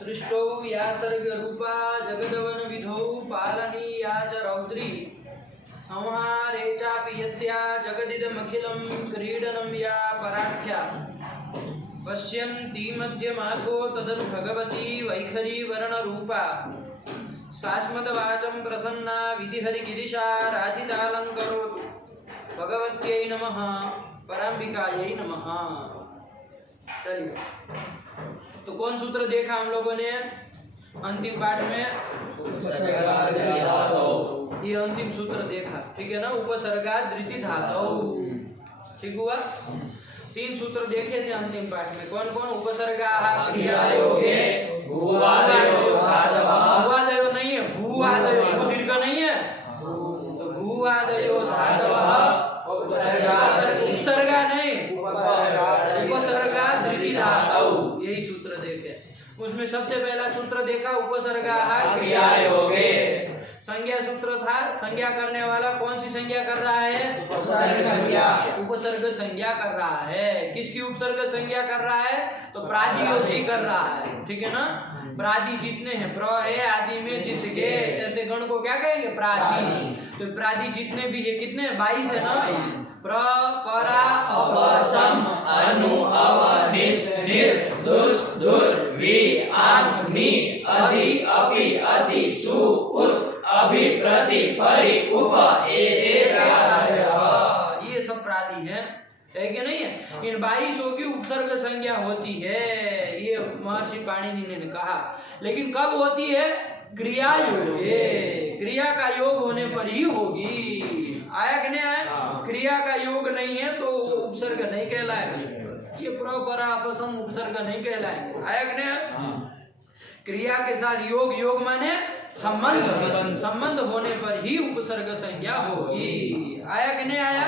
सृष्टौ या सर्गरूपा जगदवन विधौ पालनीया च रौद्री संहारे चापि यस्या जगदिदमखिलं क्रीडनं या पराख्या पश्यन्ति मध्यमार्गो तदनु भगवती वैखरी वर्णरूपा शाश्वतवाचं प्रसन्ना विधिहरिगिरिशा राजितालङ्करोतु भगवत्यै नमः पराम्बिकायै नमः। चलिए, तो कौन सूत्र देखा हम लोगों ने अंतिम पाठ में? ये अंतिम सूत्र देखा, ठीक है ना। उपसर्गात् धृति धातौ, ठीक हुआ। 3 सूत्र देखे थे अंतिम पाठ में। कौन कौन? उपसर्गाः क्रियायोगे भूवादयो धातवः। भूवादयो नहीं है, भूवादयो, भू दीर्घ नहीं है, तो भूवादयो धातवः। उपसर्गा नहीं, उपसर्गात् धृति धातौ, यही सूत्र देखे। उसमें सबसे पहला सूत्र देखा उपसर्गाः क्रियायोगे। संज्ञा सूत्र था, संज्ञा करने वाला कौन सी संज्ञा कर रहा है? उपसर्ग संज्ञा। उपसर्ग संज्ञा कर रहा है। किसकी उपसर्ग संज्ञा कर रहा है? तो प्रादियोगी कर रहा है, ठीक है ना। प्रादि जितने हैं, प्र है आदि में जिसके, ऐसे गण को क्या कहेंगे? प्रादि। तो प्रादि जितने भी है, कितने? 22 है ना। प्र, परा, अप, सम, अनु, अव, निस, निर, दुस, दुर, वि, आन, नि, अधि, अपि, अति, सु, उत, अभि, प्रति, परि, उप, ये सब प्रादि है कि नहीं है? इन 22 की उपसर्ग संज्ञा होती है, ये महर्षि पाणिनि ने कहा। लेकिन कब होती है? क्रिया योगे। क्रिया का योग होने पर ही होगी। आया कि नहीं आया? क्रिया का योग नहीं है तो उपसर्ग नहीं कहलाएगा। ये प्र, अपसम उपसर्ग नहीं कहलाएंगे। आया कि नहीं? क्रिया के साथ योग, योग माने संबंध, संबंध होने पर ही उपसर्ग संज्ञा होगी। आया कि नहीं आया?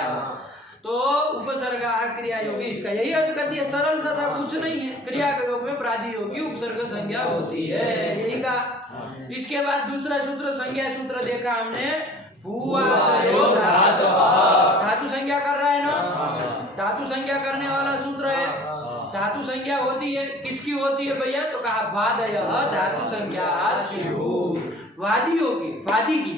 तो उपसर्ग क्रिया योगी, इसका यही अर्थ कर दिया। सरल सा था, कुछ नहीं है। क्रिया के योग में प्रादि योगी उपसर्ग संज्ञा होती है, यही कहा। इसके बाद दूसरा सूत्र, संज्ञा सूत्र देखा हमने। भूवादयो धातवः। धातु संज्ञा कर रहा है ना, धातु संज्ञा करने वाला सूत्र है। धातु संज्ञा होती है, किसकी होती है भैया? तो कहा वादयः धातु संज्ञा स्युः। वादी होगी, वादी की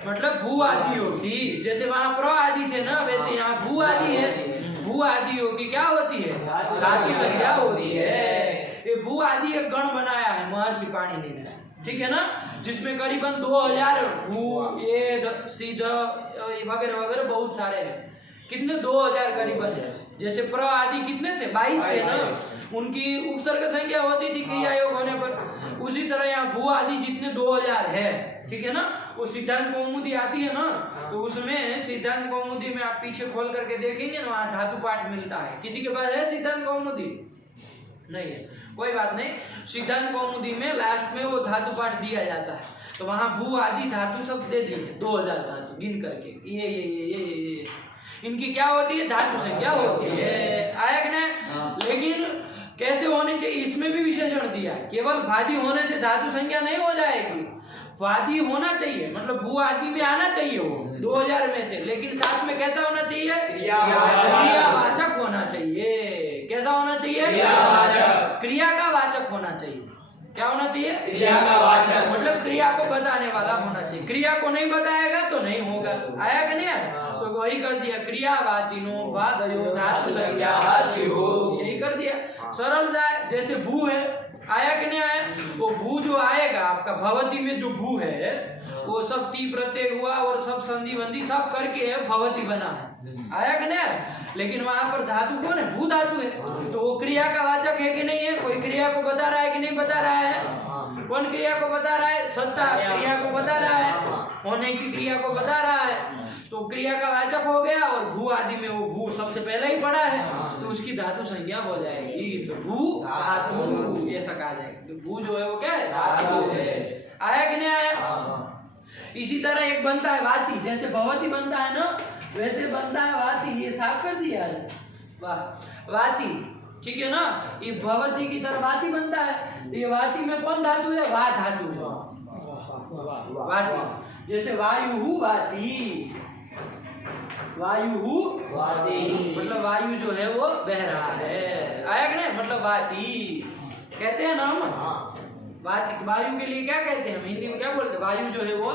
मतलब भू आदि होगी। जैसे वहां प्र आदि थे ना, वैसे यहाँ भू आदि है। भू आदि होगी क्या होती है? धातु संज्ञा होती है। ये भू आदि एक गण बनाया है महर्षि पाणिनि ने, ठीक है ना, जिसमें करीबन 2000 भू, ये सीध वगैरह वगैरह बहुत सारे हैं। कितने? 2000 करीबन है। जैसे प्र आदि कितने थे? 22 थे ना, उनकी उपसर्ग संज्ञा होती थी क्रिया योग होने पर। उसी तरह यहाँ भू आदि जितने 2000 है, ठीक है ना। वो सिद्धांत कौमुदी आती है ना, तो उसमें सिद्धांत कौमुदी में आप पीछे खोल करके देखेंगे ना, वहाँ धातु पाठ मिलता है। किसी के पास है सिद्धांत कौमुदी? नहीं है, कोई बात नहीं। सिद्धांत कौमुदी में लास्ट में वो धातु पाठ दिया जाता है, तो वहाँ भू आदि धातु सब दे दी है, 2000 धातु गिन करके। ये इनकी क्या होती है? धातु संज्ञा होती है। आया कि नहीं? लेकिन कैसे होनी चाहिए, इसमें भी विशेषण दिया है। केवल भादी होने से धातु संज्ञा नहीं हो जाएगी, वादी होना चाहिए, मतलब भू आदि में आना चाहिए वो 2000 में से। लेकिन साथ में कैसा होना चाहिए? क्रियावाचक होना चाहिए। कैसा होना चाहिए? क्रियावाचक। क्रिया का वाचक होना चाहिए। क्या होना चाहिए? क्रिया का वाचक, मतलब क्रिया को बताने वाला होना चाहिए। क्रिया को नहीं बताएगा तो नहीं होगा। आया कि नहीं? तो वही कर दिया, क्रियावाचिनो वादयो धातु संज्ञा स्युः, यही कर दिया। सरल जाए, जैसे भू है। आया कि नहीं आया? वो भू जो आएगा आपका भवती में, जो भू है वो सब टी प्रत्यय हुआ और सब संधि बंदी सब करके भवती बना है। आया कि नहीं? लेकिन वहां पर धातु कौन है? भू धातु है, तो वो क्रिया का वाचक है कि नहीं है? कोई क्रिया को बता रहा है कि नहीं बता रहा है? कौन क्रिया को बता रहा है? सत्ता क्रिया को बता रहा है, होने की क्रिया को बता रहा है। तो क्रिया का वाचक हो गया, और भू आदि में वो भू सबसे पहले ही पड़ा है, तो उसकी धातु संज्ञा हो जाएगी। तो भू धातु ऐसा कहा जाएगा। तो भू जो है वो क्या है? धातु है। आया कि नहीं आया? इसी तरह एक बनता है वाती, जैसे भवती बनता है ना, वैसे बनता है वाती। ये साफ कर दिया है, वाह वाती, ठीक है ना। ये भवती की तरह वाती बनता है। ये वाती में कौन धातु है? वा धातु है, वाती। जैसे वायु वाती, वायु वाती, मतलब वायु जो है वो बह रहा है। आया कि नहीं? मतलब वाती कहते हैं ना हम। वायु के लिए क्या कहते हैं हम हिंदी में क्या बोलते हैं? वायु जो है वो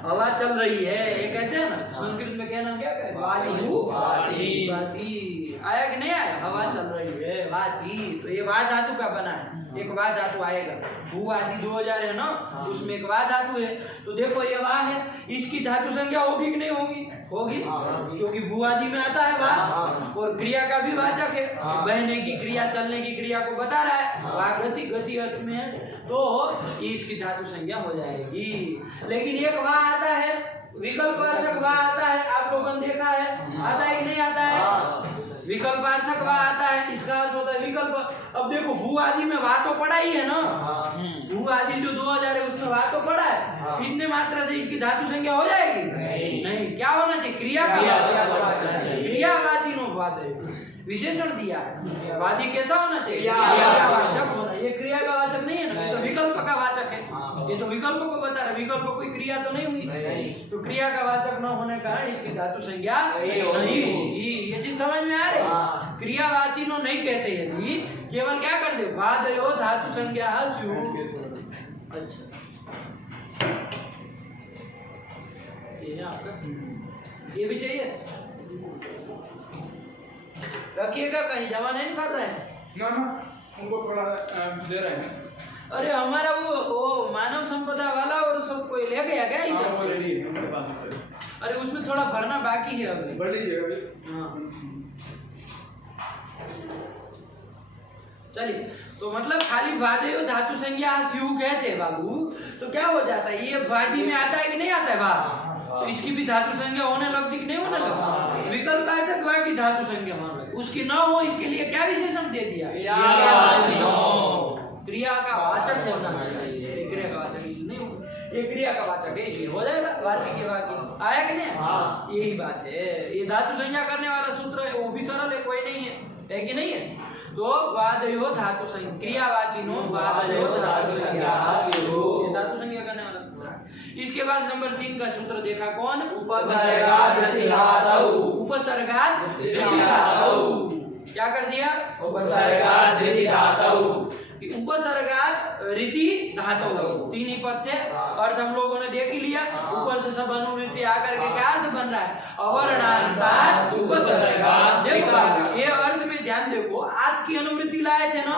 हवा चल रही है, ये कहते हैं ना। संस्कृत में क्या नाम क्या कहते हैं? वायु वाती। आया कि नहीं आया? हवा चल रही है, वाती। तो ये वा धातु का बना है, एक वा धातु आएगा। भू आदि 2000 है ना, उसमें एक वा धातु है। तो देखो ये वा है, इसकी धातु संख्या होगी कि नहीं होगी? होगी, क्योंकि भू आदि में आता है वा। और क्रिया का भी वाचक है, बहने की क्रिया, चलने की क्रिया को बता रहा है। वा गति, गति अर्थ में है, तो इसकी धातु संख्या हो जाएगी। लेकिन एक वा आता है, विकल्पार्थक वा आता है, आप लोगों ने देखा है, आता है कि नहीं आता है? विकल्पार्थक वा आता है, इसका अर्थ होता है विकल्प। अब देखो भू आदि में वा तो पड़ा ही है ना, भू आदि जो 2000 है उसमें वा तो पड़ा है। इतने मात्रा से इसकी धातु संख्या हो जाएगी? नहीं। क्या होना चाहिए? क्रिया का क्रियावाची नो वाद विशेषण दिया है। वादी कैसा होना चाहिए? क्रियावाचक होना। ये क्रिया का वाचक नहीं है ना, ये तो विकल्प का वाचक है। ये तो विकल्प को बता रहा है, विकल्प कोई क्रिया तो नहीं हुई, तो क्रिया का वाचक न होने का कारण इसकी धातु संज्ञा नहीं होगी। ये चीज समझ में आ रही? क्रियावाची नो नहीं कहते, यदि केवल क्या कर दे? वादयो धातु संज्ञा स्युः। अच्छा, ये आपका ये भी चाहिए, रखिएगा, कहीं जमा नहीं कर रहे हैं ना, उनको थोड़ा दे रहे हैं। अरे हमारा वो मानव संपदा वाला और सब कोई ले गया क्या इधर? वो ले लिए हमारे पास। अरे उसमें थोड़ा भरना बाकी है अभी। भर लीजिएगा अभी। हाँ, चलिए। तो मतलब खाली वादयो धातु संज्ञा स्युः कहते हैं बाबू, तो क्या हो जाता है? ये वादी में आता है कि नहीं आता है? वाह, तो इसकी भी धातु संज्ञा होने लगती कि नहीं होने लगती? विकल्पार्थक वा की धातु संज्ञा होने लगती। उसकी न हो इसके लिए क्या विशेषण दे दिया? क्रिया का वाचक से होना चाहिए। क्रिया का वाचक नहीं हो, ये क्रिया का वाचक है, इसलिए हो जाएगा वादी के वाक्य। आया कि नहीं? यही बात है। ये धातु संज्ञा करने वाला सूत्र है, वो भी सरल है, कोई नहीं है कि नहीं है? तो वादयो धातु संज्ञा, क्रियावाची नो वादयो धातु संज्ञा स्युः, ये धातु संज्ञा करने वाला सूत्र है। इसके बाद नंबर 3 का सूत्र देखा, कौन? उपसर्गात् रति धातौ। उपसर्गात् रति धातौ क्या कर दिया? उपसर्गात् रति धातौ। उपसर्गात् रीति धातु, 3 ही पद थे। अर्थ हम लोगों ने देख ही लिया, ऊपर से सब अनुवृत्ति आकर के क्या अर्थ बन रहा है? अवर्णान्तात् उपसर्गात्। देखो ये अर्थ में ध्यान देखो, आत की अनुवृत्ति लाए थे ना,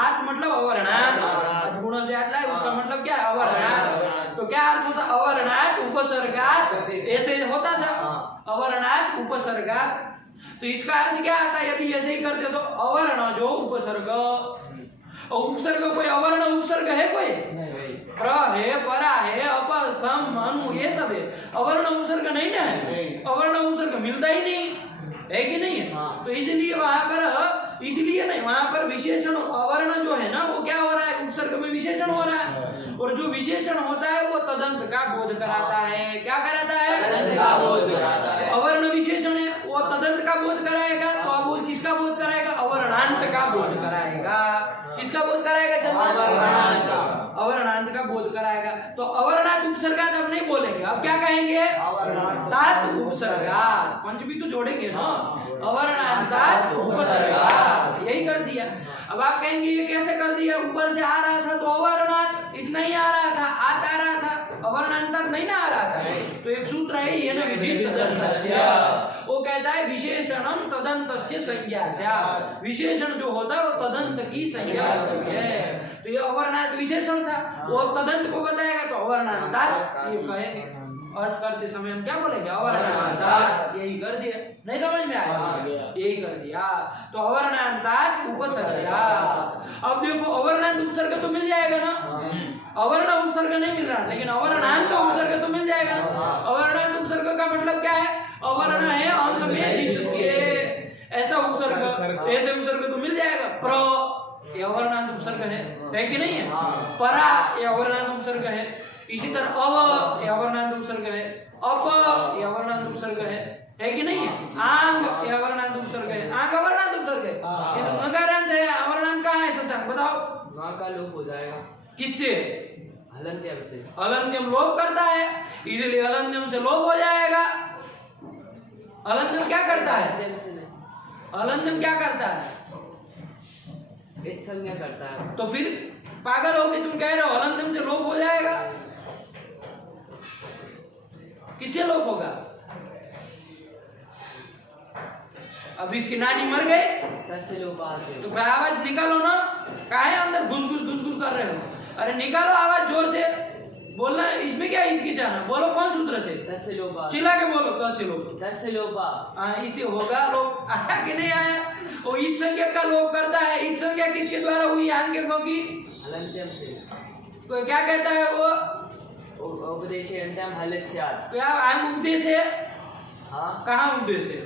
आत मतलब अवर्णात्, गुणों से आत लाए, उसका मतलब क्या है? अवर्णात्। तो क्या अर्थ होता? अवर्णात् उपसर्गात्, ऐसे होता था, अवर्णात् उपसर्गात्। तो इसका अर्थ क्या आता है? यदि ऐसे ही करते तो अवर्ण जो उपसर्ग, उपसर्ग कोई अवर्ण उपसर्ग है? कोई प्र है, परा है, अप, सम, अनु, ये सब है। अवर्ण उपसर्ग नहीं ना है, अवर्ण उपसर्ग मिलता ही नहीं है कि नहीं है? तो इसलिए वहां पर, इसलिए नहीं, वहां पर विशेषण अवर्ण जो है ना, वो क्या हो रहा है? उपसर्ग में विशेषण हो रहा है। और जो विशेषण होता है वो तदंत का बोध कराता है। क्या कराता है? तदंत का बोध कराता है। अवर्ण विशेषण है, वो तदंत का बोध कराएगा, तो अब वो किसका बोध कराएगा? अवर्णांत का बोध कराएगा। किसका बोध कराएगा? अवर्णांत का, अवर्णांत का बोध कराएगा। तो अवर्णांत उपसर्गात अब नहीं बोलेंगे, अब क्या कहेंगे? तात उपसर्गात। पंचमी तो जोड़ेंगे ना, अवर्णांतात उपसर्गात, यही कर दिया। अब आप कहेंगे ये कैसे कर दिया? ऊपर से आ रहा था तो अवर्णांत, इतना ही आ रहा था, आत आ रहा था, अवर्णांतात नहीं ना आ रहा था। तो एक सूत्र है ये ना, विधिष्ट तदन्तस्य, वो कहता है विशेषणम तदन्तस्य संज्ञा स्यात्। विशेषण जो होता है वो तदंत की संज्ञा होती है। तो ये अवर्णांत विशेषण था, वो तदंत को बताएगा, तो अवर्णांतात ये कहेंगे। अर्थ करते समय हम क्या बोलेंगे? अवर्णांतात, यही कर दिया। नहीं समझ में आया? यही कर दिया। तो अवर्णांतात उपसर्गात्। अब देखो अवर्णांत उपसर्ग तो मिल जाएगा ना, अवर्ण उपसर्ग नहीं मिल रहा, लेकिन अवर्णांत उपसर्ग तो मिल जाएगा। अवर्णांत उपसर्ग का मतलब क्या है? अवर्ण है अंत में जिसके, ऐसा उपसर्ग, ऐसे उपसर्ग तो मिल जाएगा। प्र ये अवर्णांत उपसर्ग है कि नहीं है? परा ये अवर्णांत उपसर्ग है। इसी तरह अव ये अवर्णांत उपसर्ग है, अप ये अवर्णांत उपसर्ग है कि नहीं है? आंग ये अवर्णांत उपसर्ग है, आंग अवर्णांत उपसर्ग है। ये तो नकारांत है, अवर्णांत कहाँ है? शशांक बताओ। वहाँ का लोप हो जाएगा। किससे? हलन्त्यम से। हलन्त्यम लोप करता है, इसलिए हलन्त्यम से लोप हो जाएगा। हलन्त्यम क्या करता है? हलन्त्यम क्या करता है? एक संज्ञा करता है। तो फिर पागल हो गए तुम कह रहे हो हलंतम से लोप हो जाएगा? किससे लोप होगा? अब इसकी नानी मर गए तस्य लोपा से तो भाई आवाज निकालो ना, काहे अंदर घुस घुस कर रहे हो? अरे निकालो आवाज जोर से बोलना, इसमें क्या हिचकिचाना? बोलो कौन सूत्र से? तस्य लोपा चिल्ला के बोलो तस्य लोप। तस्य लोपा इसे होगा लोप, आया कि नहीं आया? वो ईद संज्ञा का लोप करता है। ईद संज्ञा किसके द्वारा हुई? आंज्ञकों की। हलन्त्यम से तो क्या कहता है वो? उपदेशे अंत्यम हलित स्यात्। क्या आम उपदेश है? हाँ कहाँ उपदेश है?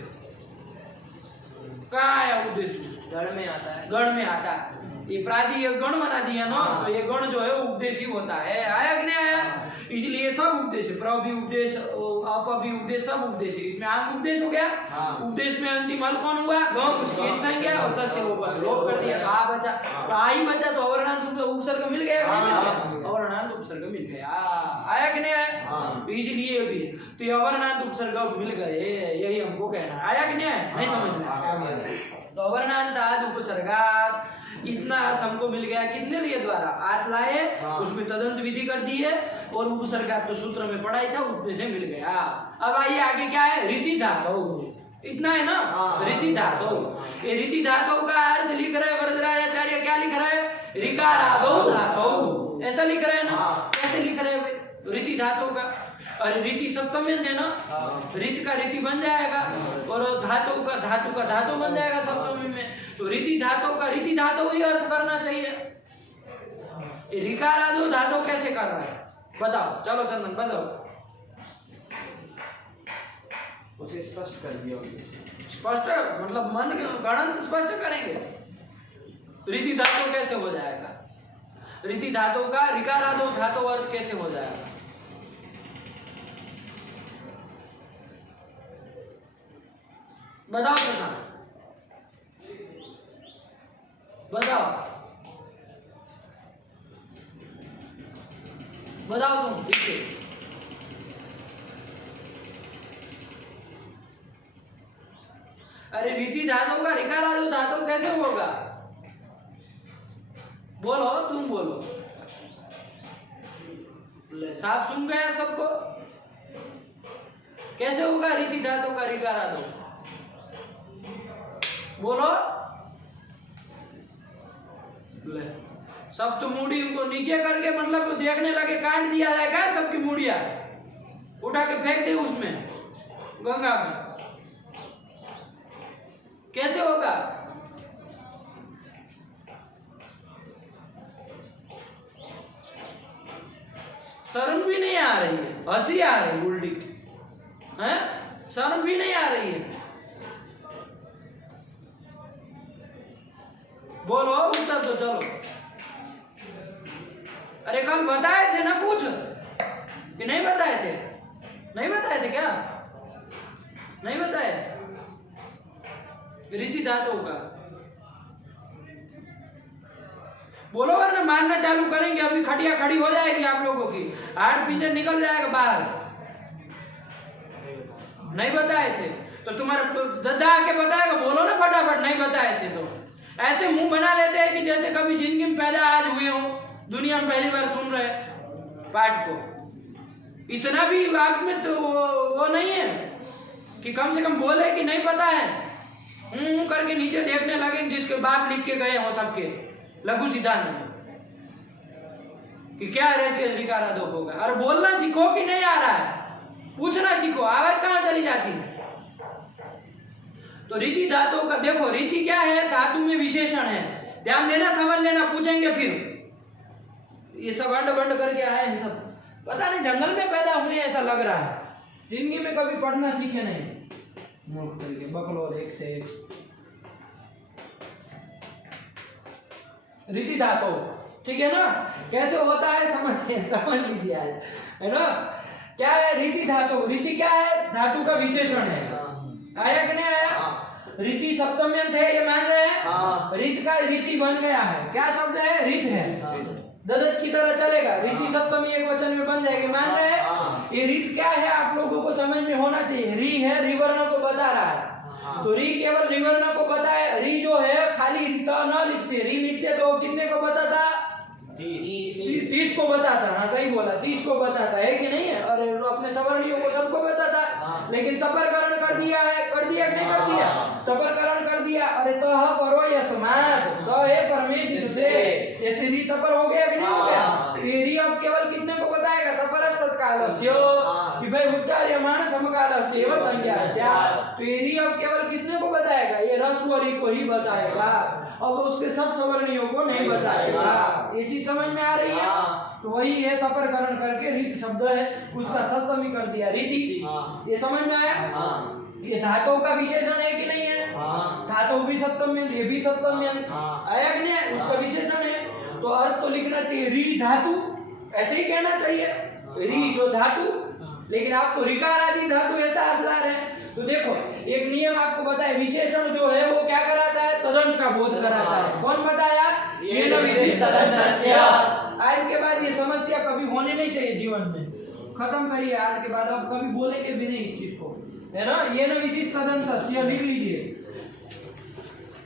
कहाँ आया उपदेश में? गण में आता है। गण में आता है। ये प्रादि ये गण बना दिया ना, तो ये गण जो है वो उपदेश ही होता है। आया कि नहीं आया? इसलिए सब उपदेश है, प्र भी उपदेश, अप भी उपदेश, सब उपदेश है। इसमें आम उपदेश हो गया। उपदेश में अंतिम हल कौन हुआ? गम, उसकी ईद संज्ञा और तस्य लोप से लोप कर दिया। तो आ बचा, तो आ ही बचा, तो अवर्णांत उपसर्ग मिल गया। अवर्णांत उपसर्ग मिल गया। आया कि नहीं आया? तो इसलिए भी तो ये अवर्णांत उपसर्ग मिल गए, यही हमको कहना है। आया कि नहीं आया? नहीं समझ में आया? तो अवर्णांताद उपसर्गात इतना अर्थ हमको मिल गया। कितने लिए द्वारा? आठ लाए, उसमें तदंत विधि कर दी है, और उपसर्गात तो सूत्र में पढ़ा ही था, उसमें से मिल गया। अब आइए आगे क्या है? रीति धातु, इतना है ना? रीति धातु, ये रीति धातु का अर्थ लिख रहे वरदराजाचार्य। क्या लिख रहे हैं? ऋकारादो धातु, ऐसा लिख रहे हैं ना? कैसे लिख रहे हैं रीति धातु का? अरे रीति सप्तमी है ना, रीत का रीति बन जाएगा, और धातु का धातु बन जाएगा सप्तमी में। तो रीति धातु का रीति धातु ही अर्थ करना चाहिए। ऋकारादो धातु कैसे कर रहा है बताओ? चलो चंदन बताओ। उसे स्पष्ट कर दिया। स्पष्ट मतलब मन गणंत स्पष्ट करेंगे। रीति धातु कैसे हो जाएगा? रीति धातु का ऋकारादो धातु अर्थ कैसे हो जाएगा? बताओ प्रधान, बताओ तुम पीछे। अरे रीति धातु का ऋकारादो धातु कैसे होगा? बोलो, तुम बोलो। साफ सुन गया सबको? कैसे होगा रीति धातु का ऋकारादो? बोलो। सब तो मूड़ी उनको नीचे करके मतलब देखने लगे, काट दिया जाए क्या सबकी मूड़िया? उठा के फेंक दे उसमें गंगा में। कैसे होगा? शर्म भी नहीं आ रही है, हंसी आ रही है उल्टी है, शर्म भी नहीं आ रही है। बोलो उत्तर तो चलो। अरे कल बताए थे ना कुछ कि नहीं बताए थे? नहीं बताए थे क्या? नहीं बताए? रीति धातु का बोलो, वरना मारना चालू करेंगे। अभी खटिया खड़ी हो जाएगी आप लोगों की, हाथ पीछे निकल जाएगा बाहर। नहीं बताए थे तो तुम्हारे दादा आके बताएगा। बोलो ना फटाफट, नहीं बताए थे तो। ऐसे मुंह बना लेते हैं कि जैसे कभी जिंदगी में पैदा आज हुए हो, दुनिया में पहली बार सुन रहे पाठ को। इतना भी आप में तो वो नहीं है कि कम से कम बोले कि नहीं पता है, करके नीचे देखने लगे जिसके बाप लिख के गए हो सबके लघु सिद्धांत में कि क्या ऐसे ऋकारादो होगा। और बोलना सीखो कि नहीं आ रहा है, पूछना सीखो। आवाज कहाँ चली जाती है? तो रीति धातु का देखो, रीति क्या है? धातु में विशेषण है। ध्यान देना, समझ लेना, पूछेंगे फिर। ये सब अंड बंड करके आए हैं सब, पता नहीं जंगल में पैदा हुए ऐसा लग रहा है। जिंदगी में कभी पढ़ना सीखे नहीं, मूर्ख करके बकलोर एक से एक। रीति धातु ठीक है ना? कैसे होता है समझ लीजिए आज, है ना? क्या है रीति धातु? रीति क्या है? धातु का विशेषण है। आया कि नहीं आया? रीति सप्तम्यंत है, ये मान रहे हैं? रीत का रीति बन गया है। क्या शब्द है? रीत है। ददत की तरह चलेगा, रीति सप्तमी एक वचन में बन जाएगी। मान रहे हैं? ये रीत क्या है आप लोगों को समझ में होना चाहिए। री है, रिवर्ण को बता रहा है। तो री केवल रिवर्ण को बताए। री जो है खाली रिता ना लिखते, री लिखते तो कितने को बताता? 30 को बताता। हाँ सही बोला, 30 को बताता है कि नहीं है। और अपने सवर्णियों को सबको बताता, लेकिन तपरकरण कर दिया है, कर दिया कि नहीं कर दिया? तपरकरण कर दिया। अरे तह परो यस्मात्, तो है परमे जिससे, ये सीधी तपर हो गया कि नहीं हो गया? तेरी अब केवल कितने को बताएगा? तपरस तत्कालस्य, कि भाई उच्चार्यमान समकालस्य एव संज्ञा स्यात्। तेरी अब केवल कितने को बताएगा? ये रस्वरी को ही बताएगा, अब उसके सब सवर्णियों को नहीं बताएगा। ये चीज समझ में आ रही है? तो वही है तपरकरण करके रीत शब्द है, उसका सप्तमी कर दिया रीति। ये समझ में आया? ये धातुओं का विशेषण है कि नहीं है? धातु भी सप्तम में, ये भी सप्तम में आया कि नहीं? उसका विशेषण है। तो अर्थ तो लिखना चाहिए री धातु, ऐसे ही कहना चाहिए, री जो धातु, लेकिन आपको रिकार आदि धातु ऐसा अर्थ ला रहे हैं। तो देखो एक नियम आपको बताए, विशेषण जो है वो क्या कराता है? तदंत का बोध कराता है। कौन बताया? ये न विधि तदंतस्य। आज के बाद ये समस्या कभी होनी नहीं चाहिए जीवन में, खत्म करिए आज के बाद, अब कभी बोलेंगे भी नहीं इस चीज को, है ना? ये न विधि तदंतस्य लिख लीजिए।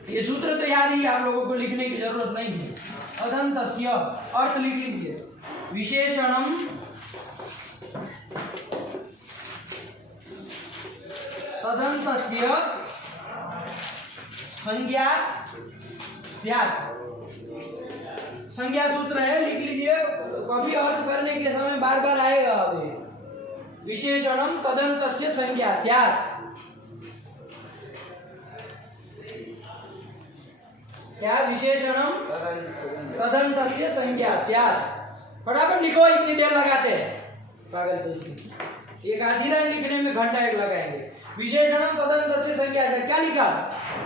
ये सूत्र तो याद ही, आप लोगों को लिखने की जरूरत नहीं है। तदंतस्य अर्थ लिख लीजिए, विशेषणम तदंतस्य संज्ञा स्यात्। संज्ञा सूत्र है, लिख लीजिए, कभी अर्थ करने के समय बार बार आएगा। अभी विशेषणम तदंतस्य संज्ञा स्यात्। क्या? विशेषणम तदंतस्य संज्ञा स्यात्। फटाफट लिखो, इतनी देर लगाते हैं, एक आधी लाइन लिखने में घंटा एक लगाएंगे। विशेषणम तदंतस्य संज्ञा स्यात्, क्या लिखा?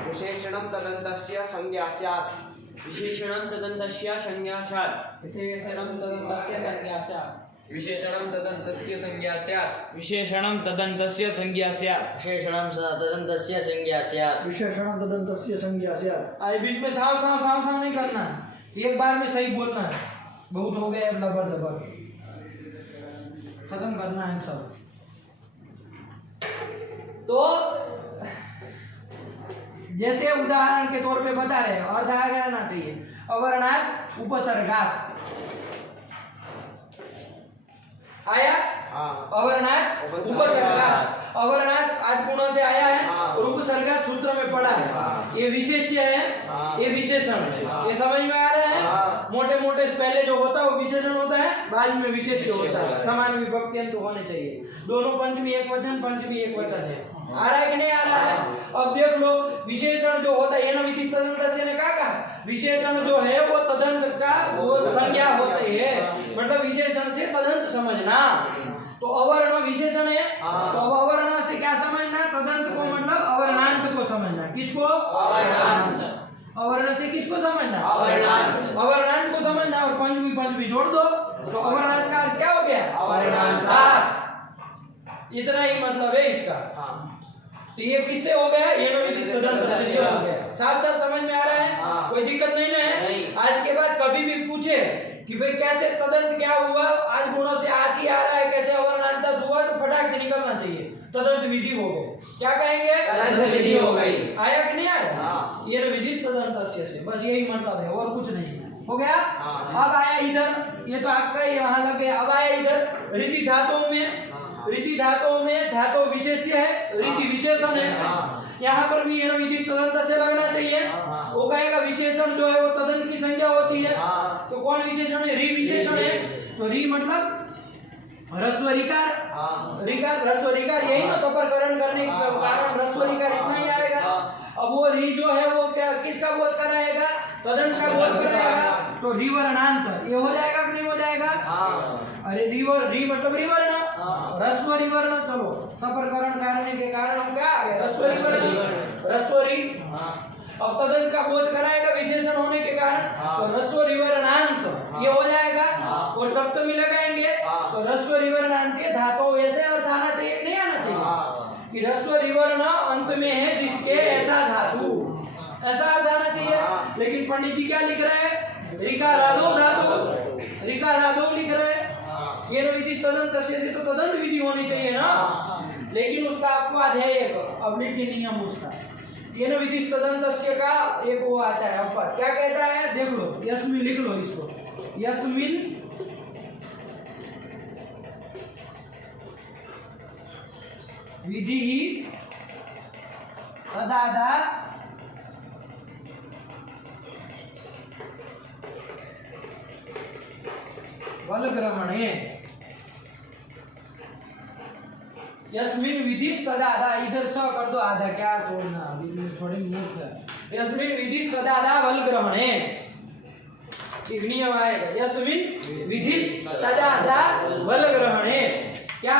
विशेषणम तदन्तस्य संज्ञा स्यात्। विशेषणम तदन्तस्य संज्ञा स्यात्। विशेषणं तदन्तस्य संज्ञा स्यात्। विशेषणं तदन्तस्य संज्ञा स्यात्। विशेषणम तदन्तस्य संज्ञा स्यात्। विशेषणं तदन्तस्य संज्ञा स्यात्। विशेषण तदन्तस्य संज्ञा स्यात्। आज बीच में साव साव साव साव नहीं करना, एक बार में सही बोलना है। बहुत हो गया लबर दबर, खत्म करना है सब। तो जैसे उदाहरण के तौर पे बता रहे हैं, अर्थ आ रहना चाहिए। अवर्णात् उपसर्गात् आया, अवर्णात् उपसर्गात्। अवर्णात् आज गुणों से आया है और उपसर्गात् सूत्र में पड़ा है। ये विशेष्य है, ये विशेषण है। ये समझ में आ रहा है? मोटे मोटे पहले जो होता है वो विशेषण होता है, बाद में विशेष्य होता है। समान विभक्ति अंत होने चाहिए। दोनों पंचमी एक वचन, पंचमी एक वचन है। आ रहा है कि नहीं आ रहा है? अब देख लो, विशेषण जो होता है, ये न विधि तदंतस्य ने कहा, विशेषण जो है वो तदंत का वो संज्ञा होती है, मतलब विशेषण से तदंत समझना। तो अवर्ण विशेषण है, तो अब अवर्ण से क्या समझना? तदंत को, मतलब अवर्णांत को समझना। किसको? अवर्णांत। अवर्ण से किसको समझना? अवर्णांत। अवर्णांत को समझना और पंचमी पंचमी जोड़ दो तो अवर्णांत का क्या हो गया? अवर्णांत। इतना ही मतलब है इसका। तो ये किससे हो गया? ये नो विधि तदंतस्य से हो गया। साफ साफ समझ में आ रहा है? कोई दिक्कत नहीं ना है? आज के बाद कभी भी पूछे कि भाई कैसे तदंत क्या हुआ, आज गुणों से आज ही आ रहा है, कैसे अवर्णांत हुआ, तो फटाक से निकलना चाहिए, तदंत विधि हो गए। क्या कहेंगे? तदंत विधि हो गई। आया कि नहीं आया? ये नो विधि तदंतस्य से, बस यही मतलब है, और कुछ नहीं है। हो गया? अब आया इधर, ये तो आपका यहाँ लग गया। अब आया इधर रीति धातुओं में। रीति धातुओं में धातु विशेष्य है, रीति विशेषण है। यहाँ पर भी ये विधि तदंत से लगना चाहिए। वो कहेगा विशेषण जो है वो तदंत की संज्ञा होती है। तो कौन विशेषण है? री विशेषण है। तो री मतलब ह्रस्व ऋकार, ऋकार ह्रस्व ऋकार, यही ना तपरकरण करने के कारण ह्रस्व ऋकार इतना ही आएगा। अब वो री जो है वो क्या, किसका बोध कराएगा? तदंत का बोध कराएगा। तो रिवर्णांत ये हो जाएगा कि नहीं हो जाएगा? अरे रिवर, री मतलब रिवर्ण, ह्रस्व रिवर्ण। चलो तपरकरण करने के कारण हम क्या आ गए? ह्रस्व रिवर्ण, ह्रस्व री। अब तदंत का बोध कराएगा विशेषण होने के कारण, तो ह्रस्व रिवर्णांत ये हो जाएगा। और सप्तमी लगाएंगे तो ह्रस्व रिवर्णांत के धातु वैसे अर्थ आना चाहिए, नहीं आना चाहिए कि ह्रस्व रिवर्ण अंत में है जिसके ऐसा धातु, ऐसा अर्थ आना चाहिए। लेकिन पंडित जी क्या लिख रहे हैं? ऋकारादो धातु, ऋकारादो लिख रहे हैं। ये नो विधि तदंत से तो तदंत विधि होनी चाहिए ना। लेकिन उसका अपवाद है एक, अब लिखिए नियम उसका, येन विधिश तदन्तस्य का एक वो आता है अपवाद, क्या कहता है देख लो, यस्मिन लिख लो इसको, यस्मिन विधि तदादा वलग्रहणे, यस्मिन विधिश तदादा, इधर स कर दो आधा, क्या छोड़ना थोड़ी मूर्ख है, यस्मिन विधिश तदादा वलग्रहणे, एक नियम आएगा, यस्मिन विधिश तदादा वलग्रहणे, क्या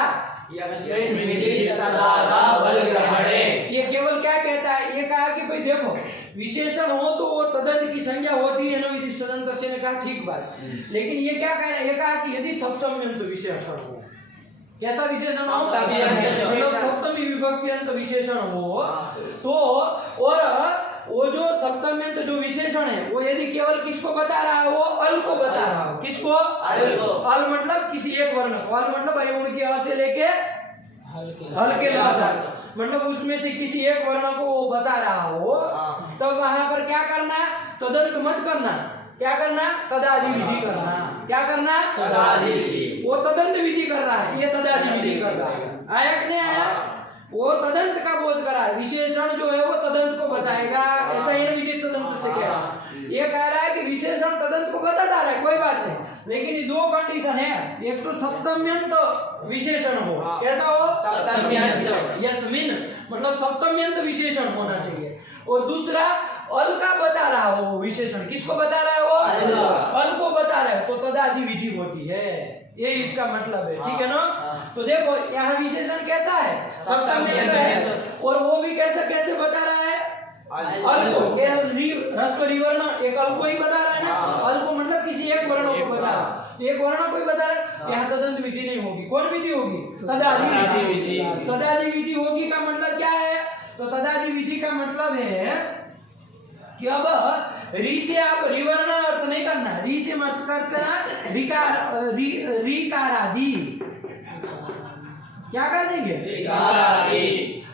यस्मिन् विधिश तदादा वलग्रहणे। ये केवल क्या कहता है, ये कहा कि भाई देखो विशेषण हो तो वो तदंत की संज्ञा होती है ना, विधिश तदंत से, ने कहा ठीक बात, लेकिन ये क्या कह रहा है, ये कहा कि यदि सप्तम्यंत विशेषण हो, कैसा विशेषण हो, मतलब सप्तमी विभक्ति अंत विशेषण हो तो, और वो जो सप्तम्यंत जो विशेषण है वो यदि केवल किसको बता रहा है, वो अल को बता रहा है, किसको, अल मतलब किसी एक वर्ण को, अल मतलब अयुण के अ से लेके हल्के ला तक, मतलब उसमें से किसी एक वर्ण को वो बता रहा हो, तो वहां पर क्या करना, तदंत मत करना, क्या करना, तदादि विधि करना, क्या करना, तदादि विधि। वो तदंत विधि कर रहा है, ये तदादि विधि कर रहा है, आया कि नहीं आया, वो तदंत का बोध कर रहा है, विशेषण जो है वो तदंत को बताएगा, ऐसा ही नहीं विधिश तदंत से कह रहा है, ये कह रहा है कि विशेषण तदंत को बताता रहा है, कोई बात नहीं, लेकिन ये दो कंडीशन है, एक तो सप्तम्यंत विशेषण हो, कैसा हो, सप्तम्यंत, यस्मिन मतलब सप्तम्यंत विशेषण होना चाहिए, और दूसरा अल का बता रहा हो विशेषण, किसको बता रहा है वो, अल को बता रहा है, तो तदादि विधि होती है, ये इसका मतलब है, ठीक है ना। तो देखो यहाँ विशेषण कैसा है, सप्तम्यंत है, और वो भी कैसे बता रहा है, अल को, ह्रस्व रिवर्ण एक अल को ही बता रहा है ना, अल को मतलब किसी एक वर्ण को बता रहा है, एक वर्ण को ही बता रहा है, यहाँ तदंत विधि नहीं होगी, कौन विधि होगी, तदादि विधि, तदादि विधि होगी का मतलब क्या है, तो तदादि विधि का मतलब है कि अब री से आप रिवर्ण अर्थ नहीं करना, री से मत करना रिकार आदि, क्या कर देंगे,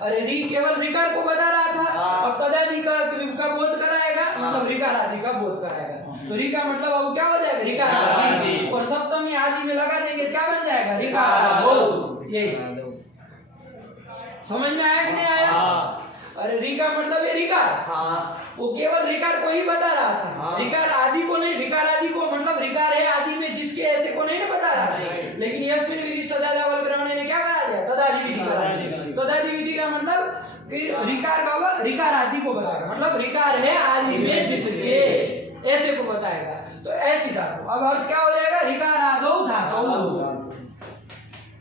अरे री केवल रिकार को बता रहा था, अब तदादि का बोध कराएगा, मतलब रिकार आदि का बोध कराएगा, तो री का मतलब अब क्या हो जाएगा, रिकार आदि, और सप्तमी आदि में लगा देंगे, क्या बन जाएगा, रिकार, यही समझ में आया कि नहीं आया, अरे रिका मतलब है रिकार, वो केवल रिकार को ही बता रहा था, रिकार आदि को नहीं, रिकार आदि को मतलब रिकार है आदि में जिसके ऐसे को नहीं बता रहा, लेकिन यस्मिन् विधिश तदादा वलग्रहणे ने क्या करा दिया, तदादि विधि करा दिया, तदादि विधि का मतलब कि रिकार का रिकार आदि को बताएगा, मतलब रिकार है आदि में जिसके ऐसे को बताएगा, तो ऐसी धातु, अब अर्थ क्या हो जाएगा, रिकार आदौ धातु,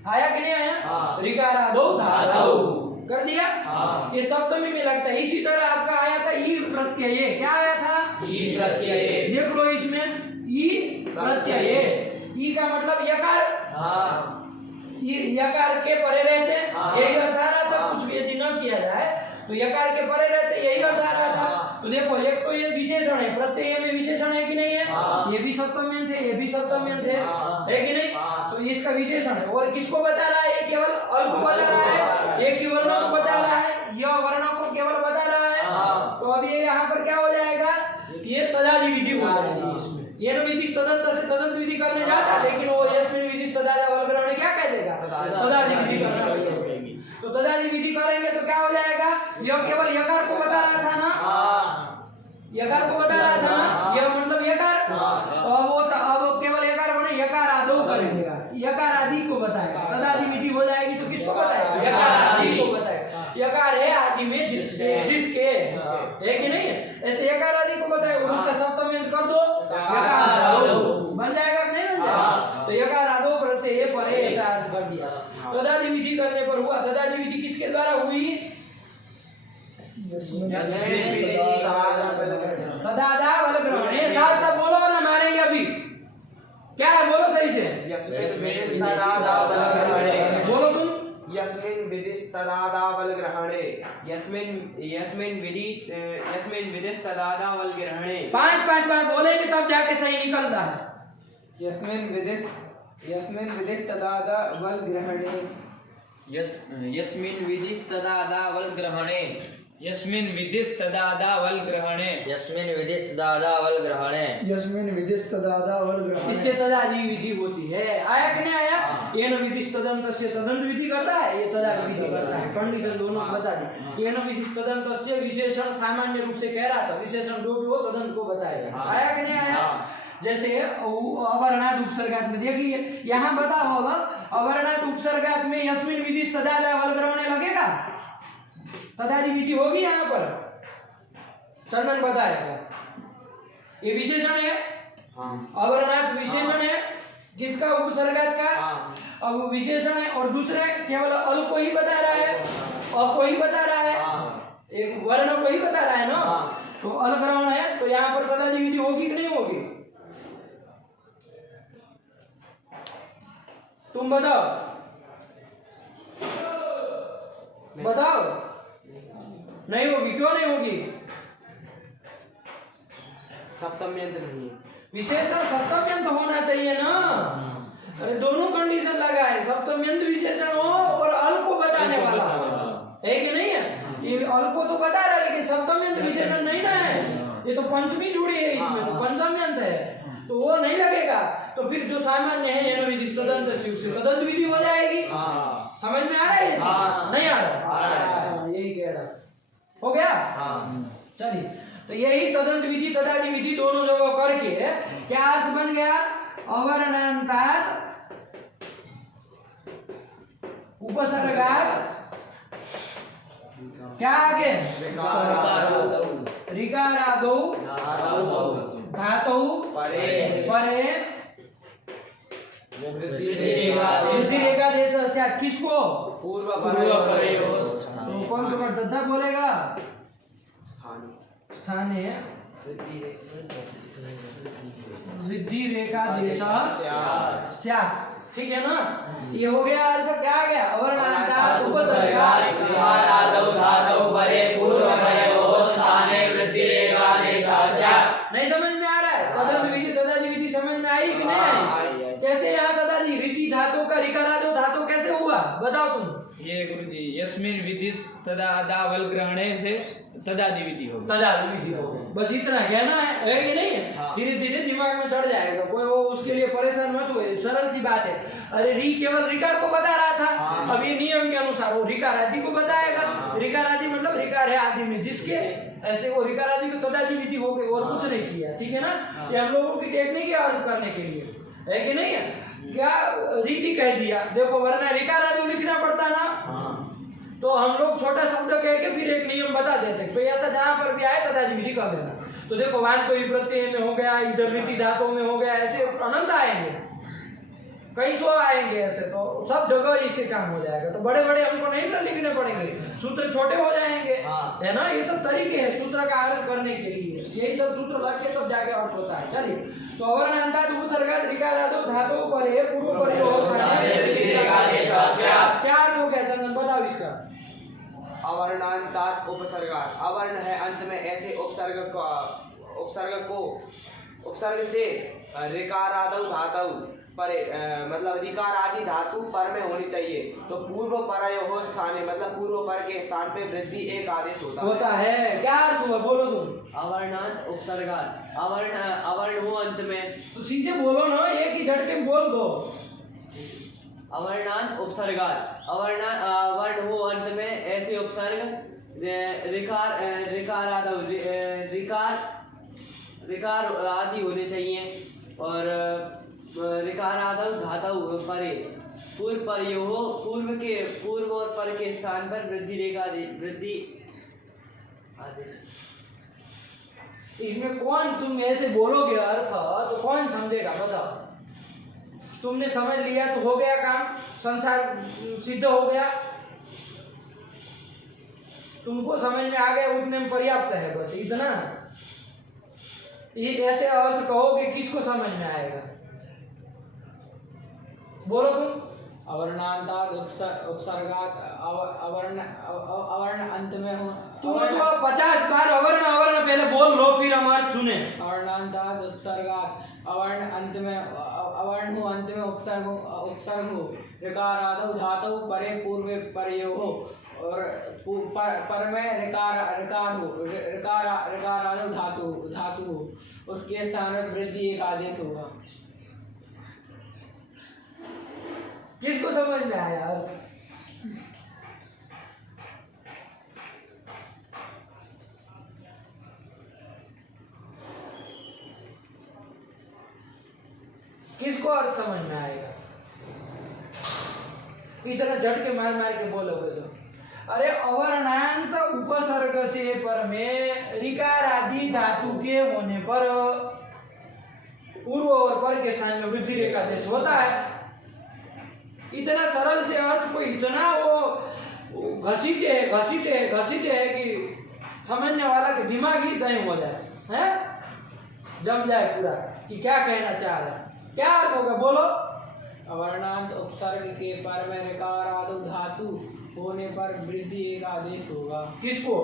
आया कि नहीं आया, रिकार आदौ धातु कर दिया, ये सप्तमी में लगता है, इसी तरह आपका आया था ई प्रत्यय, क्या आया था, ई प्रत्यय, देख लो इसमें ई प्रत्यय, ई का मतलब यकार, यकार के परे रहते, यही अर्थ आ रहा था, कुछ भी यदि न किया जाए तो यकार के परे रहते, यही अर्थ आ रहा था, तो देखो एक तो ये विशेषण है, प्रत्यय में विशेषण है कि नहीं है, ये भी सप्तम्यंत है, ये भी सप्तम्यंत है कि नहीं, तो इसका विशेषण है, और किसको बता रहा है, ये केवल अल को बता रहा है, एक ही वर्ण को बता रहा है, यह वर्ण को केवल बता रहा है, तो अब ये यहाँ पर क्या हो जाएगा, ये तदादि विधि हो जाएगी इसमें, ये न विधि तदंत से तदंत विधि करने जाता है, लेकिन वो यस्मिन् विधिश तदादा वलग्रहणे क्या कह देगा, तदादि विधि करना पड़ेगा, तो तदादि विधि करेंगे तो क्या हो जाएगा, यह केवल यकार को बता रहा था ना, यकार को बता रहा था ना, यह मतलब यकार, अब केवल यकार बने, यकार आदौ कर देगा, यकार आदि को बताएगा, तदादि विधि हो जाएगी तो किसको बताएगा, यकार आदि को बताएगा, यकार है आदि में जिसके है कि नहीं, ऐसे यकार आदि को बताएगा, उसका सप्तम्यंत कर दो, यकार आदौ बन जाएगा कि नहीं बन जाएगा, तो यकार आदौ प्रत्यय परे ऐसा अर्थ कर दिया, तदादि विधि करने पर हुआ, तदादि विधि किसके द्वारा हुई, तदादा वलग्रहणे, साथ साथ बोलो वरना मारेंगे अभी, क्या है बोलो सही से, बोलो तुम, यस्मिन् विधिश तदादा वलग्रहणे, यस्मिन् विधिश तदादा वलग्रहणे, पांच बोलेंगे तब जाके सही निकलता है, यस्मिन् विधिश तदादा वलग्रहणे, यस्मिन् विधिस्तदादा वलग्रहणे, यस्मिन् विधिस्तदादावल ग्रहणे यस्मिन् विधिस्तदादावल ग्रहणे यस्मिन् विधिस्तदादावल ग्रहणे इससे तदादि विधि होती है। आया कि नहीं आया? ये न विधि तदंत से तदंत विधि करता है, ये तदादि विधि करता है। कंडीशन दोनों बता दी। ये न विधि तदंत से विशेषण सामान्य रूप से कह रहा था, विशेषण जो भी हो तदंत को बताएगा। आया कि नहीं आया? जैसे अवर्णात उपसर्गात में देख लिए, यहाँ बता होगा अवर्णात उपसर्गात में यस्मिन विधि तदादावल ग्रहणे लगेगा, तदादि विधि होगी यहाँ पर। चंदन बताएगा ये विशेषण है, अवर्णात विशेषण है जिसका उपसर्गात का अब विशेषण है, और दूसरा केवल अल को ही बता रहा है, अ को ही बता रहा है, एक वर्ण को ही बता रहा है ना, तो अल ग्रहण है, तो यहाँ पर तदादि विधि होगी कि नहीं होगी? तुम बताओ बताओ। नहीं होगी, क्यों नहीं होगी? सप्तम्यंत नहीं है। विशेषण सप्तम्यंत होना चाहिए ना। अरे दोनों कंडीशन लगा है, सप्तम्यंत विशेषण हो और अल को बताने वाला है कि नहीं है? ये अल को तो बता रहा है लेकिन सप्तम्यंत विशेषण नहीं ना है, ये तो पंचमी जुड़ी है, इसमें तो पंचम्यंत है, तो वो नहीं लगेगा। तो फिर जो सामान्य है ये विधि तदंत से उससे तदंत विधि हो जाएगी। समझ में आ रहा है? नहीं आ रहा? यही कह रहा हो गया। चलिए, तो यही तदंत विधि तदादि विधि दोनों जगह करके क्या अर्थ बन गया? अवर्णांतात उपसर्गात क्या आगे ऋकारादौ धातौ परे वृद्धि एकादेश स्यात्। किसको? पूर्व तो कौन तो दद्दा बोलेगा? स्थाने वृद्धि रेखादेश स्यात्। ठीक है ना? ये हो गया अर्थ। क्या आ गया? अवर्णांतात उपसर्गात ऋकारादौ धातौ परे पूर्वपरयोः स्थाने वृद्धि एकादेश स्यात्। नहीं समझ में आ रहा है? तदंत विधि तदादि विधि समझ में आई कि नहीं आई? कैसे यहाँ तदादि रीति धातु का ऋकारादौ धातु कैसे हुआ? बताओ तुम। ये गुरुजी यस्मिन् विधिस्तदादावल ग्रहणे से तदादि विधि होगी। तदादि विधि होगी, बस इतना कहना है कि नहीं है? धीरे धीरे दिमाग में चढ़ जाएगा, कोई वो उसके लिए परेशान मत हुए, सरल सी बात है। अरे री केवल ऋकार को बता रहा था, अभी नियम के अनुसार वो ऋकार आदि को बताएगा। ऋकार आदि मतलब ऋकार है आदि में जिसके, ऐसे वो ऋकार आदि को तदादि विधि हो गई और कुछ नहीं किया। ठीक है ना? ये हम लोगों की टेक्निक है अर्थ करने के लिए, है कि नहीं है? क्या रीति कह दिया, देखो वरना ऋकार आदि लिखना पड़ता ना, तो हम लोग छोटा शब्द कह के फिर एक नियम बता देते। तो ऐसा जहां पर भी आए तदादि विधि कर देना। तो देखो वान कोई प्रत्यय में हो गया, इधर रीति धातु में हो गया, ऐसे अनंत आएंगे, कई सौ आएंगे ऐसे, तो सब जगह इससे काम हो जाएगा। तो बड़े बड़े हमको नहीं लिखने पड़ेंगे, सूत्र छोटे हो जाएंगे, है ना? ये सब तरीके हैं सूत्र का अर्थ करने के लिए, यही सब सूत्र लग के सब जाके अर्थ होता है। चलिए, तो अवर्णांतात उपसर्गात ऋकारादौ धातु परे पूर्व परयोः स्थाने वृद्धि एकादेश स्यात्। क्या अर्थ हो गया चंदन, बताओ इसका? अवर्णांतात उपसर्गात, अवर्ण है अंत में ऐसे उपसर्ग से ऋकारादौ धातु परे मतलब ऋकार आदि धातु पर में होनी चाहिए। तो पूर्व परयोः स्थाने मतलब पूर्व पर के स्थान पे वृद्धि एक आदेश होता है। क्या अर्थ हुआ? बोलो तुम। अवर्णांत उपसर्गात, अवर्ण हो अंत में, तो सीधे बोलो ना, एक ही झटके में बोल दो। अवर्णांत उपसर्गात, अवर्ण हो अंत में ऐसे उपसर्ग ऋकार आदि होने चाहिए। और ऋकारादौ धातु परे पूर्व और पर के स्थान पर वृद्धि आदेश। इसमें कौन, तुम ऐसे बोलोगे अर्थ तो कौन समझेगा? बताओ। तुमने समझ लिया तो हो गया काम, संसार सिद्ध हो गया, तुमको समझ में आ गया, उतने में पर्याप्त है, बस इतना। ये ऐसे अर्थ कहोगे किसको समझ में आएगा? बोलो तुम। अवर्णांतात उपसर्गात अवर्ण अंत में हो। तुम तो 50 बार अवर्ण पहले बोल लो, फिर हम अर्थ सुने। अवर्णांतात उपसर्गात अवर्ण अंत में, अवर्ण हो अंत में उपसर्ग हो। ऋकारादौ धातु परे पूर्व परयोः और पर में ऋकार आदि धातु हो, उसके स्थान में वृद्धि एक आदेश होगा। किसको समझ में आया अर्थ? किसको अर्थ समझ में आएगा? इतना झटके मार मार के बोलोगे तो। अरे अवर्णांत उपसर्ग से पर में ऋकार आदि धातु के होने पर पूर्व और पर के स्थान में वृद्धि रेखा देश होता है। इतना सरल से अर्थ को इतना वो घसीटे है कि समझने वाला के दिमाग ही दही हो जाए, हैं? जम जाए पूरा कि क्या कहना चाह रहा है। क्या अर्थ होगा बोलो? अवर्णांत उपसर्ग के पर में ऋकार आदि धातु होने पर वृद्धि एक आदेश होगा। किसको?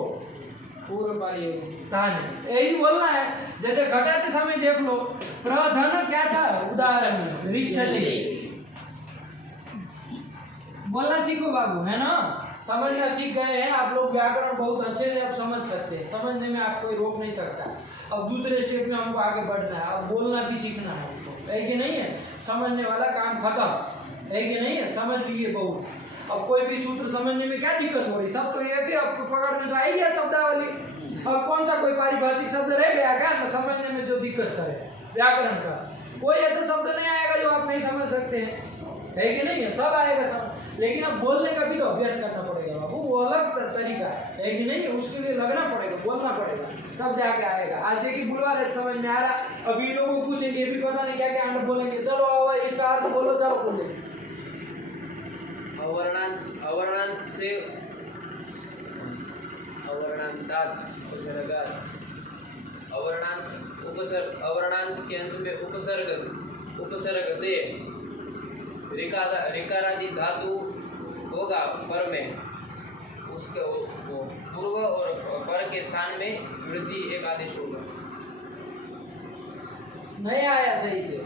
पूर्व पर यही बोलना है। जैसे घटाते समय देख लो, प्रधन क्या था उदाहरण में, रिक्षति। बोलना सीखो बाबू, है ना? समझना सीख गए हैं आप लोग, व्याकरण बहुत अच्छे से आप समझ सकते हैं, समझने में आप कोई रोक नहीं सकता। अब दूसरे स्टेप में हमको आगे बढ़ना है, अब बोलना भी सीखना है हमको, है कि नहीं है? समझने वाला काम खत्म, है कि नहीं है? समझ लीजिए बहुत। अब कोई भी सूत्र समझने में क्या दिक्कत हो रही? सब तो ये कि अब पकड़ने तो आई है शब्दावली। अब कौन सा कोई पारिभाषिक शब्द रह गया क्या समझने में जो दिक्कत करे व्याकरण का? कोई ऐसा शब्द नहीं आएगा जो आप नहीं समझ सकते हैं, है कि नहीं है? सब आएगा समझ। लेकिन अब बोलने का भी तो अभ्यास करना पड़ेगा बाबू, वो अलग तरीका है कि नहीं? उसके लिए लगना पड़ेगा, बोलना पड़ेगा, तब जाके आएगा। आज देखिए बुलवा रहे समझ में आ रहा, अभी लोगों को पूछेंगे भी पता नहीं क्या क्या अंडर बोलेंगे, चलो आओ इसका अर्थ बोलो, चलो बोले। अवर्णांत से अवर्णांत के अंत में उपसर्ग से ऋकारादि धातु होगा पर में, उसके पूर्व और पर के स्थान में वृद्धि एक आदेश होगा। नहीं आया सही से,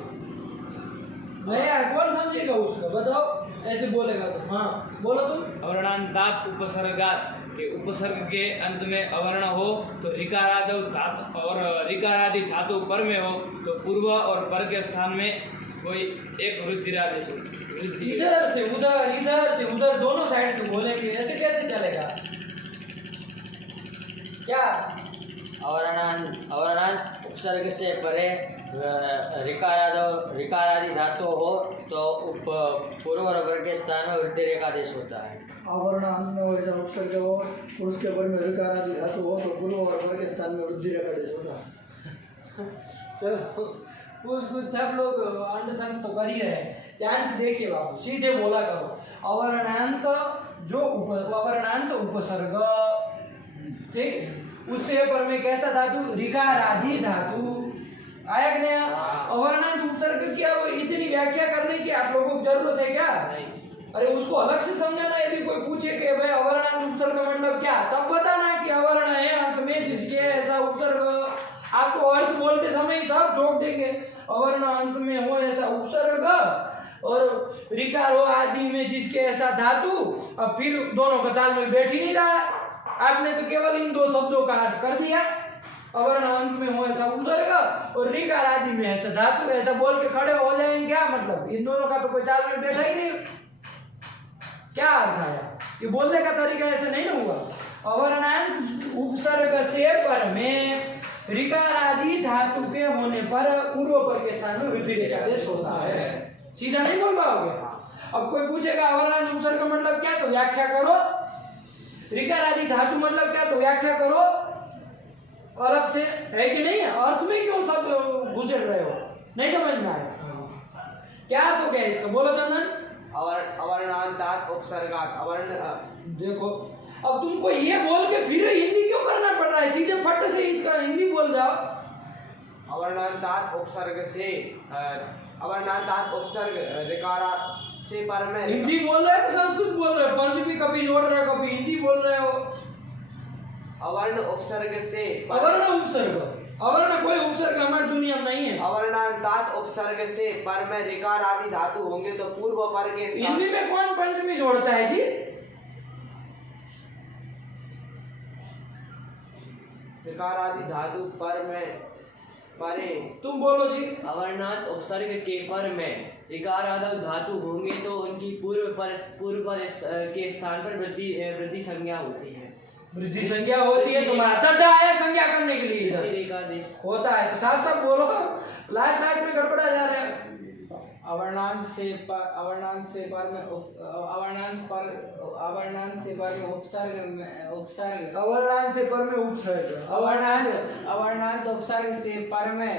नहीं आया, कौन समझेगा उसका? बताओ, ऐसे बोलेगा तो। हाँ बोलो तुम। अवर्णांतात उपसर्गात के उपसर्ग के अंत में अवर्ण हो तो ऋकारादि धातु और ऋकारादि धातु पर में हो तो पूर्व और पर के स्थान में कोई एक वृद्धि आदेश हो। इधर से उधर दोनों साइड से बोलेंगे, ऐसे कैसे चलेगा? क्या? अवर्णांत उपसर्ग से परे ऋकारादि धातु हो तो पूर्व और पर के स्थान में वृद्धि रेखादेश होता है। आवरण अंत में वैसा उपसर्ग हो और उसके ऊपर में ऋकार आदि धातु हो तो पूर्व और पर के स्थान में वृद्धि रेखादेश होता है। चलो कुछ सब लोग अंडरस्टैंड तो कर ही रहे हैं। ध्यान से देखिए बाबू, सीधे बोला करो। अवर्णांत अवर्णांत उपसर्ग, ठीक, उससे पर में कैसा धातु? ऋकार आदि धातु। आया कि नहीं? अवर्णांत उपसर्ग क्या वो इतनी व्याख्या करने की आप लोगों को जरूरत है क्या? अरे उसको अलग से समझाना। यदि कोई पूछे कि भाई अवर्णांत उपसर्ग का मतलब क्या, तब बताना कि अवर्ण है अंत में जिसके ऐसा उपसर्ग। आप तो अर्थ बोलते समय ही सब जोड़ देंगे, अवर्ण अंत में हो ऐसा उपसर्ग और ऋकार हो आदि में जिसके ऐसा धातु। अब फिर दोनों का तालमेल बैठ ही नहीं रहा। आपने तो केवल इन दो शब्दों का अर्थ कर दिया, अवर्ण अंत में हो ऐसा उपसर्ग और ऋकार आदि में ऐसा धातु। ऐसा बोल के खड़े हो जाएंगे, क्या मतलब? इन दोनों का तो कोई तालमेल बैठा ही नहीं। क्या अर्थ आया? ये बोलने का तरीका ऐसे नहीं ना हुआ। अवर्णांत उपसर्ग से पर में ऋकार आदि धातु के होने पर पूर्व पर के स्थान में वृद्धि रेखादेश होता है। सीधा नहीं बोल पाओगे। अब कोई पूछेगा अवर्णांत उपसर्ग का मतलब क्या, तो व्याख्या करो। ऋकार आदि धातु मतलब क्या, तो व्याख्या करो अलग से, है कि नहीं है? अर्थ में क्यों सब घुसेड़ रहे हो? नहीं समझ में आया क्या? तो क्या इसका बोलो चंदन। अवर्णांतात उपसर्गात अवर्ण। देखो अब तुमको ये बोल के फिर हिंदी क्यों करना पड़ रहा है? सीधे फट से इसका हिंदी बोल जाओ। अवर्णांतात उपसर्ग से अवर्णांतात उपसर्ग ऋकारा से पर में हिंदी बोल रहे हो तो संस्कृत बोल रहे हो? पंचमी कभी जोड़ रहे हो, कभी हिंदी बोल रहे हो। अवर्ण उपसर्ग से अवर्ण उपसर्ग, अवर्ण कोई उपसर्ग हमारी दुनिया में नहीं है। अवर्णांतात उपसर्ग से पर में ऋकार आदि धातु होंगे तो पूर्व पर के हिंदी में कौन पंचमी जोड़ता है जी? ऋकार आदि धातु पर में परे तुम बोलो जी। अवर्णांत उपसर्ग के पर में ऋकार आदि धातु होंगे तो उनकी पूर्व पर के स्थान पर वृद्धि संज्ञा होती है। वृद्धि संज्ञा होती है, तुम्हारा तद आया संज्ञा करने के लिए इधर रेखादेश होता है। तो साफ साफ बोलो, लास्ट में गड़बड़ा जा रहा है। अवर्णांत से पर में उपसर्ग अवर्णांत उपसर्ग से पर में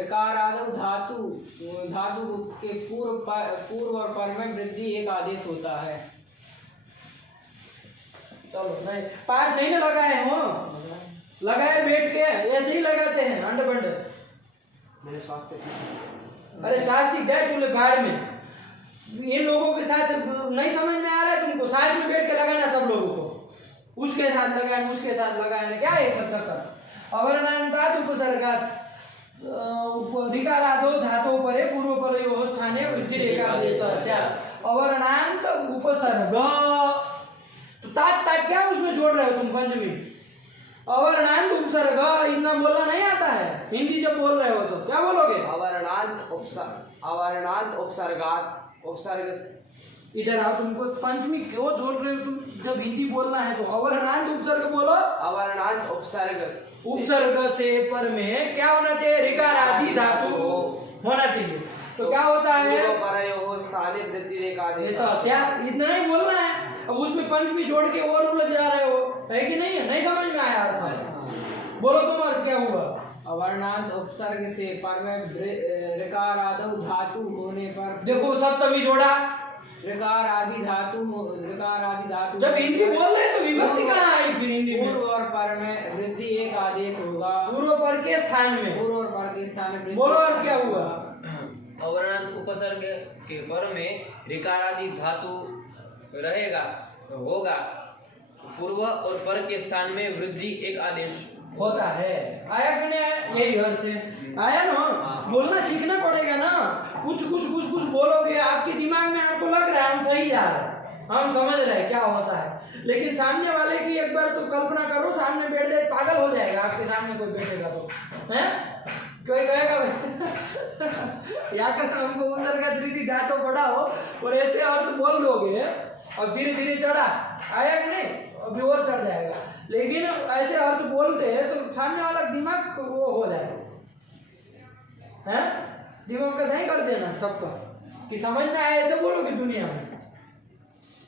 ऋकार आदि धातु के पूर्व और पर में वृद्धि एक आदेश होता है। चलो नहीं पाठ नहीं ना लगाए हो, लगाए बैठ के ऐसे ही लगाते हैं अंडे बंडे। मेरे स्वास्थ्य अरे शास्त्री गए चूल्हे बाढ़ में। इन लोगों के साथ नहीं समझ में आ रहा है तुमको, साथ में बैठ के लगाना सब लोगों को, उसके साथ लगाए उसके साथ लगाए, क्या है सब चक्कर। अवर्णांताद उपसर्गात ऋकारादो धातु परे पूर्व पर स्थाने वृद्धि रेखा अवर्णांत उपसर्ग। तो तात क्या उसमें जोड़ रहे हो तुम पंचमी? अवर्णांत उपसर्ग इतना बोलना नहीं आता है, हिंदी जब बोल रहे हो तो क्या बोलोगे? अवर्णांत उपसर्ग। इधर आओ, तुमको पंचमी क्यों जोड़ रहे हो तुम? जब हिंदी बोलना है तो अवर्णांत उपसर्ग बोलो। अवर्णांत उपसर्ग से पर में क्या होना चाहिए? ऋकार आदि धातु होना चाहिए। तो क्या होता है? इतना ही बोलना है। अब उसमें पंचमी जोड़ के और उलझ जा रहे हो, है कि नहीं है? नहीं समझ में आया अर्थ? बोलो तुम अर्थ क्या हुआ? अवर्णांत उपसर्ग से पर में ऋकार आदि धातु होने पर, देखो सब तभी जोड़ा। ऋकार आदि धातु जब हिंदी बोल रहे तो विभक्ति कहाँ आई फिर हिंदी में? पूर्व और पर में वृद्धि एक आदेश होगा। पूर्व पर के स्थान में, पूर्व और पर के स्थान में बोलो अर्थ क्या हुआ? अवर्णांत उपसर्ग के पर में ऋकार आदि धातु रहेगा होगा, पूर्व और पर के स्थान में वृद्धि एक आदेश होता है। आया कि नहीं आया? यही अर्थ है। आया ना? बोलना सीखना पड़ेगा ना। कुछ बोलोगे, आपके दिमाग में आपको लग रहा है हम सही जा रहे हैं, हम समझ रहे हैं क्या होता है, लेकिन सामने वाले की एक बार तो कल्पना करो, सामने बैठ जाए पागल हो जाएगा। आपके सामने कोई बैठेगा तो है कोई कहेगा या कर हमको उधर का धीरे धातु पड़ा हो और ऐसे अर्थ बोल दोगे और धीरे धीरे चढ़ा, आया कि नहीं? अभी और चढ़ जाएगा। लेकिन ऐसे अर्थ बोलते हैं तो सामने वाला दिमाग वो हो जाएगा, हैं? दिमाग का नहीं कर देना सबका कि समझ में आए, ऐसे बोलोगे दुनिया में।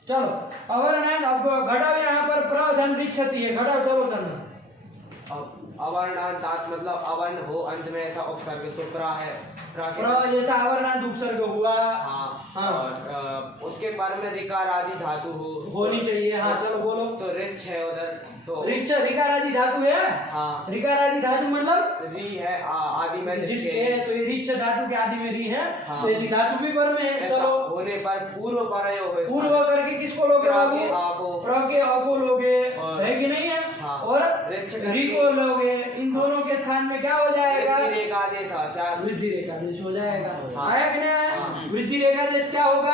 चलो अवर्णांत, अब घटाओ यहाँ पर प्रधन रिक्षति है, घटाओ चलो चलना। अवर्णांत मतलब अवर्ण हो अंत में ऐसा उपसर्ग तो प्रा है, जैसा अवर्णांत उपसर्ग हुआ। हाँ। और उसके पर में ऋकार आदि धातु होनी चाहिए। हाँ चलो बोलो। तो रिच है उधर, तो रिच ऋकार आदि धातु है। हाँ। ऋकार आदि धातु मतलब री है आदि में जिसके, तो ये रिच धातु के आदि में री है। हाँ। तो इसी धातु भी पर में है। चलो होने पर पूर्व पर पूर्व करके किसको लोगे बाबू? प्र के अ को लोगे, है कि नहीं है? हाँ। और री को लोगे, इन दोनों के स्थान में क्या हो जाएगा? वृद्धि रेखादेश हो जाएगा। हाँ। आया कि नहीं आया? वृद्धि रेखादेश क्या होगा?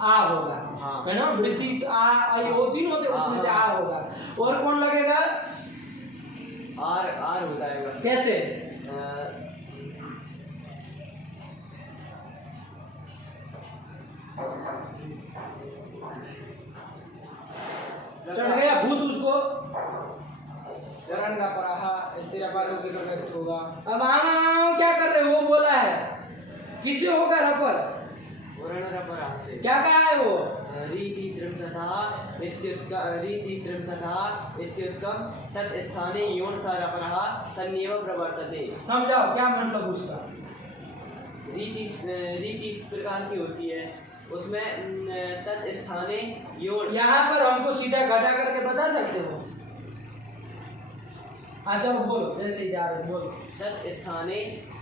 आ होगा। हाँ। है ना? वृद्धि ये वो तीन होते हैं, उसमें से आ होगा। और कौन लगेगा? आर हो जाएगा। कैसे? चढ़ गया भूत उसको। वरण का पराहा स्थिर अपारों के प्रकट होगा। अब क्या कर रहे हो? वो बोला है किससे होगा? रपर। से क्या कहा है वो? रीति त्रिंशतः तत्स्थाने योन सरपरः सन्निव प्रवर्तते। समझाओ क्या मतलब उसका? रीति इस प्रकार की होती है, उसमें तत्स्थाने योन। यहाँ पर हमको सीधा घटा करके बता सकते हो? हाँ चलो बोलो, जैसे ही जा रहे बोलो। तत्स्थाने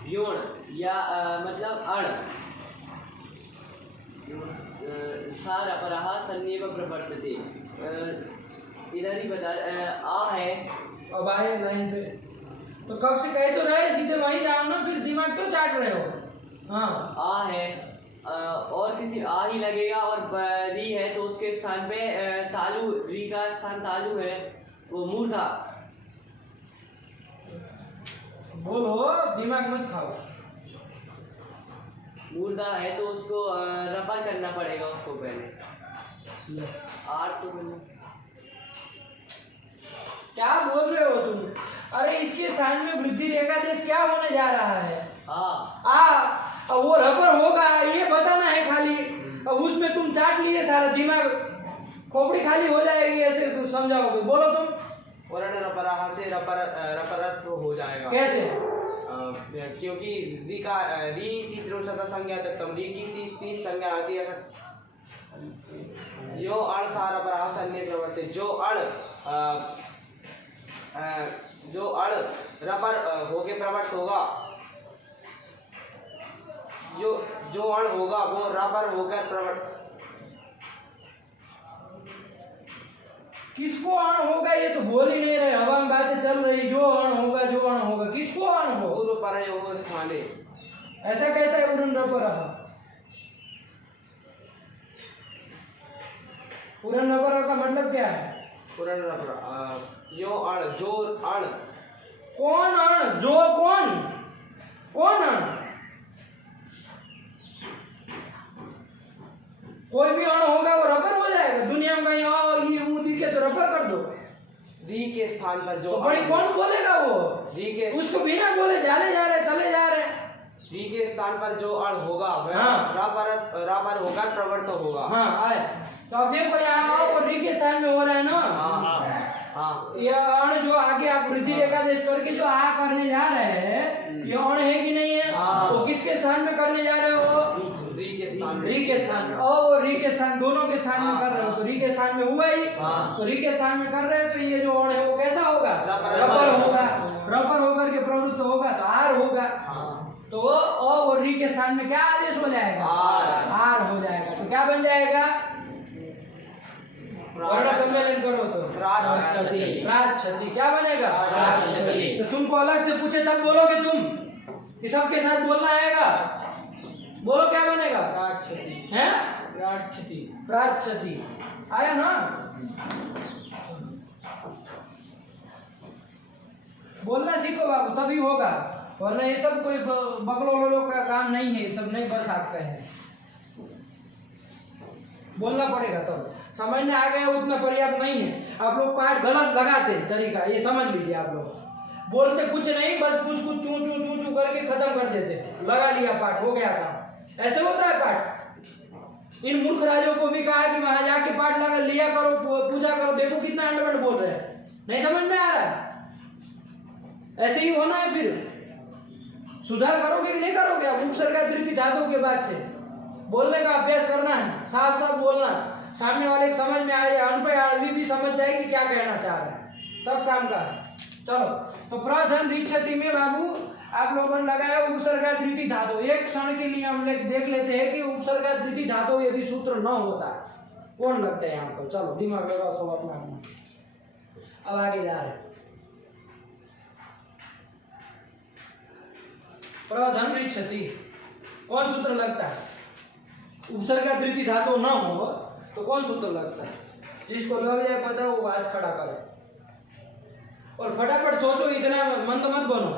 योन या मतलब अण सार अपरः सन्निव प्रवर्तते। इधर ही बता आ है। अब आए लाइन पे तो कब से कहे तो रहे, सीधे वहीं जाओ ना, फिर दिमाग क्यों चाट रहे हो? हाँ आ है और किसी आ ही लगेगा और री है तो उसके स्थान पे तालु, री का स्थान तालु है, वो मूर्धा बोलो, दिमाग मत खाओ। मूर्धा है तो उसको रफा करना पड़ेगा उसको पहले। आर तो क्या बोल रहे हो तुम? अरे इसके स्थान में वृद्धि रेखा देश क्या होने जा रहा है? हाँ अब वो रबर होगा ये बताना है खाली। अब उसमें तुम चाट लिए सारा दिमाग, खोपड़ी खाली हो जाएगी ऐसे तुम समझाओगे। बोलो तुम। वर्ण रपराहा से रपरत्व हो जाएगा। कैसे? क्योंकि री का री की त्रिशत संज्ञा तक री की 30 संज्ञा आती है। यो अण सारा पराह सन्य प्रवर्ते जो अण रबर होके प्रवृत्त होगा, जो अण होगा वो रबर होकर प्रवृत्त। किसको अण होगा ये तो बोल ही नहीं रहे, हवा में बातें चल रही। जो अण होगा, जो अण होगा, किसको अण हो? पूर्व परयो स्थाने ऐसा कहता है उड़न रपरहा। उड़न रपरहा का मतलब क्या है? पूर्ण रपर यो अण जो अण। कौन अण? जो कौन? कौन अण? कोई भी अण होगा वो रबर हो जाएगा। दुनिया में कहीं आओ ये ऊ दिखे तो रबर कर दो। री के स्थान पर जो तो भाई कौन बोलेगा वो? री के उसको बिना बोले जाले जा रहे, चले जा रहे। री के स्थान पर जो अण होगा वह हाँ। रापर होकर प्रवृत्त होगा। हाँ आए तो अब देखो यहाँ आओ और री के स्थान में हो रहा है ना। हाँ ये अण जो आगे आप वृद्धि रेखा देश करके जो आ करने जा रहे हैं, ये अण है कि नहीं है? हाँ। तो किसके स्थान में करने जा रहे हो? री के स्थान में। री के स्थान में। और वो री के स्थान दोनों के स्थान में कर रहे हो तो री के स्थान में हुआ ही। हाँ। तो री के स्थान में कर रहे हैं तो ये जो अण है वो कैसा होगा? रबर रबर होगा। रबर होकर के प्रवृत्त होगा तो आर होगा। तो वो री के स्थान में क्या आदेश हो जाएगा? आर हो जाएगा। तो क्या बन जाएगा? वर्ण सम्मेलन करो तो प्राच्छति। प्राच्छति क्या बनेगा? प्राच्छति। तो तुमको अलग से पूछे तब बोलोगे तुम कि सबके साथ बोलना आएगा? बोलो क्या बनेगा? प्राच्छति। हैं? प्राच्छति। प्राच्छति आया ना? बोलना सीखो बाबू तभी होगा, वरना ये सब कोई बकलो का काम नहीं है। ये सब नहीं बस आपका है, बोलना पड़ेगा तब। समझ में आ गया उतना पर्याप्त नहीं है। आप लोग पाठ गलत लगाते तरीका, ये समझ लीजिए। आप लोग बोलते कुछ नहीं, बस कुछ कुछ चू चू चू चू करके खत्म कर देते। लगा लिया पाठ, हो गया काम। ऐसे होता है पाठ। इन मूर्ख राजों को भी कहा कि वहां जाके पाठ लगा लिया करो, पूजा करो। देखो कितना अंडरवर्ड बोल रहे हैं, नहीं समझ में आ रहा है। ऐसे ही होना है। फिर सुधार करोगे कि नहीं करोगे? अब उपसर्ग तृतीय धातु के बाद से बोलने का अभ्यास करना है, साफ साफ बोलना। सामने वाले को समझ में आए, अनपढ़ आदमी भी समझ जाएगी क्या कहना चाह रहा है, तब काम का। चलो तो प्रधन रीक्षति में बाबू आप लोगों ने लगाया उपसर्ग तृतीय धातु। एक क्षण के लिए हम लोग देख लेते हैं कि उपसर्ग तृतीय धातु यदि सूत्र न होता कौन लगता है यहाँ पर। चलो दिमाग लगाओ सब अपना अपना। अब आगे जा रहे हैं। प्रधन रीक्षति कौन सूत्र लगता है? उपसर्ग तृतीय धातु न हो तो कौन सूत्र लगता है? जिसको लग जाए पता वो बात खड़ा करे और फटाफट सोचो, इतना मंद मत बनो।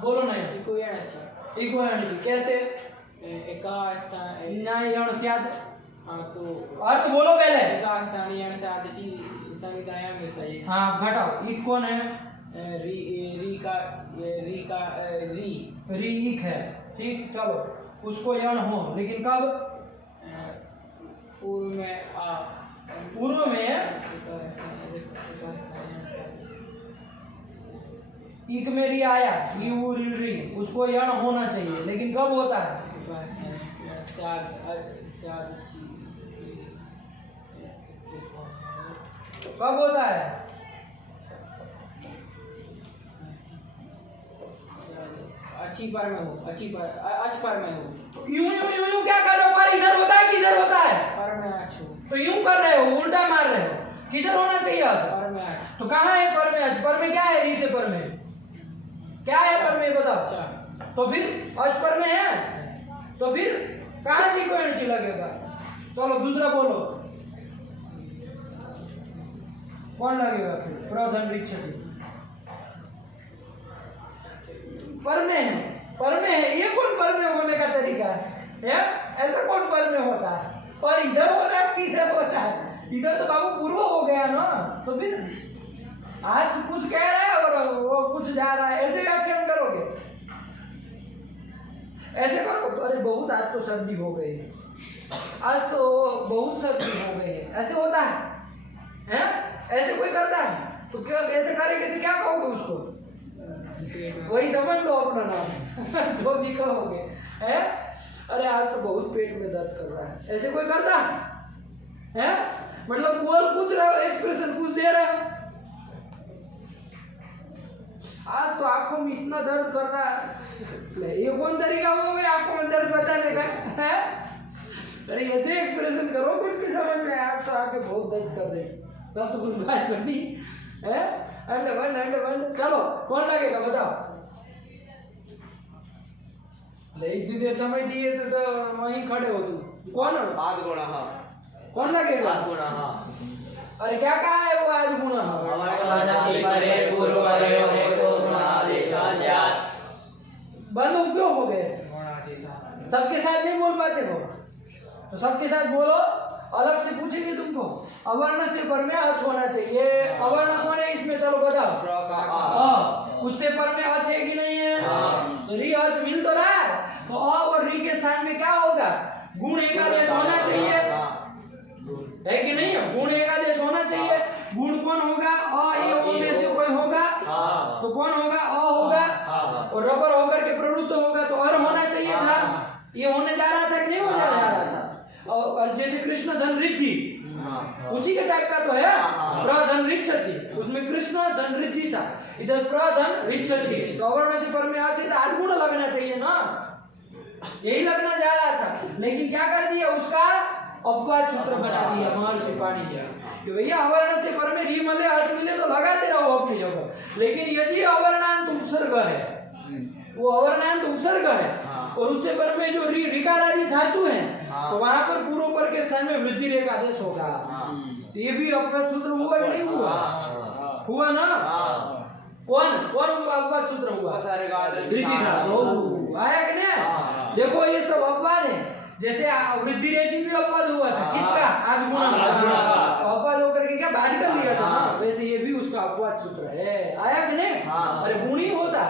बोलो नहीं इको याची। इको यानी कैसे? एका स्थान नहीं यण स्याद तो अर्थ बोलो पहले। एका स्थानीय यण से आदि संविधाया में सही। हाँ घटाओ। इक कौन है? री का री इक है, ठीक। चलो उसको यण हो, लेकिन कब? पूर्व में आ। पूर्व में इक में री आया, री उसको यण होना चाहिए, लेकिन कब होता है? कब होता है? अच्छी पर में हो, अच्छी पर अच पर में हो। यूं यूं यूं यूं क्या कर रहे हो? पर इधर होता है कि इधर होता है? पर में अच हो। तो यूं कर रहे हो, उल्टा मार रहे हो। किधर होना चाहिए अर्थ? पर में अच। तो कहाँ है पर में अच? पर में क्या है? री से पर में क्या है? पर में बताओ। अच्छा। तो फिर अच पर में है, तो फिर कहाँ से कोई एनर्जी लगेगा? चलो दूसरा बोलो, कौन लगेगा फिर? प्रधन रीक्षति पर में है, पर में है। ये कौन पर में होने का तरीका है? ऐसा कौन पर में होता है? और इधर होता है कि इधर होता है? इधर तो बाबू पूर्व हो गया ना, तो फिर आज कुछ कह रहा है और वो कुछ जा रहा है, ऐसे व्याख्यान करोगे? ऐसे करो? अरे बहुत आज तो सर्दी हो गई, आज तो बहुत सर्दी हो गई, ऐसे होता है? ऐसे कोई करता है? तो क्या ऐसे करेंगे तो क्या कहोगे उसको? वही समझ लो अपना नाम जो भी कहोगे है। अरे आज तो बहुत पेट में दर्द कर रहा है, ऐसे कोई करता है? मतलब बोल कुछ रहा हो, एक्सप्रेशन कुछ दे रहा है। आज तो आंखों में इतना दर्द कर रहा है, ये कौन तरीका हो गया आंखों में दर्द बताने का है? अरे ऐसे एक्सप्रेशन करो कुछ की समझ में आया, तो आके बहुत दर्द कर रहे, तब तो कुछ बात बनी है। अंड चलो कौन लगेगा बताओ? इतनी देर समय दिए तो वहीं खड़े हो तुम। कौन? आद गुणा। हाँ कौन लगेगा? आद गुणा। हाँ अरे क्या कहा है वो आज गुणा? बंद उपयोग हो गए, सबके साथ नहीं बोल पाते हो तो सबके साथ बोलो। अलग से पूछेंगे तुमको, अवर्ण से पर में अच होना चाहिए। अवर्ण कौन है इसमें? चलो बताओ। उससे पर में अच है कि नहीं है? तो री अच मिल तो रहा है, तो अ और री के स्थान में क्या होगा? गुण एकादेश होना चाहिए, है कि नहीं? गुण एकादेश होना चाहिए। गुण कौन होगा? अ ये में से कोई होगा तो कौन होगा? अ होगा, और रबर होकर के प्रवृत्त होगा तो अर होना चाहिए था। ये होने जा रहा था कि नहीं हो जा रहा था? और जैसे कृष्ण धन रिद्धि, उसी के टाइप का तो है। प्रधन रिच्छति, उसमें कृष्ण धन रिद्धि था, इधर प्रधन रिच्छति। तो अवर्ण से पर में आचे तो आध गुण लगना चाहिए ना, यही लगना जा रहा था। लेकिन क्या कर दिया? उसका अपवाद सूत्र बना दिया महर्षि पाणिनि कि भैया अवर्ण से पर में री मिले अर्थ मिले तो लगाते रहो अपनी जगह। लेकिन यदि अवर्णांत उपसर्ग है, वो अवर्णांत उपसर्ग है और उससे पर में जो ऋकार आदि धातु है, तो वहां पर पूर्व पर के स्थान में वृद्धि रेखा आदेश होगा। तो ये भी अपवाद सूत्र हुआ कि नहीं हुआ? हुआ ना? कौन कौन अपवाद सूत्र हुआ? वृद्धि धातु आया कि नहीं? देखो ये सब अपवाद है। जैसे वृद्धि रेचि भी अपवाद हुआ था, किसका? आद गुणा का। अपवाद होकर के क्या बाध कर लिया था ना, वैसे ये भी उसका अपवाद सूत्र है। आया कि नहीं? अरे गुणी होता,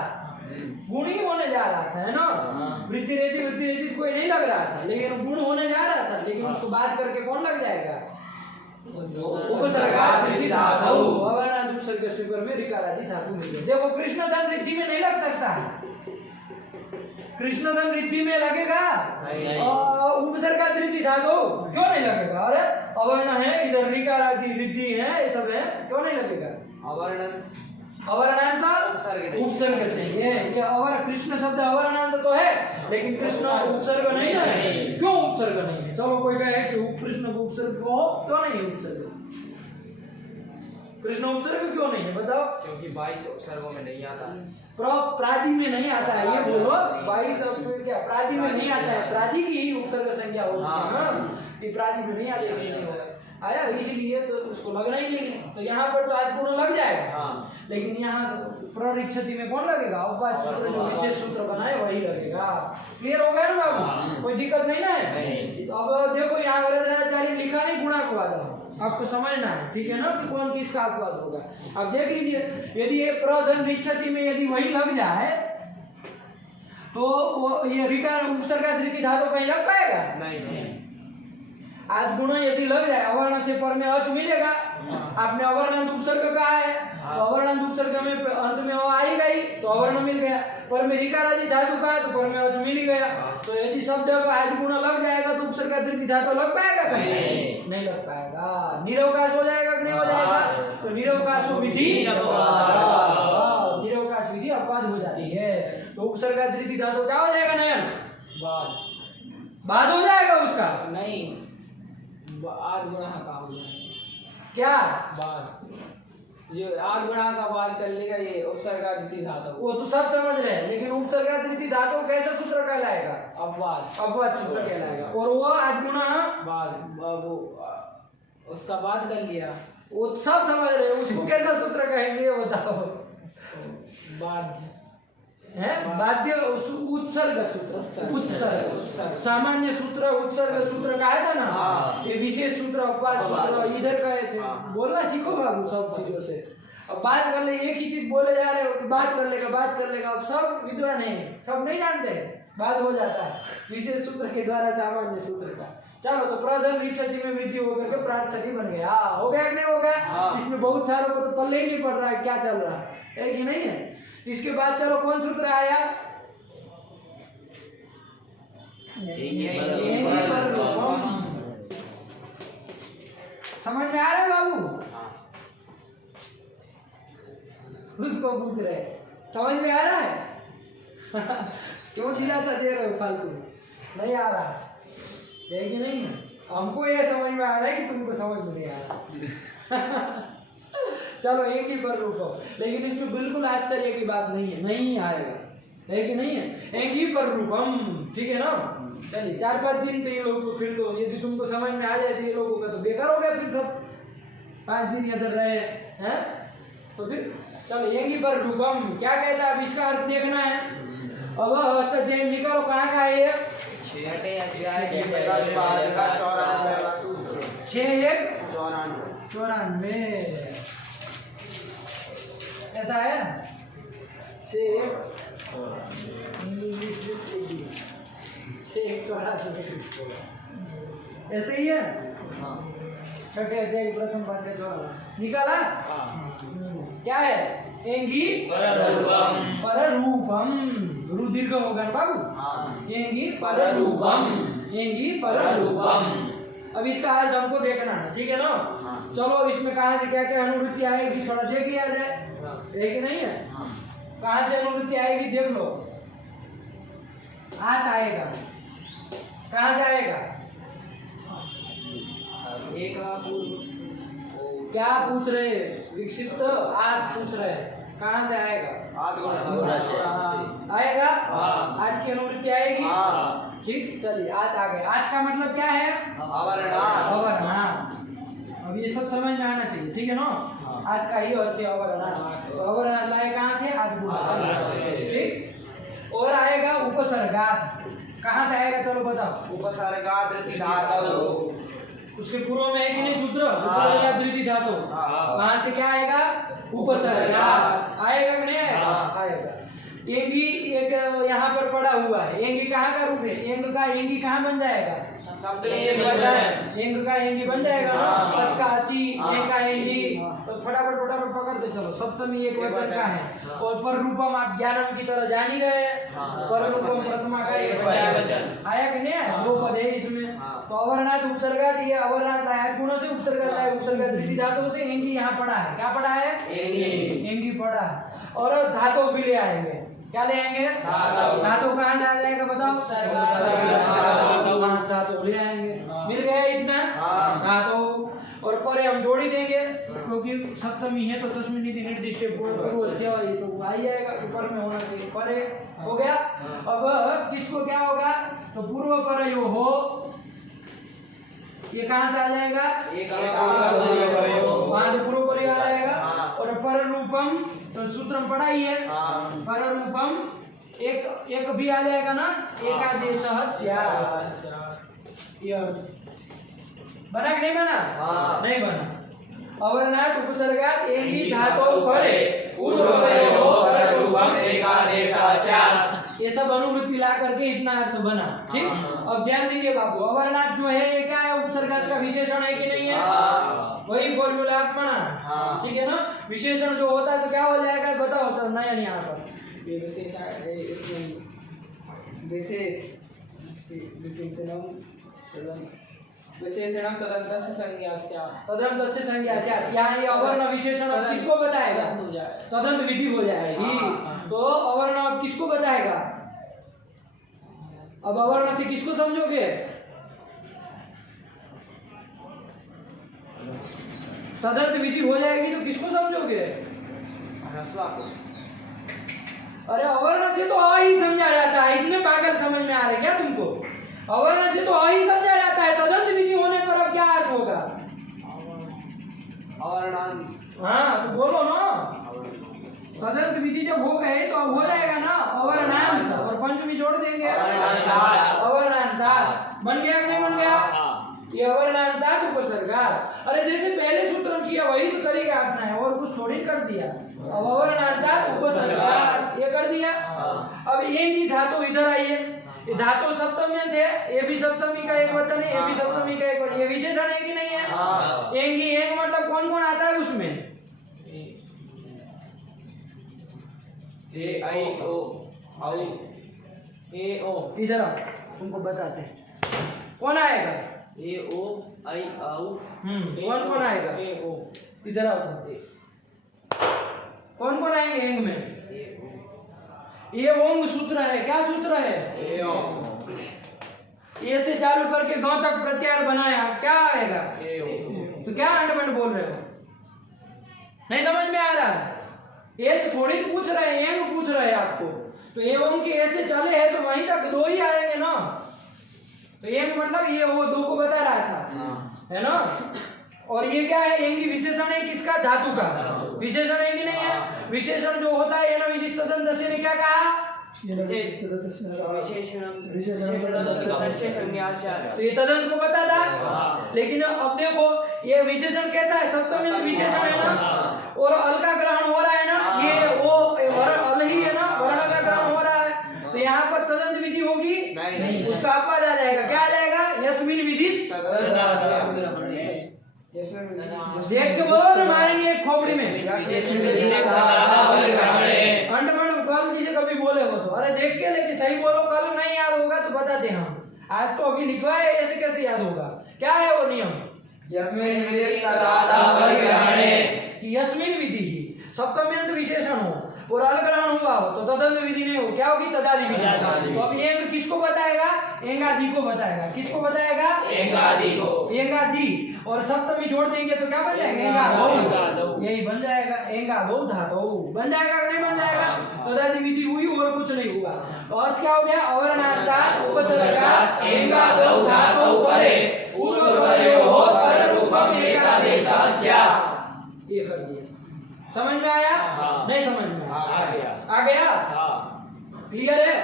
गुणी होने जा रहा था, है ना? वृद्धि रेचि कोई नहीं लग रहा था, लेकिन गुण होने जा रहा था। लेकिन उसको बात करके कौन लग जाएगा? उपसर्गात् वृद्धि धातु, अवर्णांत उपसर्ग से पर में ऋकार आदि धातु मिल गए। देखो कृष्ण धन रिद्धि में नहीं लग सकता है, कृष्ण धन रिद्धि में लगेगा उपसर्गात् वृद्धि धातु क्यों नहीं लगेगा? अरे अवर्ण है, इधर ऋकार आदि रिद्धि है, ये सब है, क्यों नहीं लगेगा? अवर्णांत उपसर्ग चाहिए। ये अवर कृष्ण शब्द अवर्णांत तो है, लेकिन कृष्ण उपसर्ग नहीं है। क्यों उपसर्ग नहीं है? चलो कोई कहे कि कृष्ण को उपसर्ग हो, क्यों नहीं है उपसर्ग? कृष्ण उपसर्ग क्यों नहीं है बताओ? क्योंकि 22 उपसर्गों में नहीं आता है। प्रादि में नहीं आता है, ये बोलो 22 क्या प्रादि में नहीं आता है? प्रादि की ही उपसर्ग संख्या होती है ना, कि प्रादि में नहीं आते नहीं आया, इसीलिए तो उसको लगना ही नहीं है। तो यहाँ पर तो आज पूर्ण लग जाएगा, लेकिन यहाँ प्ररिच्छति में कौन लगेगा? अपवाद सूत्र जो विशेष सूत्र बनाए वही लगेगा। क्लियर हो गया ना बाबू? कोई दिक्कत नहीं ना है? अब देखो यहाँ वरदाचार्य लिखा नहीं गुणापवाद, आपको समझना है, ठीक है ना, कि कौन किसका अपवाद होगा। अब देख लीजिए, यदि ये प्रधन रिच्छति में यदि वही लग जाए तो वो ये ऋकार उपसर्गात् वृद्धि धातु कहीं लग पाएगा? नहीं। आज गुण यदि लग जाए, अवर्ण से पर में अच मिलेगा। आपने अवर्णांत उपसर्ग कहा है, तो अवर्णांत उपसर्ग में अंत में अ आएगा ही, तो अवर्ण मिल गया। पर में ऋकार आदि धातु का है तो पर में अच मिल ही गया। तो यदि सब जगह आज गुण लग जाएगा तो उपसर्गात् वृद्धि धातु लग पाएगा कहीं? नहीं लग पाएगा। निरवकाश हो जाएगा कि नहीं हो जाएगा? तो निरवकाश विधि निरवकाश विधि अपवाद हो जाती है। तो उपसर्गात् वृद्धि धातु क्या हो जाएगा नयन? बाद हो जाएगा उसका? नहीं, आध गुणा का हो जाएगा। क्या बाद ये आध गुणा का बाद कर लेगा, ये उपसर्गात् वृद्धि धातु। वो तो सब समझ रहे हैं, लेकिन उपसर्गात् वृद्धि धातु कैसा सूत्र कहलाएगा? अपवाद सूत्र कहलाएगा। और वो आध गुणा बाद वो उसका बाद कर लिया, वो सब समझ रहे हैं, उसको कैसा सूत्र कहेंगे बताओ? बाद है बाध्य उत्सर्ग सूत्र उत्सर्ग सामान्य सूत्र उत्सर्ग सूत्र का है ना ये विशेष सूत्र अपवाद सूत्र इधर का थे बोलना सीखो बाबू सब चीजों से। अब बात कर ले एक ही चीज बोले जा रहे हो कि बात कर लेगा अब सब विद्वान है सब नहीं जानते बात हो जाता है विशेष सूत्र के द्वारा सामान्य सूत्र का। चलो तो प्रधन रीक्षति में वृद्धि होकर के प्रार्थति बन गया हो गया कि नहीं हो गया। इसमें बहुत सारों को तो पल्ले ही नहीं पड़ रहा है क्या चल रहा है कि नहीं है। इसके बाद चलो कौन सूत्र आया समझ में आ रहा है बाबू उसको पूछ रहे समझ में आ रहा है क्यों दिलासा दे रहे हो फालतू नहीं आ रहा है कि नहीं है। हमको ये समझ में आ रहा है कि तुमको समझ में नहीं आ रहा चलो एक ही पर रुको लेकिन इसमें बिल्कुल आश्चर्य की बात नहीं है नहीं आएगा है कि नहीं है एक ही पर रूपम ठीक है ना। चलिए 4-5 दिन तो ये लोग को फिर तो यदि तुमको समझ में आ जाए तो ये लोगों का तो बेकार हो गया फिर सब 5 दिन इधर रहे हैं तो फिर चलो एक ही पर रूपम क्या कहता है अब इसका अर्थ देखना है। अब अष्टाध्यायी निकालो कहाँ का है ये 6-1-94 ऐसा है 6-1-94 ऐसे ही है छठे अध्याय प्रथम पाठ का निकाला क्या है एंगी पररूपम रू दीर्घ होगा ना बाबू एंगी पररूपम। अब इसका अर्थ हमको देखना है ठीक है ना। चलो इसमें कहाँ से क्या क्या अनुवृत्ति आएगी थोड़ा देख लिया जाए है कि नहीं है। कहाँ से अनुवृत्ति आएगी देख लो आत आएगा कहाँ से आएगा एक क्या पूछ रहे विकसित आत पूछ रहे कहाँ से आएगा आएगा आठ की अनुवृत्ति आएगी ठीक। चलिए आठ आ गए आठ का मतलब क्या है अवर्ण। अब ये सब समझ में आना चाहिए ठीक है ना। आठ का ही अर्थ है अवर्ण तो अवर्ण लाए कहाँ से आठ ठीक। और आएगा उपसर्गात कहाँ से आएगा चलो बताओ उपसर्गात उसके पूर्व में है कि नहीं सूत्र उपसर्गात धातु वहां से क्या आएगा उपसर्गात आएगा कि नहीं आएगा। एंगी एक यहाँ पर पड़ा हुआ है एंगी कहाँ का रूप है एंग का एंगी कहाँ बन जाएगा एंग का एंगी बन जाएगा ना अच का अची एंग का एंगी तो फटाफट पकड़ते चलो सप्तमी एक वचन का है और पर रूपम आप ज्ञानम की तरह जान ही रहे पर रूपम प्रथमा का एक वचन आया कि नहीं दो पद है इसमें। तो अवर्णात उपसर्गात ये अवर्णात लाया गुणों से उपसर्गात लाया उपसर्गात दृष्टि धातु से एंगी यहाँ पड़ा है क्या पड़ा है एंगी पड़ा है और धातु भी ले आएंगे क्या ले आएंगे धातु कहाँ से आ जाएगा बताओ धातु ले आएंगे मिल गया इतना धातु और परे हम जोड़ी देंगे क्योंकि सप्तमी है तो दसवीं निर्दिष्ट तो आ ही जाएगा ऊपर में होना चाहिए परे हो गया। अब किसको क्या होगा तो पूर्व पर यो हो ये कहाँ से आ जाएगा वहां से पूर्व पर आ जाएगा और पर रूपम तो सूत्र में पढ़ा ही है पर रूपम एक भी आ जाएगा ना एकादेश बना कि नहीं बना नहीं बना। अवर्णात उपसर्गात एंगी धातु परे पूर्व पर रूपम एकादेश ये सब अनुवृत्ति ला करके इतना अर्थ बना ठीक। अब ध्यान दीजिए बाबू अवर्णात जो है ये क्या है उपसर्गात का विशेषण है कि नहीं है वही फॉर्मूला आप पढ़ा ठीक है ना। विशेषण जो होता है तो क्या हो जाएगा बताओ तो नया नहीं यहाँ पर विशेषणम तदन्तस्य संज्ञा तदन्तस्य संज्ञा यहाँ ये अवर्ण विशेषण अब किसको बताएगा तदंत विधि हो जाएगी। तो अवर्ण अब किसको बताएगा अब अवर्ण से किसको समझोगे तदंत विधि हो जाएगी तो किसको समझोगे अरे अवर्ण से तो अ ही समझा जाता है इतने पागल समझ में आ रहे क्या तुमको अवर्ण से तो अ ही समझा जाता है तदंत विधि होने पर अब क्या अर्थ होगा हाँ तो बोलो ना तदंत विधि जब हो गए तो अब हो जाएगा ना जोड़ देंगे अवर्णांतात्। अवर्णांतात्। बन गया कि नहीं बन गया? ये अवर्णांतात् उपसर्गात्। अरे जैसे पहले सूत्र में किया वही तो तरीका अपना है, और कुछ थोड़ी कर दिया। अब अवर्णांतात् उपसर्गात् ये कर दिया। अब एक ही धातु इधर आइए, ये धातु सप्तमी थे, ये भी सप्तमी का एक वचन है, ये भी सप्तमी का एक वचन, ये विशेषण है कि नहीं है? एक ही एक मतलब कौन कौन आता है उसमें? ए आई ओ औ ए ओ इधर आओ, तुमको बताते हैं कौन आएगा। ए ओ आई औ कौन कौन आएगा? ए ओ इधर आओ, कौन कौन आएंगे एंग में? ये ओंग सूत्र है। क्या सूत्र है? ए ओ ये से चालू करके गांव तक प्रत्यार बनाया, क्या आएगा? ए ओ तो क्या अंडमंड बोल रहे हो? नहीं समझ में आ रहा है? एच थोड़ी पूछ रहे हैं, एंग पूछ रहे हैं आपको। तो ये ओंग के ऐसे चले हैं तो वहीं तक दो ही आएंगे ना। तो एंग मतलब ये वो दो को बता रहा था, है ना। और ये क्या है? एंग की विशेषण है किसका? धातु का विशेषण है कि नहीं है? विशेषण जो होता है ना, विशिष्ट तदंत ने क्या कहा? तो ये तदंत को पता था, लेकिन अब देखो ये विशेषण कैसा है? सप्तमी विशेषण है ना, और अल का ग्रहण हो रहा है ना, ये वो अल ही है ना, वर्ण का ग्रहण हो रहा है। तो यहाँ पर तदंत विधि होगी नहीं। उसका अपवाद आ जाएगा। क्या आ जाएगा? यस्मिन विधि। देख के बोलो ना, मारेंगे एक खोपड़ी में। अंडमंड गलती से कभी बोले हो तो अरे देख के, लेकिन सही बोलो, कल नहीं याद होगा तो बताते हम। आज तो अभी लिखवा है, ऐसे कैसे याद होगा? क्या है वो नियम? यस्मिन् विधि तदादा परिग्रहणे कि यस्मिन विधि ही सप्तम्यंत विशेषण हो और अल ग्रहण हुआ हो तो तदंत विधि नहीं हो, क्या होगी? तदादि विधि। तो अब एंग किसको बताएगा? एंगादि को बताएगा। किसको बताएगा? एंगादि को। एंगादि। और सप्तमी जोड़ देंगे तो क्या बन जाएगा? एंगादौ। यही बन जाएगा, एंगादौ धातु बन जाएगा कि नहीं बन जाएगा? तदादि विधि हुई और कुछ नहीं हुआ। तो अर्थ क्या हो गया? अवर्णांतात् उपसर्गात् एंगादौ धातौ परे पूर्वपरयोः पररूपम् एकादेशः स्यात्। ये कर दिया। समझ में आया? नहीं समझ में आया? आ गया? क्लियर है?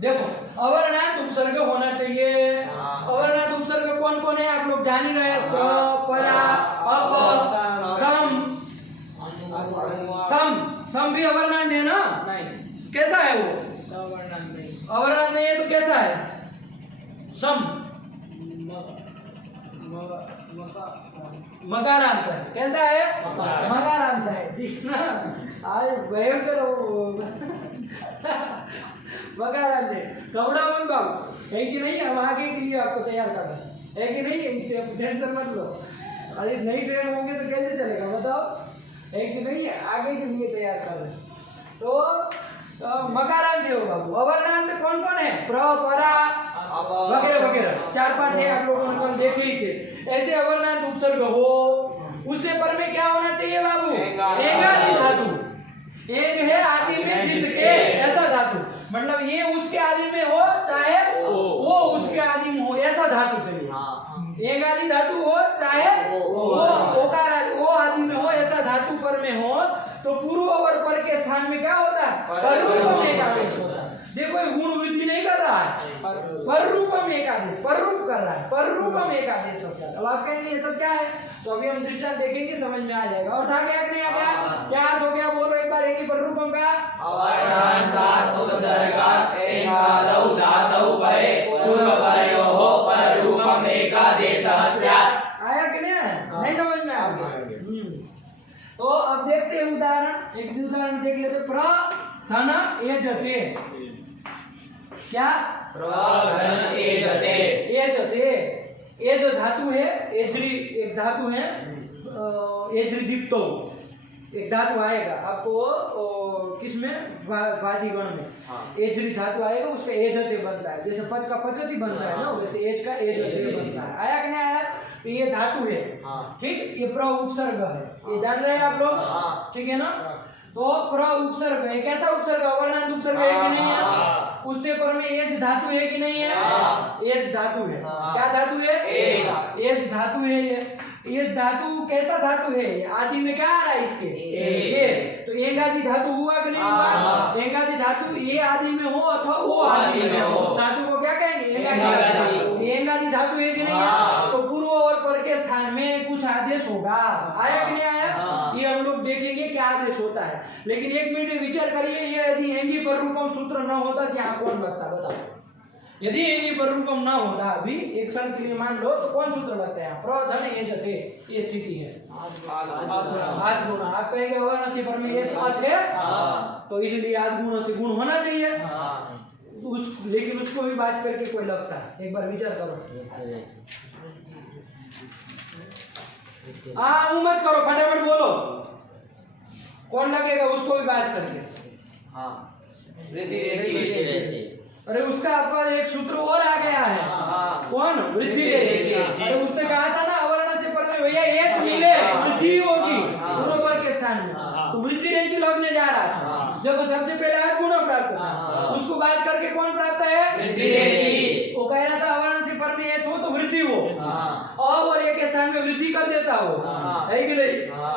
देखो अवर्णांत उपसर्ग होना चाहिए। अवर्णांत उपसर्ग कौन कौन है आप लोग जान ही रहे हैं। प, परा, अप, सम। सम भी अवर्णांत है ना? नहीं, कैसा है वो? अवर्णांत नहीं। अवर्णांत नहीं है तो कैसा है? सम मकारांत है। कैसा है? मकारांत है। ठीक ना? आज भयंकर मकारांत है। कौड़ा मन बाबू है कि नहीं? हम आगे के लिए आपको तैयार कर रहे हैं, है कि नहीं? टेंशन मत लो। अरे नहीं ट्रेन होंगे तो कैसे चलेगा बताओ? है कि नहीं? आगे के लिए तैयार कर रहे हैं। तो मकारांत है वो बाबू। अवर्णांत कौन कौन है? प्र, परा वगैरह वगैरह 4-5 है, आप लोगों ने कल देखे ही थे। ऐसे अवर्णांत उपसर्ग हो उससे पर में क्या होना चाहिए बाबू? एंगादि धातु। एंग है आदि में जिसके, ऐसा धातु। मतलब ये उसके आदि में हो चाहे वो उसके आदि में हो, ऐसा धातु चाहिए। एंगादि धातु हो चाहे वो ओकार आदि वो आदि में हो, ऐसा धातु पर में हो तो पूर्व और पर के स्थान में क्या होता है? पररूपम एकादेश होता है। देखो ये गुण वृद्धि नहीं कर रहा है, पररूपम एकादेश, पररूप कर रहा है, पररूपम एकादेश होता है। अब आप कहेंगे ये सब क्या है? तो अभी हम दृष्टांत देखेंगे, समझ में आ जाएगा। और था क्या कि नहीं आ गया? क्या अर्थ हो गया? बोलो एक बार। एक ही पररूपम का अवर्णांतात् उपसर्गात् एंगादौ धातौ परे पूर्वपरयोः पररूपम् एकादेशः स्यात्। आया कि नहीं आया? नहीं समझ में आ गया? तो अब देखते हैं उदाहरण। एक उदाहरण देख लेते। प्रधन एजते। क्या? प्रधन एजते। एजते। एज धातु है, एजरी एक धातु है, एजरी दीप्तो एक धातु आएगा आपको किसमें? वादिगण में एजरी धातु आएगा, उसका एजते बनता है। जैसे पच का पचती बनता है ना, वैसे एज का एजते बनता है। आया कि नहीं आया? तो ये धातु है, ठीक। ये प्र उपसर्ग है, ये जान रहे हैं आप लोग, ठीक है ना? तो प्र उपसर्ग है। कैसा उपसर्ग? अवर्णांत उपसर्ग है कि नहीं है? उससे पर में एज धातु है कि नहीं है? एज धातु है। क्या धातु है? एज धातु है ये। ये धातु कैसा धातु है? आदि में क्या आ रहा है इसके? ये तो एंग आदि धातु हुआ कि नहीं हुआ? एंग आदि धातु ये आदि में हो अथवा वो आदि में हो, उस धातु को क्या कहेंगे? एंग आदि धातु। एंग आदि धातु है कि नहीं है? तो पूर्व और पर के स्थान में कुछ आदेश होगा, आया कि नहीं आया? ये हम लोग देखेंगे क्या आदेश होता है। लेकिन एक मिनट विचार करिए, ये यदि एंगी पर रूपम सूत्र न होता तो यहाँ कौन लगता? बताओ। यदि एंगी पर रूपम ना होता अभी एक क्षण के लिए मान लो, तो कौन सूत्र लगता है? प्रधन एजते, ये स्थिति है। आद गुण, आप कहेंगे अवर्णसी पर में एच अच है, तो इसलिए आद गुणों से गुण होना चाहिए। लेकिन उसको भी बात करके कोई लगता है, एक बार विचार करो। हाँ मत करो, फटाफट बोलो, कौन लगेगा उसको भी बात करके? वृद्धि रेचि। अरे उसका आपका एक सूत्र और आ गया है, कौन? वृद्धि रेचि। अरे उसने कहा था ना अवर्ण से पर में भैया एच मिले वृद्धि होगी पूर्व पर के स्थान में, तो वृद्धि रेचि लगने जा रहा है। देखो सबसे पहले आज गुण प्राप्त था, उसको बात करके कौन प्राप्त है? वृद्धि रेचि। वो कह रहा था अवर्ण से पर में एच हो तो वृद्धि हो, और एक के स्थान में वृद्धि कर देता हो, है कि नहीं?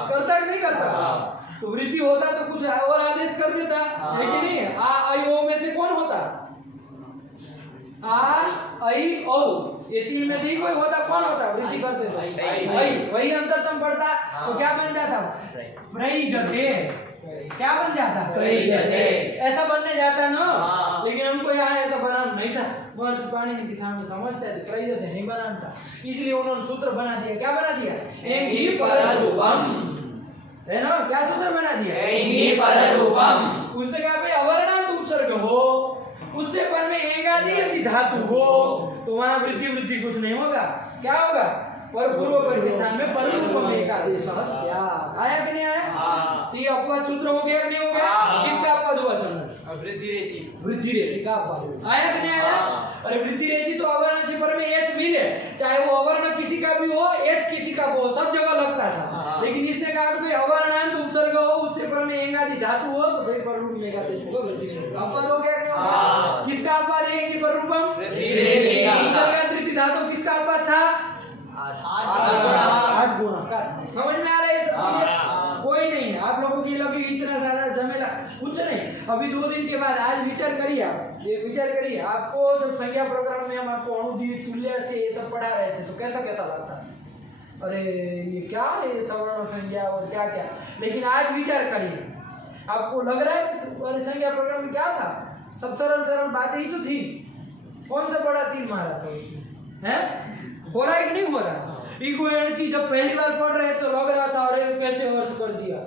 करता कि नहीं करता? तो वृद्धि होता तो कुछ और आदेश कर देता, है कि नहीं? आ आई ओ में से कौन होता? आ आई ओ, ये तीन में से ही कोई होता, कौन होता? वृद्धि कर देता, वही अंतरतम पड़ता, तो क्या बन जाता? प्रैजते। क्या बन जाता? प्रैजते। ऐसा बनने जाता ना, लेकिन हमको यहाँ ऐसा बनाना नहीं था, महर्षि पाणिनि की सामने समस्या थी, प्रैजते नहीं बनाना था, इसलिए उन्होंने सूत्र बना दिया। क्या बना दिया? एंगी पर रूपम, है ना? क्या सूत्र बना दिया? एंगी पर रूपम। उसने कहा भाई अवर्णांत उपसर्ग हो, उससे पर में एंग आदि यदि धातु हो, तो वहां वृद्धि कुछ नहीं होगा। क्या होगा? पर पूर्व पर के स्थान में पर रूप में एक आदेश आया कि नहीं आया? तो ये अपवाद सूत्र हो गया कि नहीं हो गया? किसका अपवाद हुआ? चंद्र वृद्धि रेचि। वृद्धि रेचि का अपवाद आया कि नहीं आया? अरे वृद्धि रेचि तो अवर्ण से पर में एच मिले, चाहे वो अवर्ण किसी का भी हो, एच किसी का हो, सब जगह लगता था। लेकिन इसने कहा कि अवर्णांत उपसर्ग हो, उससे पर में एंग आदि धातु हो, तो भाई पर रूप में एक आदेश होगा, वृद्धि होगा। अपवाद हो गया? किसका अपवाद है? कि पर रूपम वृद्धि रेचि। तृतीय धातु किसका अपवाद था? आठ गुणा का। समझ में आ रहा है ये सब चीजें? कोई नहीं है आप लोगों की लगी इतना ज्यादा झमेला, कुछ नहीं। अभी 2 दिन के बाद आज विचार करिए, आप ये विचार करिए, आपको जब संज्ञा प्रोग्राम में हम आपको अणुदीप तुल्य से ये सब पढ़ा रहे थे, तो कैसा कैसा लगता? अरे ये क्या है सवर्ण संज्ञा और क्या क्या। लेकिन आज विचार करिए, आपको लग रहा है संज्ञा प्रोग्राम में क्या था? सब सरल सरल बातें ही तो थी। कौन सा बड़ा तीर मारा था उसमें? है हो रहा है कि नहीं हो रहा? इको एनर्जी जब पहली बार पढ़ रहे तो लग रहा था अरे कैसे अर्थ कर दिया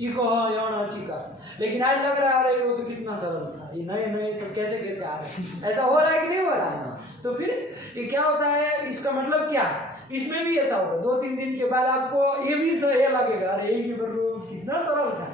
इको एनर्जी का, लेकिन आज लग रहा है अरे वो तो कितना सरल था, ये नए नए सब कैसे कैसे आ रहे। ऐसा हो रहा है कि नहीं हो रहा है? तो फिर ये क्या होता है? इसका मतलब क्या? इसमें भी ऐसा होगा 2-3 दिन के बाद आपको ये भी ये लगेगा अरे एक ही कितना सरल था,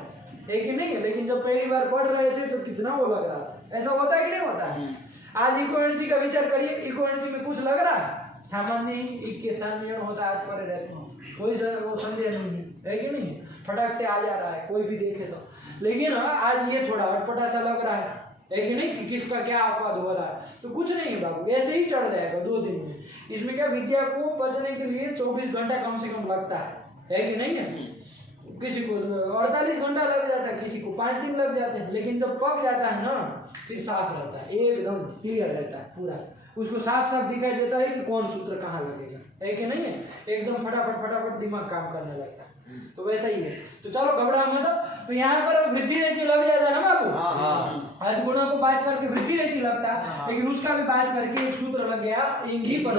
है कि नहीं? लेकिन जब पहली बार पढ़ रहे थे तो कितना वो लग रहा था। ऐसा होता है कि नहीं होता है? आज इको एनर्जी का विचार करिए, इको एनर्जी में कुछ लग रहा है? सामान्य ही एक के स्थान में होता है, आज पढ़े रहते हैं, कोई वो संदेह नहीं है कि नहीं? फटाक से आ जा रहा है कोई भी देखे तो। लेकिन आज ये थोड़ा अटपटा सा लग रहा है कि नहीं? कि किसका क्या अपवाद हो रहा है? तो कुछ नहीं बाबू, ऐसे ही चढ़ जाएगा 2 दिन में। इसमें क्या विद्या को पढ़ने के लिए 24 घंटा कम से कम लगता है कि नहीं है? किसी को 48 घंटा लग जाता है, किसी को 5 दिन लग जाते हैं, लेकिन जब पक जाता है ना फिर साफ रहता है, एकदम क्लियर रहता है पूरा, उसको साफ साफ दिखाई देता है कि कौन सूत्र कहाँ लगेगा, है कि नहीं है? एकदम फटाफट दिमाग काम करने लगता है। तो वैसा ही है। तो चलो घबरा मत। तो यहाँ पर वृद्धि रेचि लग जाता है ना बाबू? आज गुणों को बात करके वृद्धि रेचि लगता है, लेकिन उसका भी बात करके एक सूत्र लग गया इंगी पर।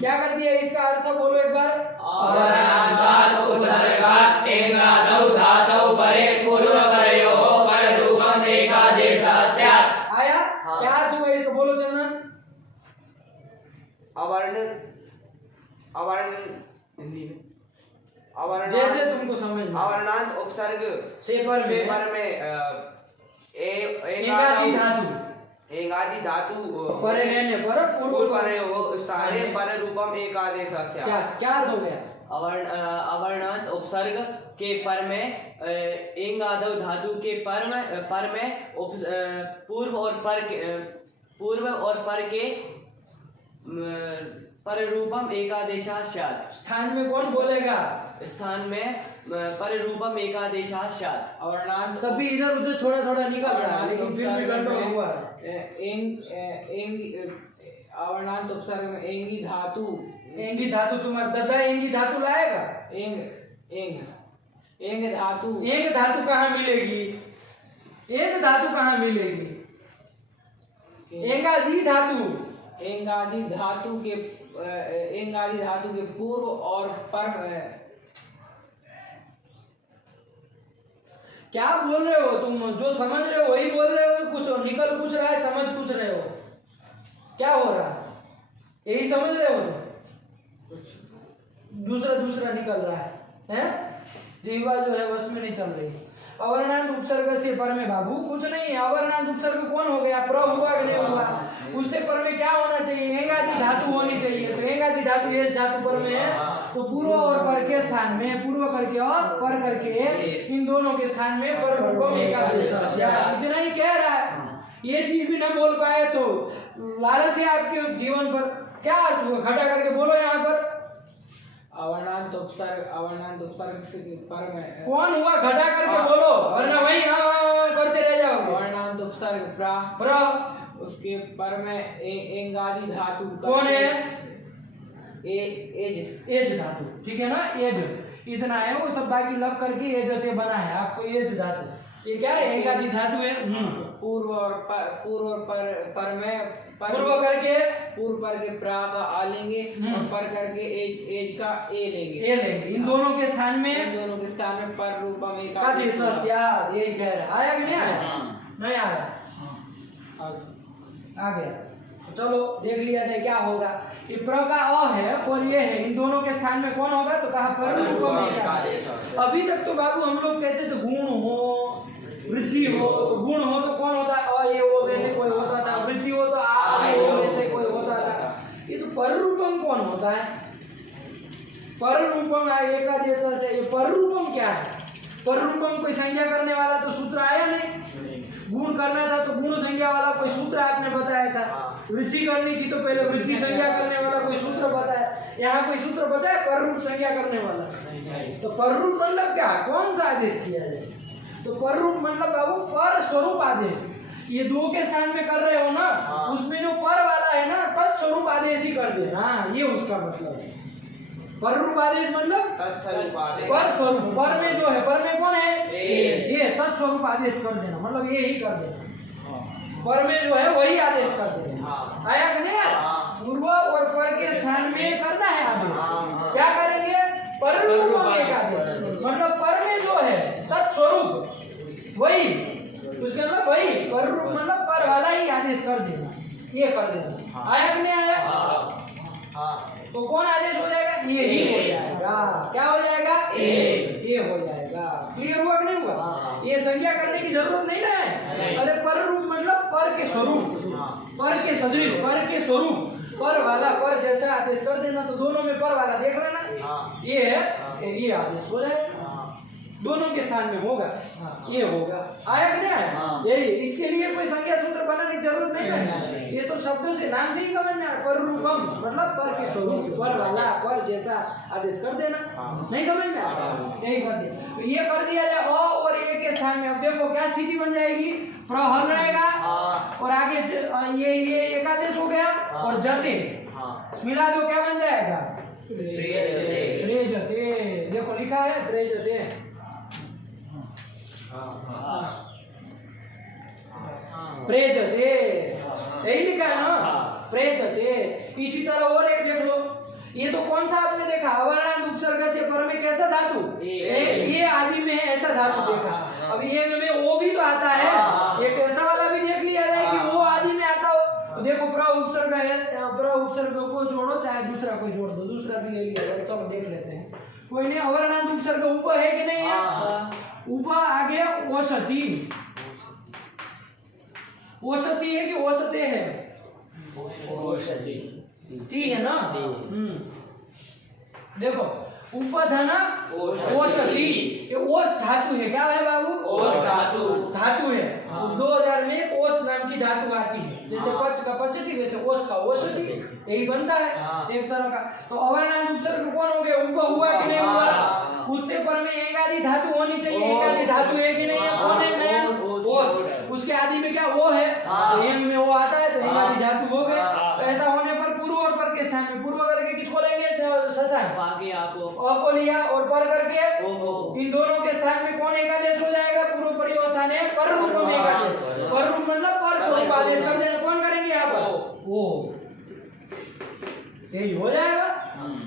क्या कर दिया? इसका अर्थ बोलो एक बार। अवर्णादात उपसर्गात् एंगादौ धातौ परे पूर्वपरयोः पररूपम् एकादेशः स्यात्। आया? क्या अर्थ हुआ इसका? बोलो चंदन। अवर्ण हिंदी में जैसे तुमको समझ में। अवर्णांत उपसर्ग से पर में एंगादि धातु परे रहने पर पूर्व पर स्थाने पर रूपम एकादेश। क्या अर्थ हो गया? अवर्णांत उपसर्ग के पर में एंग आदव धातु के पर में पूर्व और पर के पररूपम एकादेशः स्यात्। स्थान में कौन बोलेगा? स्थान में पररूपम एकादेशः स्यात्। अवर्णांत तभी इधर उधर थोड़ा थोड़ा निकल रहा है, लेकिन फिर भी गंडोल हुआ है। अवर्णांत उपसर्ग में एंगी धातु, एंगी धातु तुम्हारा दादा एंगी धातु लाएगा? एंग धातु, एक धातु कहाँ मिलेगी? एक धातु कहाँ मिलेगी? एंगादि धातु, एंगादि धातु के पूर्व और पर क्या बोल रहे हो तुम? जो समझ रहे हो वही बोल रहे हो, कुछ निकल कुछ रहा है, समझ कुछ रहे हो? क्या हो रहा है? यही समझ रहे हो? दूसरा निकल रहा है, हैं? जीवा जो है बस में नहीं चल रही। अवर्णांत उपसर्ग से पर में बाबू कुछ नहीं। अवर्णांत उपसर्ग कौन हो गया? प्र हुआ कि नहीं हुआ? उससे पर में क्या होना चाहिए? एंगादि धातु होनी चाहिए। तो एंगादि धातु एस धातु पर में है, तो पूर्व और पर के स्थान में, पूर्व करके और पर करके इन दोनों के स्थान में पर रूपम एकादेश। इतना ही कह रहा है। ये चीज भी न बोल पाए तो लालच है आपके जीवन पर। क्या अर्थ हुआ? घटा करके बोलो यहाँ पर। अवर्णांत उपसर्ग से पर में कौन हुआ? घटा करके बोलो, वरना वही हाँ करते रह जाओगे। अवर्णांत उपसर्ग प्र, उसके पर में एंगादि धातु कौन है? एज धातु, ठीक है ना? एज इतना है, वो सब बाकी लग करके एजते बना है आपको। एज धातु ये क्या है? एंगादि धातु है। पूर्व और पर में पूर्व करके प्रा का आ लेंगे और पर करके एज का ए लेंगे। इन दोनों के स्थान में, पर रूपम एकादेश। यही कह रहा है। आया कि नहीं आया? नहीं आया, आ गया। चलो देख लिया जाए क्या होगा। ये प्र का अ है और ये है, इन दोनों के स्थान में कौन होगा? तो कहा पर रूपम एकादेश। अभी तक तो बाबू हम लोग कहते थे गुण हो, वृद्धि हो। तो गुण हो तो कौन होता है? अ ये वो वैसे कोई होता था। वृद्धि हो तो आ ये वो वैसे कोई होता था। ये तो पर रूपम कौन होता है? पर रूपम एकादेश से। ये पर रूपम क्या है? पर रूपम कोई संज्ञा करने वाला तो सूत्र आया नहीं। गुण करना था तो गुण संज्ञा वाला कोई सूत्र आपने बताया था। वृद्धि करनी थी तो पहले वृद्धि संज्ञा करने वाला कोई सूत्र बताया। यहाँ कोई सूत्र बताया पर रूप संज्ञा करने वाला? तो पर रूप मतलब क्या? कौन सा आदेश किया जाए? तो पर रूप मतलब बाबू पर स्वरूप आदेश। ये दो के स्थान में कर रहे हो ना, उसमें जो पर वाला है ना, तत्स्वरूप आदेश ही कर देना। ये उसका मतलब है। पर रूप आदेश मतलब तत्स्वरूप आदेश। पर स्वरूप, पर में जो है, पर में कौन है? ये तत्स्वरूप आदेश कर देना, मतलब ये ही कर देना। पर में जो है वही आदेश कर देना। आया कि नहीं आया? पूर्व और पर के स्थान में करना है आदेश। क्या करेंगे? पर रूप आदेश, मतलब पर में जो है तत्स्वरूप वही, उसके मतलब वही पर रूप मतलब पर वाला ही आदेश कर देना। ये कर देना। आया कि नहीं आया? तो कौन आदेश हो जाएगा? ये ही हो जाएगा। क्या हो जाएगा? ये हो जाएगा। क्लियर हुआ कि नहीं हुआ? ये संज्ञा करने की जरूरत नहीं ना है। अरे पर रूप मतलब पर के स्वरूप, पर के सदृश, पर के स्वरूप, पर वाला, पर जैसा आदेश कर देना। तो दोनों में पर वाला देख लेना। ये है, ये आदेश हो जाएगा। दोनों के स्थान में होगा, ये होगा। आया कि नहीं आया? यही, इसके लिए कोई संज्ञा सूत्र बनाने की जरूरत नहीं है। ये तो शब्दों से, नाम से ही समझ में आया। पर रूपम मतलब पर के स्वरूप, पर वाला, पर जैसा आदेश कर देना। नहीं समझ में आया? यही कर दिया। तो ये कर दिया जाए अ और ए के स्थान में। अब देखो क्या स्थिति बन जाएगी? प्रहल रहेगा और आगे ये एकादेश हो गया और जते मिला दो, क्या बन जाएगा? प्रेजते। देखो लिखा है प्रेजते। प्रेजते, यही लिखा है ना? प्रेजते। इसी तरह और एक देख लो। ये तो कौन सा आपने देखा? अवर्णांत उपसर्ग से पर में कैसा धातु? ये आदि में है ऐसा धातु देखा। अब ये में वो भी तो आता है। एक ऐसा वाला भी देख लिया जाए कि वो आदि में आता हो। देखो प्र उपसर्ग है, प्र उपसर्ग को जोड़ो, चाहे दूसरा कोई जोड़ दो, दूसरा भी ले लिया जाए। चलो देख लेते हैं। कोई नहीं। अवर्णांत उपसर्ग उप है कि नहीं है? उप आगे औषधि, औषधि है कि औषधे है? ती है ना? देखो उपधन औषधि, ये ओस धातु है। क्या है बाबू? ओस धातु। धातु है। 2000 में ओस ओस नाम की धातु आती है, जैसे पच का पचती वैसे ओस का ओसती, यही बनता है एक तरह का। तो अवर्णांत उपसर्ग कौन हो गया, उप हुआ कि नहीं हुआ, उसके पर में एक आदि धातु होनी चाहिए, एक आदि धातु है कि नहीं है, कौन है नया ओस, उसके आदि में क्या वो है, एंग में वो आता है तो एक आदि धातु हो गए। तो ऐसा होने पर पूर्व और पर के स्थान में पूर्व करके किसको लेंगे, ससा आगे आपको अ को लिया और पर करके इन दोनों के स्थान में कौन एकादेश हो जाएगा, पूर्व परियो स्थान है पर रूप में एकादेश, पर रूप मतलब पर स्वरूप आदेश कर देना, कौन करेंगे यहाँ पर वो, यही हो जाएगा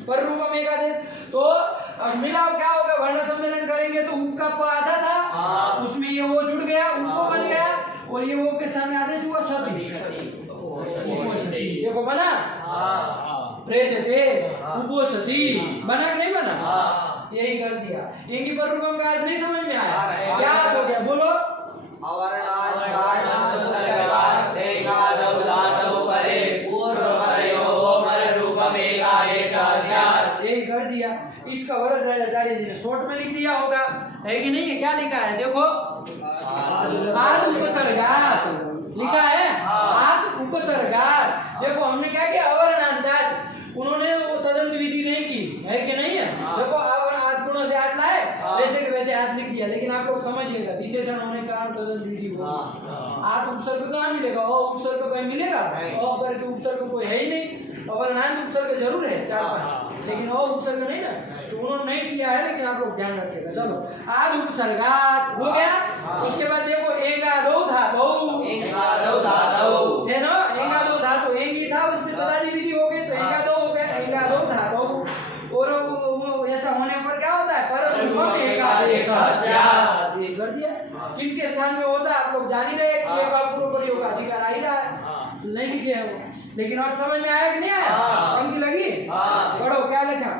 पर रूप में एकादेश। तो अब मिलाव क्या होगा, वर्ण सम्मेलन करेंगे तो उप का प आता था, उसमें ये वो जुड़ गया, उप बन गया और ये वो के स्थान में आदेश हुआ सती, देखो बना प्रेजते उपोषति, बना कि नहीं बना, यही कर दिया। यही पर रूपम का अर्थ नहीं समझ में आया, क्या हो गया बोलो, यही कर दिया। इसका वरदाचार्य जी ने शॉर्ट में लिख दिया होगा, है कि नहीं है, क्या लिखा है देखो, आद उपसर्गात लिखा है, आद उपसर्गात। देखो हमने क्या किया, अवर्णांतात्, उन्होंने वो तदंत विधि नहीं की, है कि नहीं है, देखो आद गुणों से आठ लाए, वैसे के वैसे आठ लिख दिया, लेकिन आप लोग समझिएगा विशेषण होने के कारण तदंत विधि होगा, आठ उपसर्ग कहाँ मिलेगा, और उपसर्ग कहीं मिलेगा, और करके उपसर्ग कोई है ही नहीं, अवर्णांत उपसर्ग जरूर है 4-5, लेकिन और उपसर्ग नहीं ना, तो उन्होंने नहीं किया है, लेकिन आप लोग ध्यान रखिएगा। चलो आद उपसर्गात हो गया, उसके बाद देखो एंगादो धातु है ना, एंगादो धातु एंगी था, उसमें तदादि विधि हो गई तो एंगादो हो गया, एंगादो धातु, और ऐसा होने पर क्या होता है, पर रूपम एकादेश स्यात्, ये कर दिया। किनके स्थान में होता है आप लोग जान ही रहे कि एक बार पूर्व प्रयोग का अधिकार आ ही रहा है, नहीं लिखे है वो, लेकिन और समझ में आया कि नहीं आया, पंक्ति लगी, पढ़ो क्या लिखा,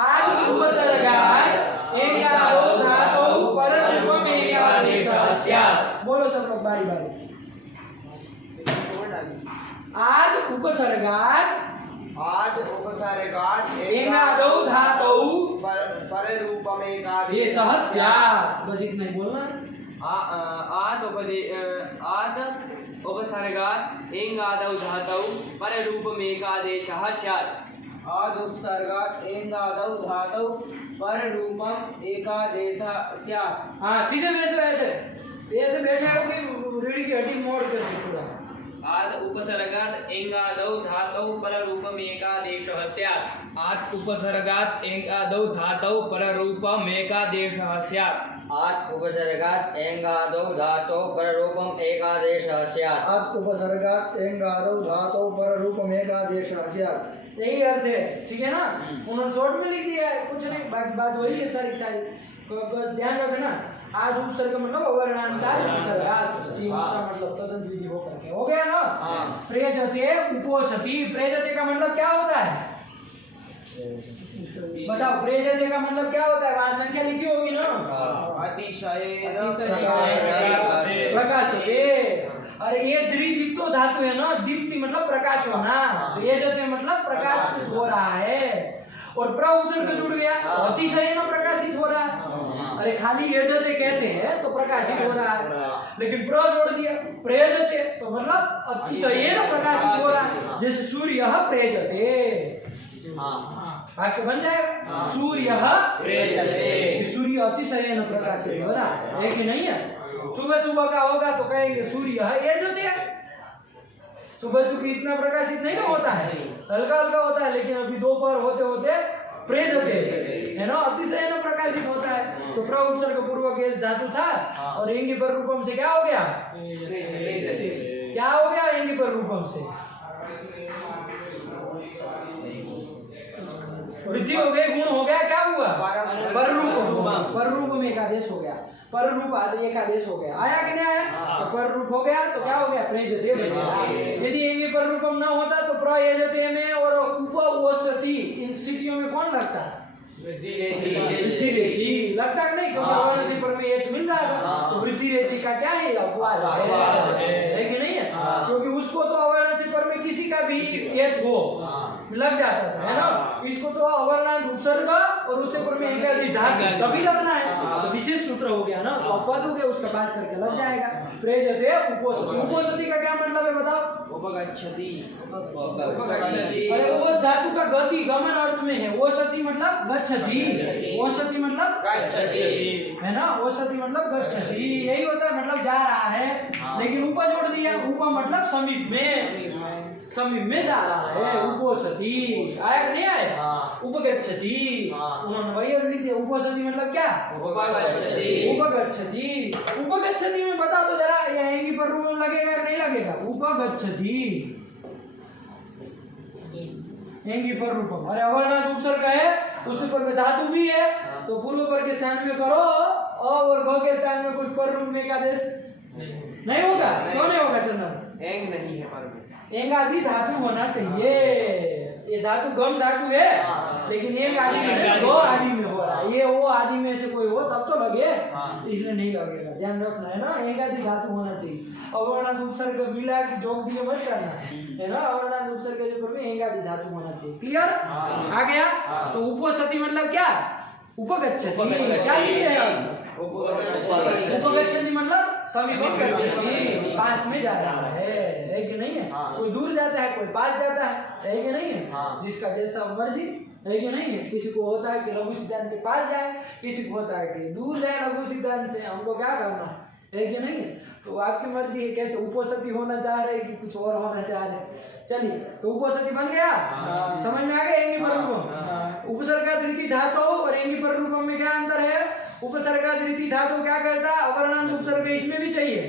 आद उपसर्गात् एंगादो धातु पर रूपम एकादेश स्यात्, बोलो सब लोग बारी बारी, आद उपसर्गात् एंगादो धातु पर रूपम एकादेश स्यात्, बस इतना ही बोलना है। आद उपसर्गात् एंगादौ धातौ पररूपम एकादेशः स्यात्, आद उपसर्गात् एंगादौ धातौ पर रूपम एकादेशः स्यात्। हाँ सीधे बैठे ऐसे बैठे हो कि रीढ़ की हड्डी मोड़ करके पूरा, आद उपसर्गात् एंगादौ धातौ पररूपम एकादेशः स्यात्, आत् उपसर्गात् एंगादौ धातौ पररूपम एकादेशः स्यात्, आत् उपसर्गात् एंगादौ धातौ पररूपम एकादेशः स्यात्, आत् उपसर्गात् एंगादौ धातौ पररूपम एकादेशः स्यात्, यही अर्थ है, ठीक है ना, उन्होंने शॉर्ट में लिख दिया है, कुछ नहीं, बाकी बात वही है सारी सारी, ध्यान रखना। आद उपसर्ग मतलब अवर्णांतात् उपसर्गात्, उसका मतलब तदंत विधि होकर के हो गया ना। प्रेजते उपोषति, प्रेजते का मतलब क्या होता है बताओ, प्रेजते का मतलब क्या होता है, वहां संख्या लिखी होगी ना, अतिशय प्रकाशते, अरे ये दीप्तो धातु है ना, दीप्ति मतलब प्रकाश होना, प्रेजते मतलब प्रकाशित हो रहा है, और प्र उपसर्ग जुड़ गया, अतिशय न प्रकाशित हो रहा है, अरे खाली यजते कहते हैं तो प्रकाशित हो रहा है, लेकिन प्र जोड़ दिया प्रेजते तो मतलब अतिशय न प्रकाशित हो रहा है, जैसे सूर्य प्रेजते, वाक्य बन जाएगा, सूर्य प्रेजते, सूर्य अतिशय न प्रकाशित हो रहा है कि नहीं है, सुबह सुबह का होगा तो कहेंगे सूर्य यजते, सुबह चूंकि इतना प्रकाशित नहीं ना होता है, हल्का हल्का होता है, लेकिन अभी दोपहर होते होते प्रेजते है ना, अतिशय न प्रकाशित होता है, तो प्र उपसर्ग पूर्वक एस धातु था, और एंगी पर रूपम से क्या हो गया, क्या हो गया एंगी पर रूपम से वृद्धि हो गई, गुण हो गया, क्या हुआ पर रूप में एकादेश हो गया, पर रूप एकादेश हो गया, आया कि नहीं आया, तो पर रूप हो गया तो क्या हो गया, प्रेजते बन गया। यदि एंगी पर रूपम ना होता तो प्रयजते में और उपवसति इन स्थितियों में कौन लगता, वृद्धि रेचि लगता कि नहीं, क्योंकि अवर्णसी पर में एच मिल रहा है, तो वृद्धि रेचि का क्या है, अपवाद है कि नहीं है, क्योंकि उसको तो अवर्णसी पर में किसी का भी एच हो लग जाता था, है ना, इसको तो अवर्णांत उपसर्ग और उससे पर में एंगादि धातु तभी लगना है, तो विशेष सूत्र हो गया ना, तो अपवाद हो गया, उसका बात करके लग जाएगा। प्रेजते उपोसति, उपोसति का क्या मतलब है बताओ? उपगच्छति। अरे उस धातु का गति गमन अर्थ में है, ओसति मतलब गच्छति, ओसति मतलब है ना, ओसति मतलब गच्छति, यही होता है, मतलब जा रहा है, लेकिन ऊपर जोड़ दिया, ऊपर मतलब समीप में जा रहा है, उपोसति आया कि नहीं आया? उपगच्छति, उन्होंने वही अर्थ लिख दिया, उपोसति मतलब क्या? उपगच्छति, उपगच्छति में बता दो जरा, ये एंगी पर रूप में लगेगा नहीं लगेगा? उपगच्छति एंगी पर रूपम, अरे अवर्णात उपसर्ग है, उसी पर में धातु भी है, तो पूर्व पर के स्थान में करो और घ के स्थान में कुछ पर रूप में का आदेश नहीं होगा। क्यों नहीं होगा चंदन? एंग नहीं है पर में, एंगादि धातु होना चाहिए। ये धातु गम धातु है, लेकिन एक आदि में दो आदि में हो रहा है, ये वो आदि में से कोई हो तब तो लगे, इसलिए नहीं लगेगा, ध्यान रखना है ना, एंगादि धातु होना चाहिए। अवर्णात उपसर्ग मिला के जोक दिए मत करना है ना, अवर्णात उपसर्ग के ऊपर में एंगादि धातु होना चाहिए। क्लियर आ गया? तो उपोसति मतलब क्या? उपगच्छति, क्या लिख रहे हैं? उपगच्छति मतलब समीप गच्छति, पास में जा रहा है कि नहीं है? कोई दूर जाता है, कोई पास जाता है कि नहीं है? जिसका जैसा मर्जी है कि नहीं है? किसी को होता है कि लघु सिद्धांत के पास जाए, किसी को होता है कि दूर जाए लघु सिद्धांत से, हमको क्या करना है कि नहीं है? तो आपकी मर्जी है कैसे उपोसति होना चाह रहे कि कुछ और होना चाह रहे। चलिए, तो उपोसति बन गया, समझ में आ गया? एंगी पर रूपम, उपसर्गा धृति धातु और एंगी पर रूपम में क्या अंतर है? उपसर्गा धृति धातु क्या करता है? अवर्णांत उपसर्ग इसमें भी चाहिए,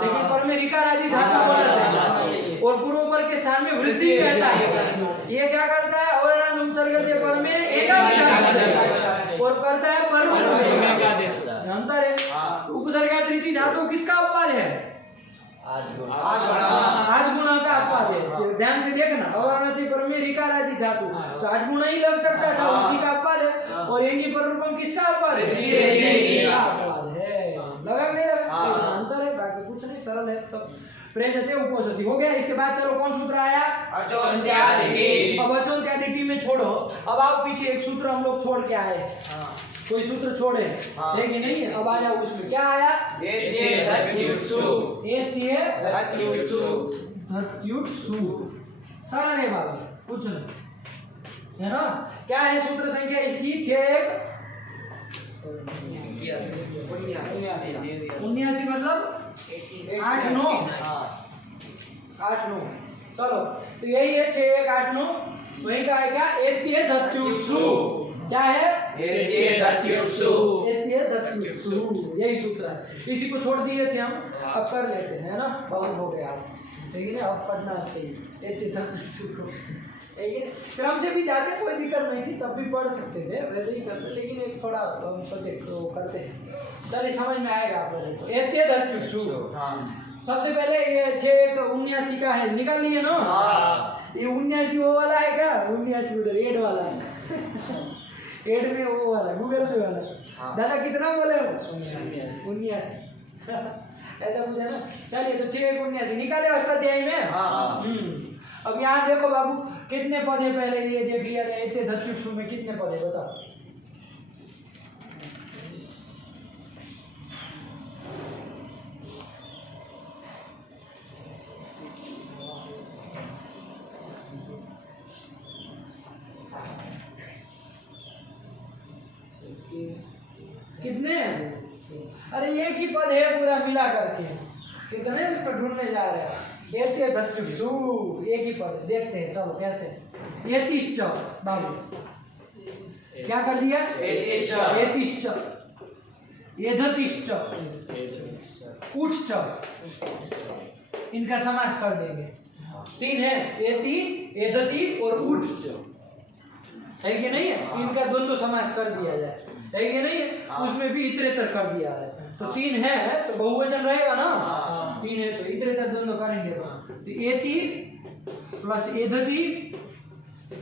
लेकिन पर में ऋकार आदि धातु होना चाहिए, और पूर्व पर के स्थान में वृद्धि रहता है। ये क्या करता है? अवर्णांत उपसर्ग से पर में एकादि धातु और करता है पर रूप में, अंतर है। उपसर्गा धृति धातु किसका अपवाद है? आज गुणा का अपवाद है, ध्यान से देखना। अवर्णाति पर में ऋकार आदि धातु, तो आज गुणा ही लग सकता था, उसी का अपवाद है। और एंगी पर रूपम किसका अपवाद है? अपवाद है, लगा नहीं लगा? अंतर है, बाकी कुछ नहीं, सरल है सब। प्रेजते उपोसति हो गया। इसके बाद चलो कौन सूत्र आया? अचोन्त्यादिटी। अब अचोन्त्यादिटी में छोड़ो, अब आओ पीछे एक सूत्र हम लोग छोड़ के आए, कोई सूत्र छोड़े लेकिन नहीं, अब आया उसमें क्या आया? सारा नहीं बाबा, कुछ नहीं है ना। क्या है सूत्र संख्या इसकी? 79 मतलब 8 9 8 9। चलो, तो यही है 6 1 8 9। वही का है क्या? एत्य धत्युत्सु, क्या है? एत्य धत्युत्सु, यही सूत्र है। इसी को छोड़ दिए थे हम, अब कर लेते हैं ना, बहुत हो गया लेकिन अब पढ़ना चाहिए एत्य धत्युत्सु को। क्रम से भी जाते कोई दिक्कत नहीं थी, तब भी पढ़ सकते थे, वैसे ही करते, लेकिन एक थोड़ा प्रोजेक्ट तो करते हैं, चलिए समझ में आएगा आप लोगों को। एत्य धत्युत्सु, सबसे पहले ये 6 1 79 का है, निकाल लिए ना? ये 79 वो वाला है क्या? 79 उधर एड वाला है, एड में वो वाला गूगल पे वाला। दादा कितना बोले हो? 79 ऐसा कुछ है ना। चलिए, तो 6 1 79 निकाले अष्टाध्यायी में। अब यहाँ देखो बाबू, कितने पद है? पहले ये देख लिया, एत्य धत्युत्सु में कितने पद है बताओ? कितने? अरे एक ही पद है पूरा मिला करके, कितने उसको ढूंढने जा रहे हैं? एत्य धत्युत्सु एक ही पद, देखते हैं चलो कैसे। एतिश्च बाबू क्या कर दिया? एतिश्च, एधतिश्च, उठच, इनका समास कर देंगे। 3 है, एति एधति और उठ, है कि नहीं है? इनका द्वंद्व समास कर दिया जाए, है कि नहीं है? उसमें भी इतरेतर कर दिया है, तो 3 है तो बहुवचन रहेगा ना। 3 है तो इतरेतर द्वंद्व करेंगे, तो एति प्लस एधति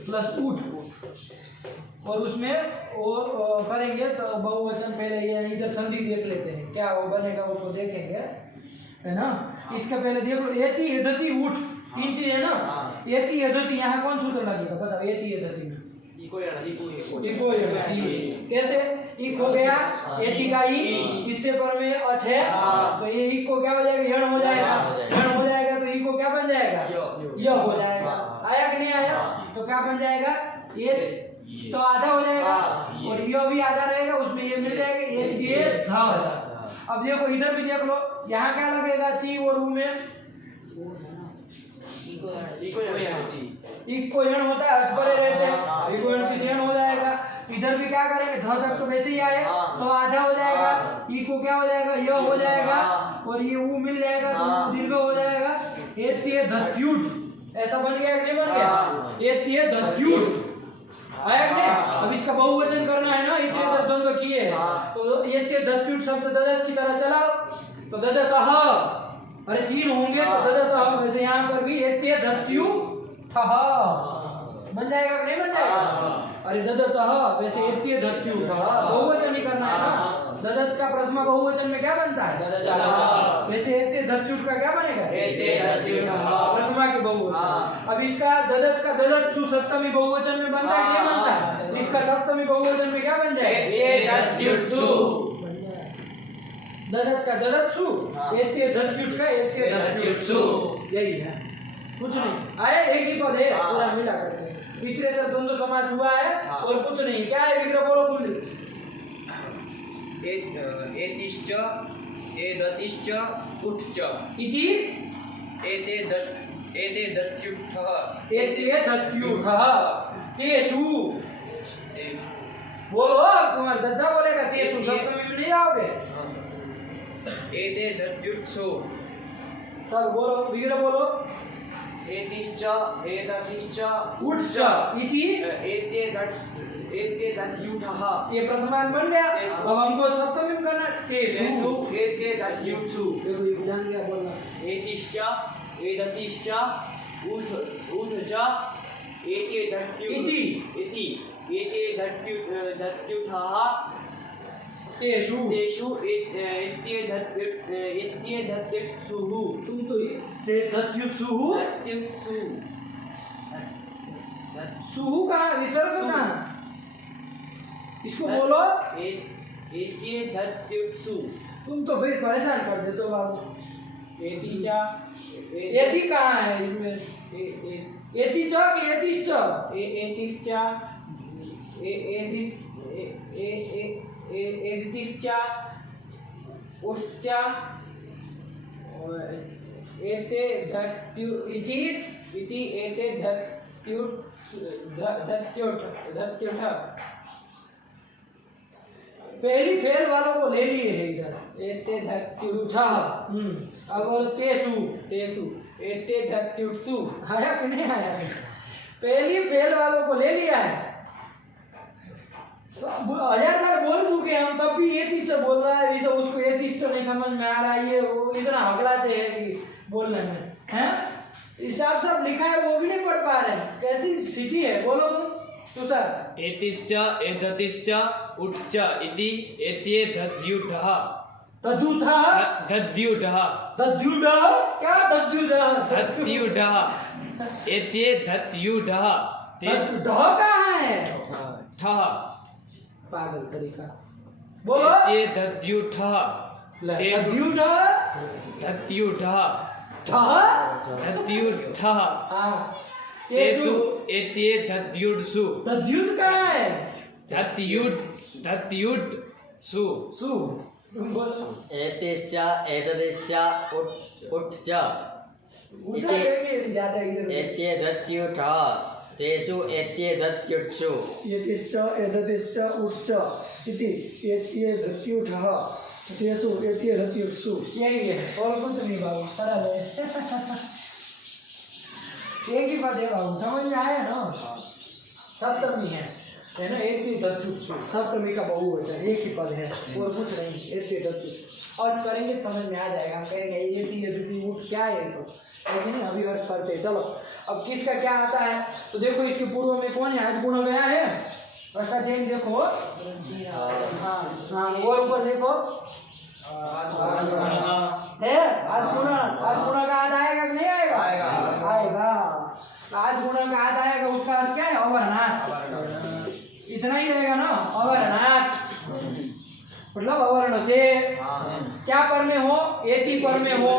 प्लस उठ, और उसमें वो करेंगे तो बहुवचन। पहले ये इधर संधि देख लेते हैं, क्या वो बनेगा उसको देखेंगे, है ना। इसका पहले देख लो, एति एधति उठ, 3 चीज है ना। एति एधति, यहाँ कौन सूत्र लगेगा बताओ? एति एधति में इको यण इको यण कैसे इक हो गया एति का ई इससे पर में अच है तो ये इको क्या हो जाएगा यण हो जाएगा यण हो जाएगा तो इको क्या बन जाएगा य हो जाएगा आया कि नहीं आया तो क्या बन जाएगा ये तो आधा हो जाएगा और यो भी आधा रहेगा उसमें ये मिल जाएगा ये धा अब देखो इधर भी देख लो यहाँ क्या लगेगा ती और ऊ में इको यण होता है अच परे रहते हैं इको यण से यण हो जाएगा इधर भी क्या करेंगे ध तक तो वैसे ही आए तो आधा हो जाएगा इको क्या हो जाएगा य हो जाएगा और ये ऊ मिल जाएगा तो दीर्घ हो जाएगा एत्य धत्युट ऐसा बन गया कि नहीं बन गया एत्य धत्युट आया कि नहीं अब इसका बहुवचन करना है ना इतने तक द्वंद्व किए तो एत्य धत्युट शब्द ददत की तरह चलाओ तो ददतः अरे तीन होंगे तो ददतः वैसे यहाँ पर भी एत्य धत्युठः बन जाएगा कि नहीं बन जाएगा अरे ददतः वैसे एत्य धत्युठः बहुवचन ही करना है ना ददत का प्रथमा बहुवचन में क्या बनता है वैसे एत्य धत्युठ का क्या बनेगा प्रथमा के बहुवचन अब इसका ददत का ददत सु सप्तमी बहुवचन में बनता है क्या बनता है इसका सप्तमी बहुवचन में क्या बन जाएगा ददत का ददत सु एत्य धत्युठ का एत्य धत्युठ सु यही है कुछ नहीं आया एक ही पद है पूरा मिला करके इतरेतर द्वंद्व समास हुआ है और कुछ नहीं क्या है विग्रह बोलो तुम एतिश्च एदतिश्च उठ्च इति एते दत्युठः एते धत्युठः तेषु बोलो तुम्हारा दद्दा बोलेगा तेषु सप्तमी में नहीं आओगे एते दत्युट्सु तब बोलो विग्रह बोलो एतिश्च एदतिश्च उठ्च इति एते दत्युठः ये प्रथमान बन गया अब हमको सप्तमी में करना तेषु एते दत्युट्सु देखो ये ध्यान दिया बोलना एतिश्च एदतिश्च उठ्च एते दत्युठः तेषु एते दत्युत्सुः तुम तो दत्युत्सुः सुहु कहाँ विसर्ग कहाँ इसको बोलो एते दत्युत्सु तुम तो फिर परेशान कर देते हो बाबू एतिचा एति कहाँ है इसमें एति च कि एतिश्च एतिश्चा एतिश्चा उष्चा एते धत्यु इति एते धत्युठ पहली फेल वालों को ले लिए है इधर एते धत्युठ अब बोलो तेषु एते धत्युट्सु आया कि नहीं आया पहली फेल वालों को ले लिया है तो 1000 बार बोल चुके हम तब भी ये टीचर बोल रहा है इसे उसको ये टीचर नहीं समझ में आ रहा है ये वो इतना हकलाते हैं कि बोलने में हैं हिसाब सब लिखा है वो भी नहीं पढ़ पा रहे कैसी स्थिति है बोलो तुम सर एतिश्च एदतिश्च उठ्च इति एते दत्युठः तद्युठः दत्युठः दत्युठः क्या दत्युठः दत्युठः एते दत्युठः दत्युठः कहाँ है ठः पागल तरीका बोलो एते दत्युठः दत्युठः दत्युठः ठः दत्युठः हाँ तेषु एते दत्युट्सु दत्युठ कहाँ है दत्युट्सु सु तुम बोलो एतिश्च एतदिश्च उठ्च उठा लेंगे ज्यादा इधर एत्ये दत्युठः तेषु एत्ये दत्युट्सु एतिश्च एततिश्च उठ्च इति एत्ये धत्युठः तेषु एत्ये धत्युट्सु यही है और कुछ नहीं बाबू सरल है एक ही बात है बाबू समझ में आया ना सप्तमी है ना एक ही धत्युट्सु सप्तमी का बहुवचन एक ही पद है और कुछ नहीं एक ही धत्युट्सु और करेंगे तो समझ में आ जाएगा हम कहेंगे ये थी उठ क्या है ये सब लेकिन अभी अर्थ करते चलो अब किसका क्या आता है तो देखो इसके पूर्व में कौन है आज गुण गया है अष्टाध्यायी देखो हाँ हाँ और ऊपर देखो है आज गुण का आधा आएगा कि नहीं आएगा आएगा आज गुण का आधा आएगा उसका अर्थ क्या है अवर्णात्, इतना ही रहेगा ना, अवर्णात् मतलब अवर्ण से। क्या पर में हो, एति पर में हो,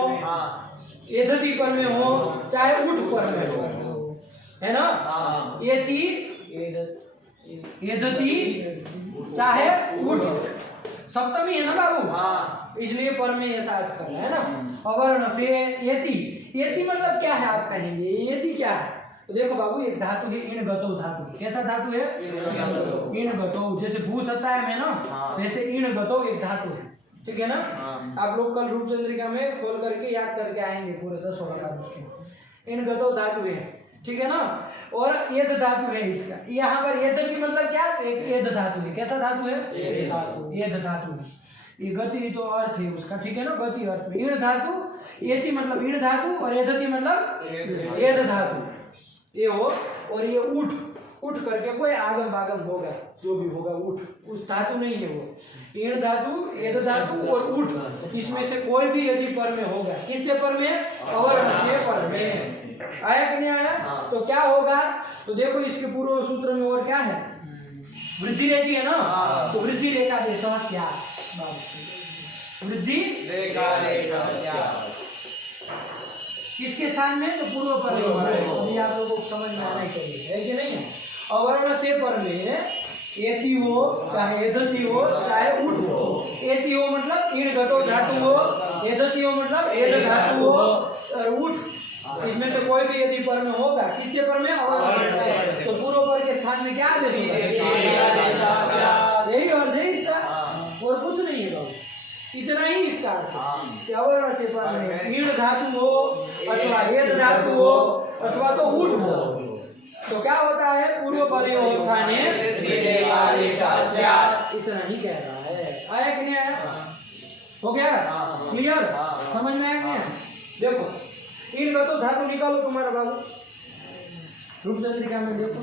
एधति पर में हो, चाहे उठ पर में हो, है ना। एति एधति चाहे उठ, सप्तमी है ना बाबू, इसलिए पर में ऐसा अर्थ करना है ना। अवर्ण से एति, एति मतलब क्या है आप कहेंगे, एति क्या है? तो देखो बाबू एक धातु है इन गतो धातु। कैसा धातु है? इन गतो, जैसे भू सत्ताय में ना, वैसे इन गतो एक धातु है, ठीक है ना। आप लोग कल रूपचंद्रिका में खोल करके याद करके आएंगे पूरे 10 वाला उसके। इन गतो धातु है, ठीक है ना। और एद धातु है इसका, यहाँ पर एद की मतलब क्या, एद धातु है। कैसा धातु है? एद धातु है। ये गति तो अर्थ है उसका, ठीक है ना, गति अर्थ में। इन धातु, एति मतलब इन धातु, और एदति मतलब एद धातु, ये हो। और ये उठ, उठ करके कोई आगम बागम होगा, जो भी होगा उठ, उस धातु नहीं है वो। इन धातु, एद धातु और उठ, इसमें से कोई भी यदि पर में होगा, किससे पर में? अवर्ण से पर में। आया कि नहीं आया? तो क्या होगा? तो देखो इसके पूर्व सूत्र में और क्या है, वृद्धि रहती है ना, तो वृद्धि रेखा देश, वृद्धि किसके स्थान में? तो पूर्व पर में। अभी आप लोगों को समझ में आना चाहिए, है कि नहीं है। अवर्ण से पर में एति हो, चाहे एधति हो, चाहे उठ हो। एति हो मतलब इन गतो धातु हो, एधति हो मतलब एद धातु हो, और उठ इसमें से कोई भी यदि पर में होगा, किसके पर में? अवर्ण से। तो पूर्व पर के स्थान में क्या आदेश होगा? यही अर्थ है इसका, और कुछ नहीं है बाबू, इतना ही इसका अर्थ। अवर्ण से पर में ईण धातु हो, अथवा एद धातु हो, अथवा तो उठ हो, तो क्या होता है? पूर्व पर्यवस्थाने इतना ही कह रहा है। आया कि नहीं आया? हो गया क्लियर? समझ में आया क्या? देखो इन गतो धातु निकालो तुम्हारा बाबू, रूपचंद्रिका में देखो।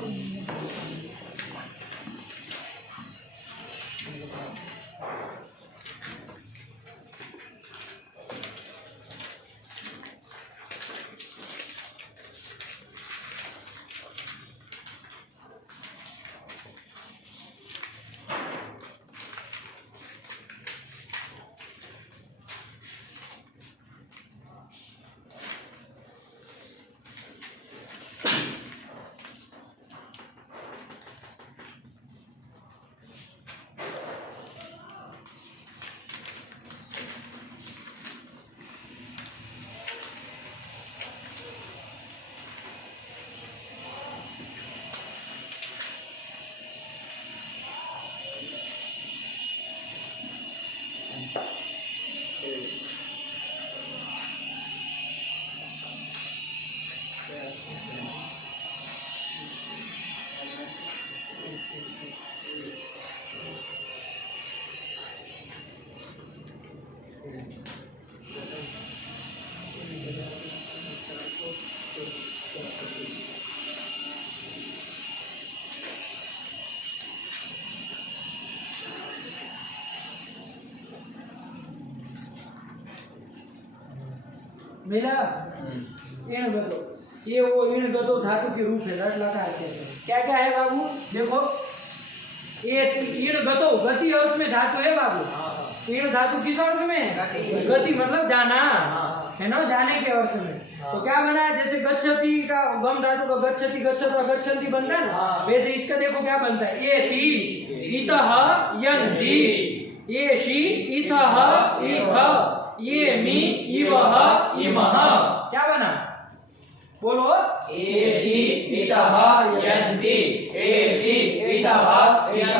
मिला? इन गतो, ये वो इन गतो धातु के रूप है, रट लकार कहते हैं। क्या क्या है बाबू? देखो ये इन गतो, गति अर्थ में धातु है बाबू। इन धातु किस अर्थ में है? गति मतलब जाना, है ना, जाने के अर्थ में। तो क्या बना है? जैसे गच्छति का गम धातु का गच्छति, गच्छत गच्छन्ति बनता है ना, वैसे इसका देखो क्या बनता है? एति इतः यन्ति, एषि इतः इथ, ये मी इवह इमह। क्या बना? बोलो। एति इतः यन्ति, एषि इतः इथ,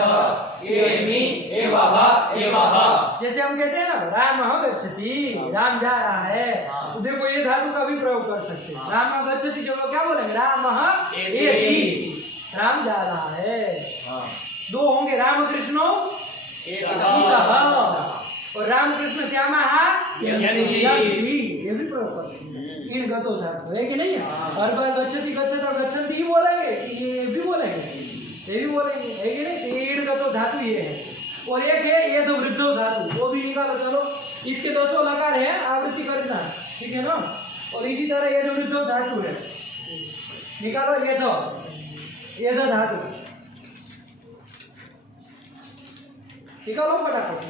ये मी इवह इमह। जैसे हम कहते हैं ना राम गच्छति, राम जा रहा है, तो देखो ये धातु का भी प्रयोग कर सकते हैं। राम गच्छति जगह क्या बोलेंगे? राम एति, राम जा रहा है। दो होंगे, राम कृष्णो इतः, और रामकृष्ण श्यामा ये भी प्रयोग करते हैं। इन गतो धातु है कि नहीं है? हर बार गच्छति गच्छत और गच्छन्ति ही बोलेंगे, ये भी बोलेंगे, ये भी बोलेंगे, है कि नहीं? तो इन गतो धातु ये है। और एक है ये दो वृद्धो धातु, वो भी निकालो। चलो इसके 200 लकार है, आवृत्ति करना, ठीक है ना। और इसी तरह ये जो वृद्धो धातु है निकालो, ये दो एध धातु निकालो फटाफट।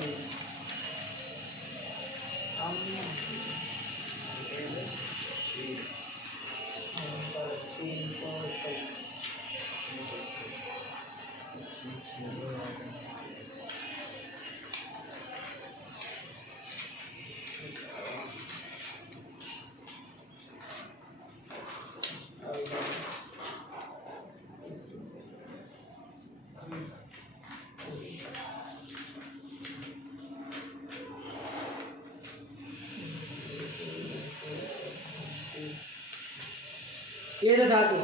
एध धातु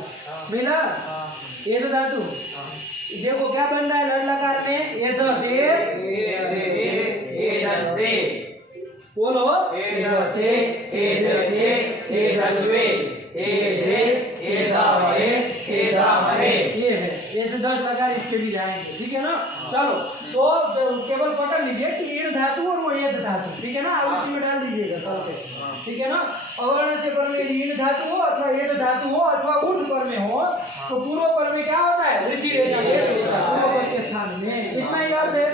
मिला। एध धातु देखो क्या बन रहा है लड़ लकार में, एध से बोलो, एध से एध थे एध वे एधे एधा है एधा है, ये है। ऐसे 10 प्रकार इसके भी जाएंगे, ठीक है ना। चलो तो केवल पकड़ लीजिए कि ईड़ धातु और वो एध धातु, ठीक है ना, आवृत्ति में डाल दीजिएगा सब पे, ठीक है ना। अवर्ण से पर में ईड़ धातु हो अथवा एध धातु हो अथवा ऊर्ध्व पर में हो तो पूर्व पर में क्या होता है, वृद्धि रेखा होता है पूर्व पर के स्थान में। इतना ही अर्थ है।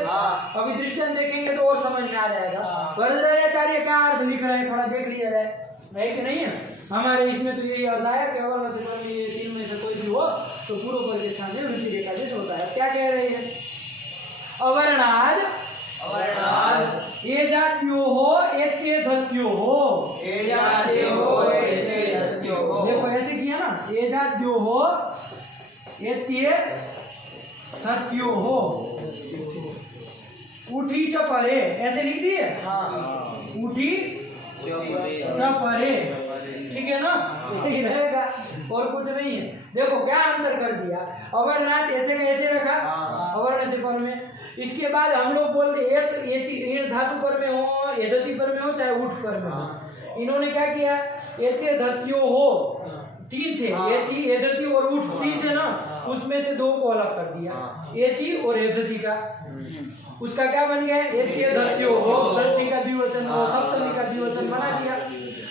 अभी दृष्टांत देखेंगे तो और समझ में आ जाएगा। वरदाचार्य क्या अर्थ लिख रहे हैं थोड़ा देख लिया जाए, है कि नहीं है। हमारे इसमें तो यही अर्थ आया कि अवर्ण से पर में ये 3 में से कोई भी हो तो पूर्व पर के स्थान में वृद्धि रेखा जैसे होता है। क्या कह रहे हैं, अवर्णाद अवर्णाद ये जातियो हो एते धत्यो हो, ये जातियो हो एते धत्यो हो। देखो ऐसे किया ना, ये जातियो हो एते धत्यो हो, उठी चपरे ऐसे लिख दिए। उठी चपरे, ठीक है ना, यही रहेगा और कुछ नहीं है। देखो क्या अंतर कर दिया, अवर्णात ऐसे का ऐसे रखा अवर्ण से पर में। इसके बाद हम लोग बोलते एक धातु पर में हो, एधति पर में हो, चाहे उठ पर में हो। इन्होंने क्या किया, एते धत्यो हो 3 थे, एति एधति और उठ 3 थे ना, उसमें से 2 को अलग कर दिया, एति और एधति का। उसका क्या बन गया, एति धत्यो हो, षष्ठी का द्विवचन हो, सप्तमी का द्विवचन बना दिया।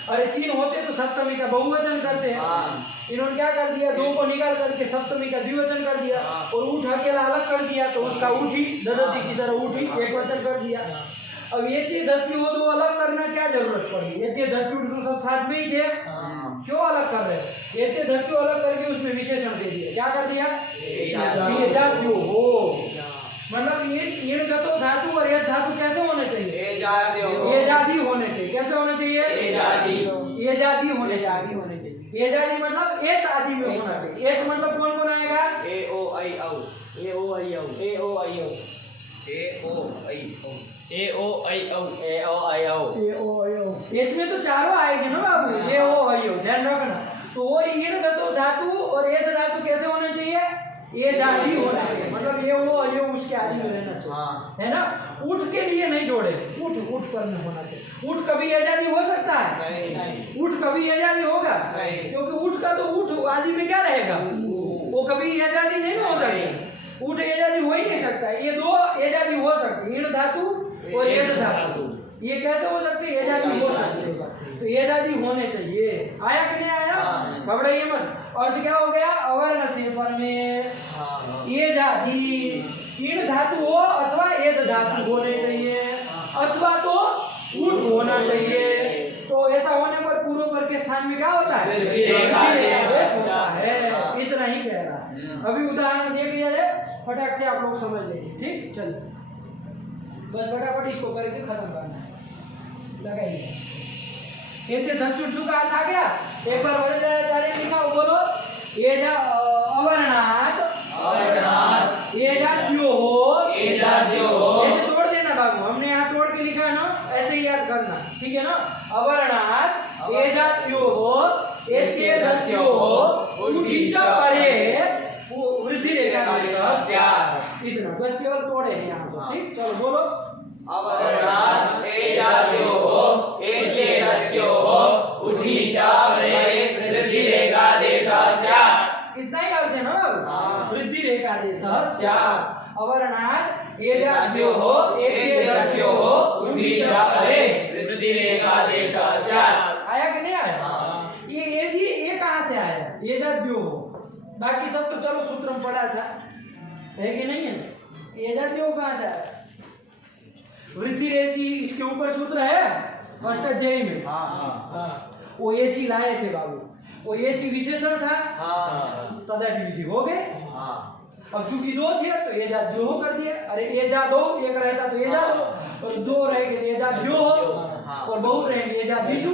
अरे 3 होते तो सप्तमी का बहुवचन करते हैं, इन्होंने क्या कर दिया, 2 को निकाल करके सप्तमी का द्विवचन कर दिया और उठ अकेला अलग कर दिया तो उसका उठी दधति की तरह उठी एक वचन कर दिया। अब एति धत्यो हो तो अलग करना क्या जरूरत पड़ी, एति धत्यो तो सब साथ में ही थे, क्यों अलग कर रहे हैं। एति धत्यो अलग करके उसमें विशेषण दे दिया, क्या कर दिया, ये जात्यो हो। मतलब ये धातु और ये धातु कैसे होने चाहिए, ये जाति होने चाहिए। कैसे होने चाहिए, ये जाति होने चाहिए। ये जाति मतलब एच आदि में होना चाहिए। एच मतलब कौन कौन आएगा, ए ओ आई औ, ए ओ आई औ, ए ओ आई औ, ए ओ आई औ, ए ओ आई औ, ए ओ आई औ, ए ओ आई औ। एच में तो चारों आएंगे ना बाबू, ए ओ आई औ, ध्यान रखना। तो वो ईड़ धातु और एध धातु कैसे होने चाहिए, ये जाति होना चाहिए। मतलब ये वो ये उसके आदि में रहना चाहिए, है ना। उठ के लिए नहीं जोड़े, उठ पर में होना चाहिए। उठ कभी आजादी हो सकता है, नहीं। उठ कभी आजादी होगा, क्योंकि उठ का तो उठ आदि में क्या रहेगा, वो कभी आजादी नहीं हो सकती। उठ आजादी हो ही नहीं सकता। ये 2 आजादी हो सकती है, ईड़ धातु और एध धातु। ये कैसे हो सकती है, आजादी हो सकती है तो आजादी होने चाहिए। आया कि नहीं आया, घबराइए मत। अर्थ क्या हो गया, अवर्ण से पर में ये जाति ईड़ धातु हो अथवा एध धातु होने चाहिए अथवा तो उठ होना चाहिए। तो ऐसा होने पर पूर्व पर के स्थान में क्या होता है, होता है। इतना ही कह रहा है। अभी उदाहरण देख लिया जाए, फटाक से आप लोग समझ लेंगे, ठीक। चलो बस फटाफट इसको करके खत्म करना है, लगाइए। ऐसे धत्युट्सु का अर्थ आ गया। एक बार वरदाचार्य लिखा हो, बोलो, ये अवर्णात ये जात्यो हो, ऐसे तोड़ देना बाबू, हमने यहाँ तोड़ के लिखा ना, ऐसे ही याद करना, ठीक है ना। अवर्णात ये जात्यो हो, एते धत्यो हो, उठी च परे वृद्धि रेखा इतना, बस केवल तोड़े हैं यहाँ तो, ठीक। चलो बोलो, अवर्णात ए जात्यो हो, एते धत्यो हो, उठी च परे वृद्धि रेखा देशस्य। इतना ही अर्थ है ना बाबू, वृद्धि रेखा देशस्य। अवर्णात ये जात्यो हो, एते धत्यो हो, उठी च परे वृद्धि रेखा देशस्य। आया कि नहीं आया। ये जी ये कहाँ से आया, ये जात्यो हो, बाकी सब तो चलो सूत्र में पढ़ा था, है कि नहीं है? ये जातियों कहाँ से आया? वृद्धि रेची इसके ऊपर सूत्र है अष्टाध्यायी में। वो ये चीज लाए थे बाबू, वो ये चीज विशेषण था, तदादि विधि हो गए। अब चूंकि दो थे तो ये जात जो हो कर दिया। अरे ये जा दो, एक रहता तो ये जा दो, और दो रहेंगे तो ये जात जो हो, और बहुत रहेंगे ये जात दिशु,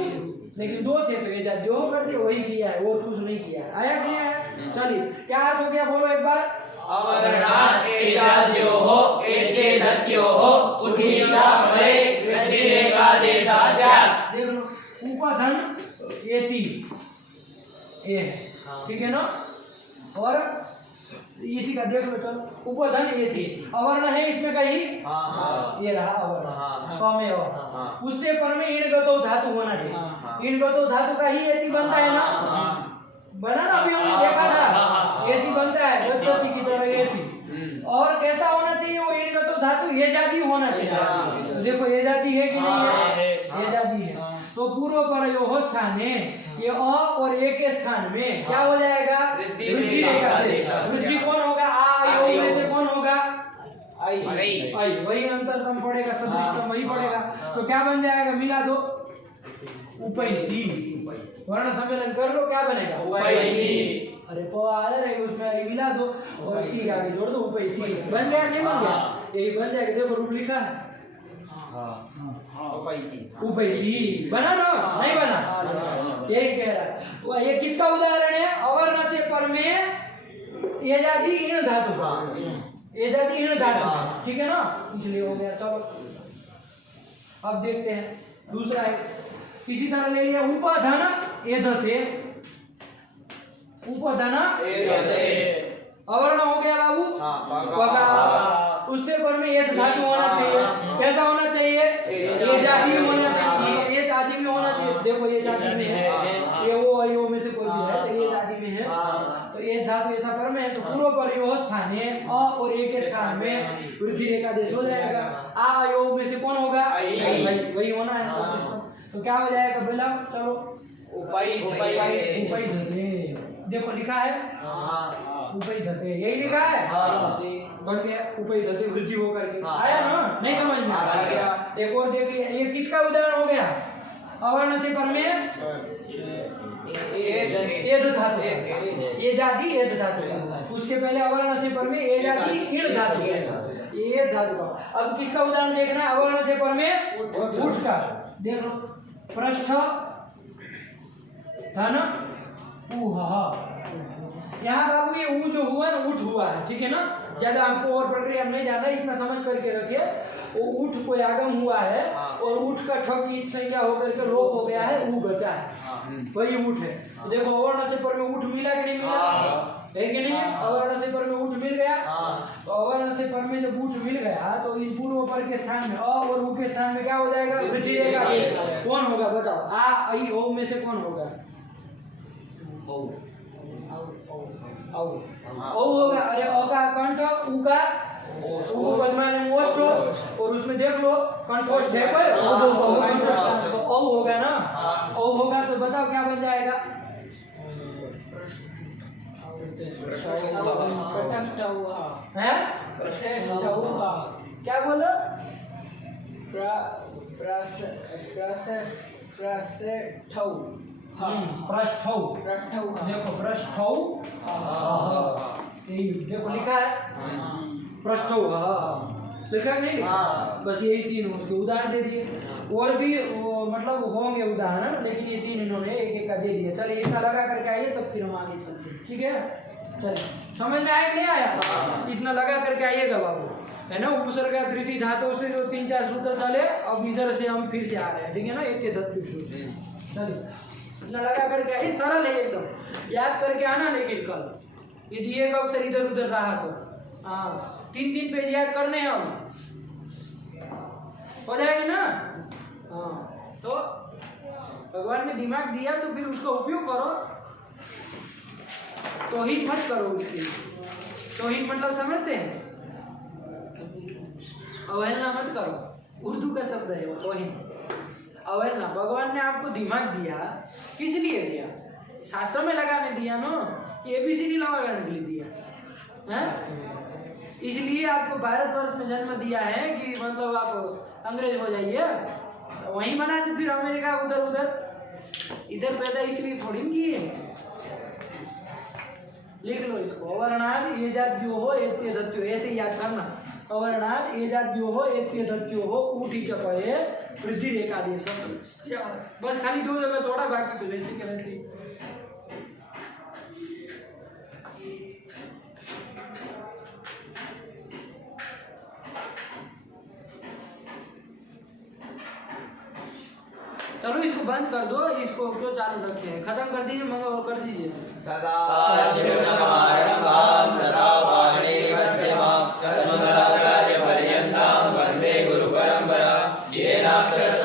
लेकिन दो थे तो ये जात जो हो कर दिया। वही किया है, और कुछ नहीं किया। आया कि नहीं आया? चलिए, क्या अर्थ हो गया बोलो एक बार। अवर्णात् एजाद्योः एतेदत्योः उत्थिता परे वृद्धिरेकादेशः स्यात्। देख लो, उपधन एति ए, ठीक है ना? और इसी का देख लो, चलो उपधन एति अवर्ण है इसमें कहीं, ये रहा अवर्ण कमेव, उससे पर में इणगतो धातु होना चाहिए। इणगतो धातु का ही एति बनता है ना, बना ना, अभी हमने देखा था एति बनता है गच्छति की तरह एति। और कैसा होना चाहिए वो इणगतो धातु? ये जाति होना चाहिए। तो देखो ये जाति है कि नहीं है? ये जाति है। तो पूर्व परयोः स्थाने ये अ और ए के स्थान में क्या हो जाएगा? वृद्धि रेखादेश। वृद्धि कौन होगा? आ योग में से कौन होगा? आई। वही अंतरतम पड़ेगा, सदृशतम वही पड़ेगा। तो क्या बन जाएगा? मिला दो, उपैति। वर्ण सम्मेलन कर लो, क्या बनेगा? उपैति। अरे प आ रहा उसमें मिला दो और टी आगे जोड़ दो, उपैति बन गया। नहीं बन गया? यही बन जाएगा। देखो रूप लिखा है उपैति, बना ना? नहीं बना? यही कह रहा है। ये किसका उदाहरण है? अवर्ण से पर में ये जाति इन धातु का, ये जाति इन धातु, ठीक है ना? इसलिए हो गया। चलो अब देखते हैं दूसरा है, इसी तरह ले लिया उपधन एधते। उपधन अवर्ण हो गया बाबू, उससे पर में एध धातु होना चाहिए। कैसा होना चाहिए? ये जाति होना चाहिए, ये जाति में होना चाहिए। देखो ये जाति में है, ये वो अयो में से कोई भी है तो ये जाति में है, तो ये धातु ऐसा पर में है। तो पूर्व परयोः स्थाने अ और ए के स्थान में वृद्धि रेखादेश हो जाएगा। आ अयो में से कौन होगा? वही होना है। तो क्या हो जाएगा बोला? चलो उपैधते। देखो लिखा है उपैधते, यही लिखा है, बन गया उपैधते वृद्धि होकर के। आया ना? नहीं समझ में आया? एक और देखिए, ये किसका उदाहरण हो गया? अवर्ण से पर में एध धातु, ये जाति एध धातु। उसके पहले अवर्ण से पर में ये जाति इण धातु, ये धातु का। अब किसका उदाहरण देखना है? अवर्ण से पर में उठ का। देख लो, पृष्ठ धन ऊह। यहाँ बाबू ये ऊ जो हुआ ना, उठ हुआ है, ठीक है ना? ज्यादा हमको और प्रक्रिया नहीं जाना, इतना समझ करके रखिए। वो उठ कोई आगम हुआ है और उठ का ठक की संज्ञा होकर के लोप हो गया है, ऊ बचा है, वही उठ है। देखो अवर्ण से पर में उठ मिला कि नहीं मिला? है कि नहीं? अवर्ण से पर में उठ मिल गया। तो अवर्ण से पर में जब उठ मिल गया तो इन पूर्व पर के स्थान में अ और ऊ के स्थान में क्या हो जाएगा? वृद्धि रेखादेश। कौन होगा बताओ? आ आई ओ में से कौन होगा? ओ होगा। अरे अ का कंठ, ऊ का ओष्ठ, और उसमें देख लो कंठोष्ठ है कोई, तो ओ होगा ना? ओ होगा तो बताओ क्या बन जाएगा? क्या बोलो? पृष्ठौ। देखो पृष्ठौ, देखो लिखा है पृष्ठौ, लिखा नहीं? बस यही तीन उसके उदाहरण दे दिए। और भी मतलब होंगे उदाहरण, लेकिन ये तीन इन्होंने एक एक का दे दिया। चलिए इतना लगा करके आइए, तब फिर हम आगे चलते हैं, ठीक है? चलिए, समझ में आया कि नहीं आया? इतना लगा करके आइएगा बाबू, है ना? उपसर्ग धृति धातु से जो 3-4 सूत्र चले, अब इधर से हम फिर से आ रहे हैं, ठीक है ना? एक धत्व। चलिए इतना लगा करके आइए, सरल है एकदम, याद करके आना। लेकिन कल ये दिएगा अक्सर इधर उधर रहा तो 3 पेज याद करने हैं, हो जाएगा ना? हाँ, तो भगवान ने दिमाग दिया तो फिर उसका उपयोग करो, तौहीन मत करो उसकी। तौहीन मतलब समझते हैं? अवहेलना मत करो, उर्दू का शब्द है वो तौहीन। अवहेलना, भगवान ने आपको दिमाग दिया, किस लिए दिया? शास्त्र में लगाने दिया ना, कि ABCD लंबा करने के लिए दिया है? इसलिए आपको भारतवर्ष में जन्म दिया है कि मतलब आप अंग्रेज हो जाइए, वहीं बना तो फिर अमेरिका उधर उधर, इधर पैदा इसलिए थोड़ी किए। लिख लो इसको, अवर्णाद ये जात्यो हो एत्य दत्यो, ऐसे ही याद करना। अवर्णाद ये जात्यो हो एत्य दत्यो हो ऊठी चपये वृद्धि रेखा देश। बस खाली 2 जगह तोड़ा, बाकी तो वैसे के वैसे। चलो इसको बंद कर दो, इसको क्यों चालू रखे हैं, खत्म कर दीजिए मंगा और कर दीजिए। सदा शिवसमारम्भां तदापाणिर्मध्यमां अस्मदाचार्यपर्यन्तां वन्दे गुरुपरम्परां। येनाक्षरशः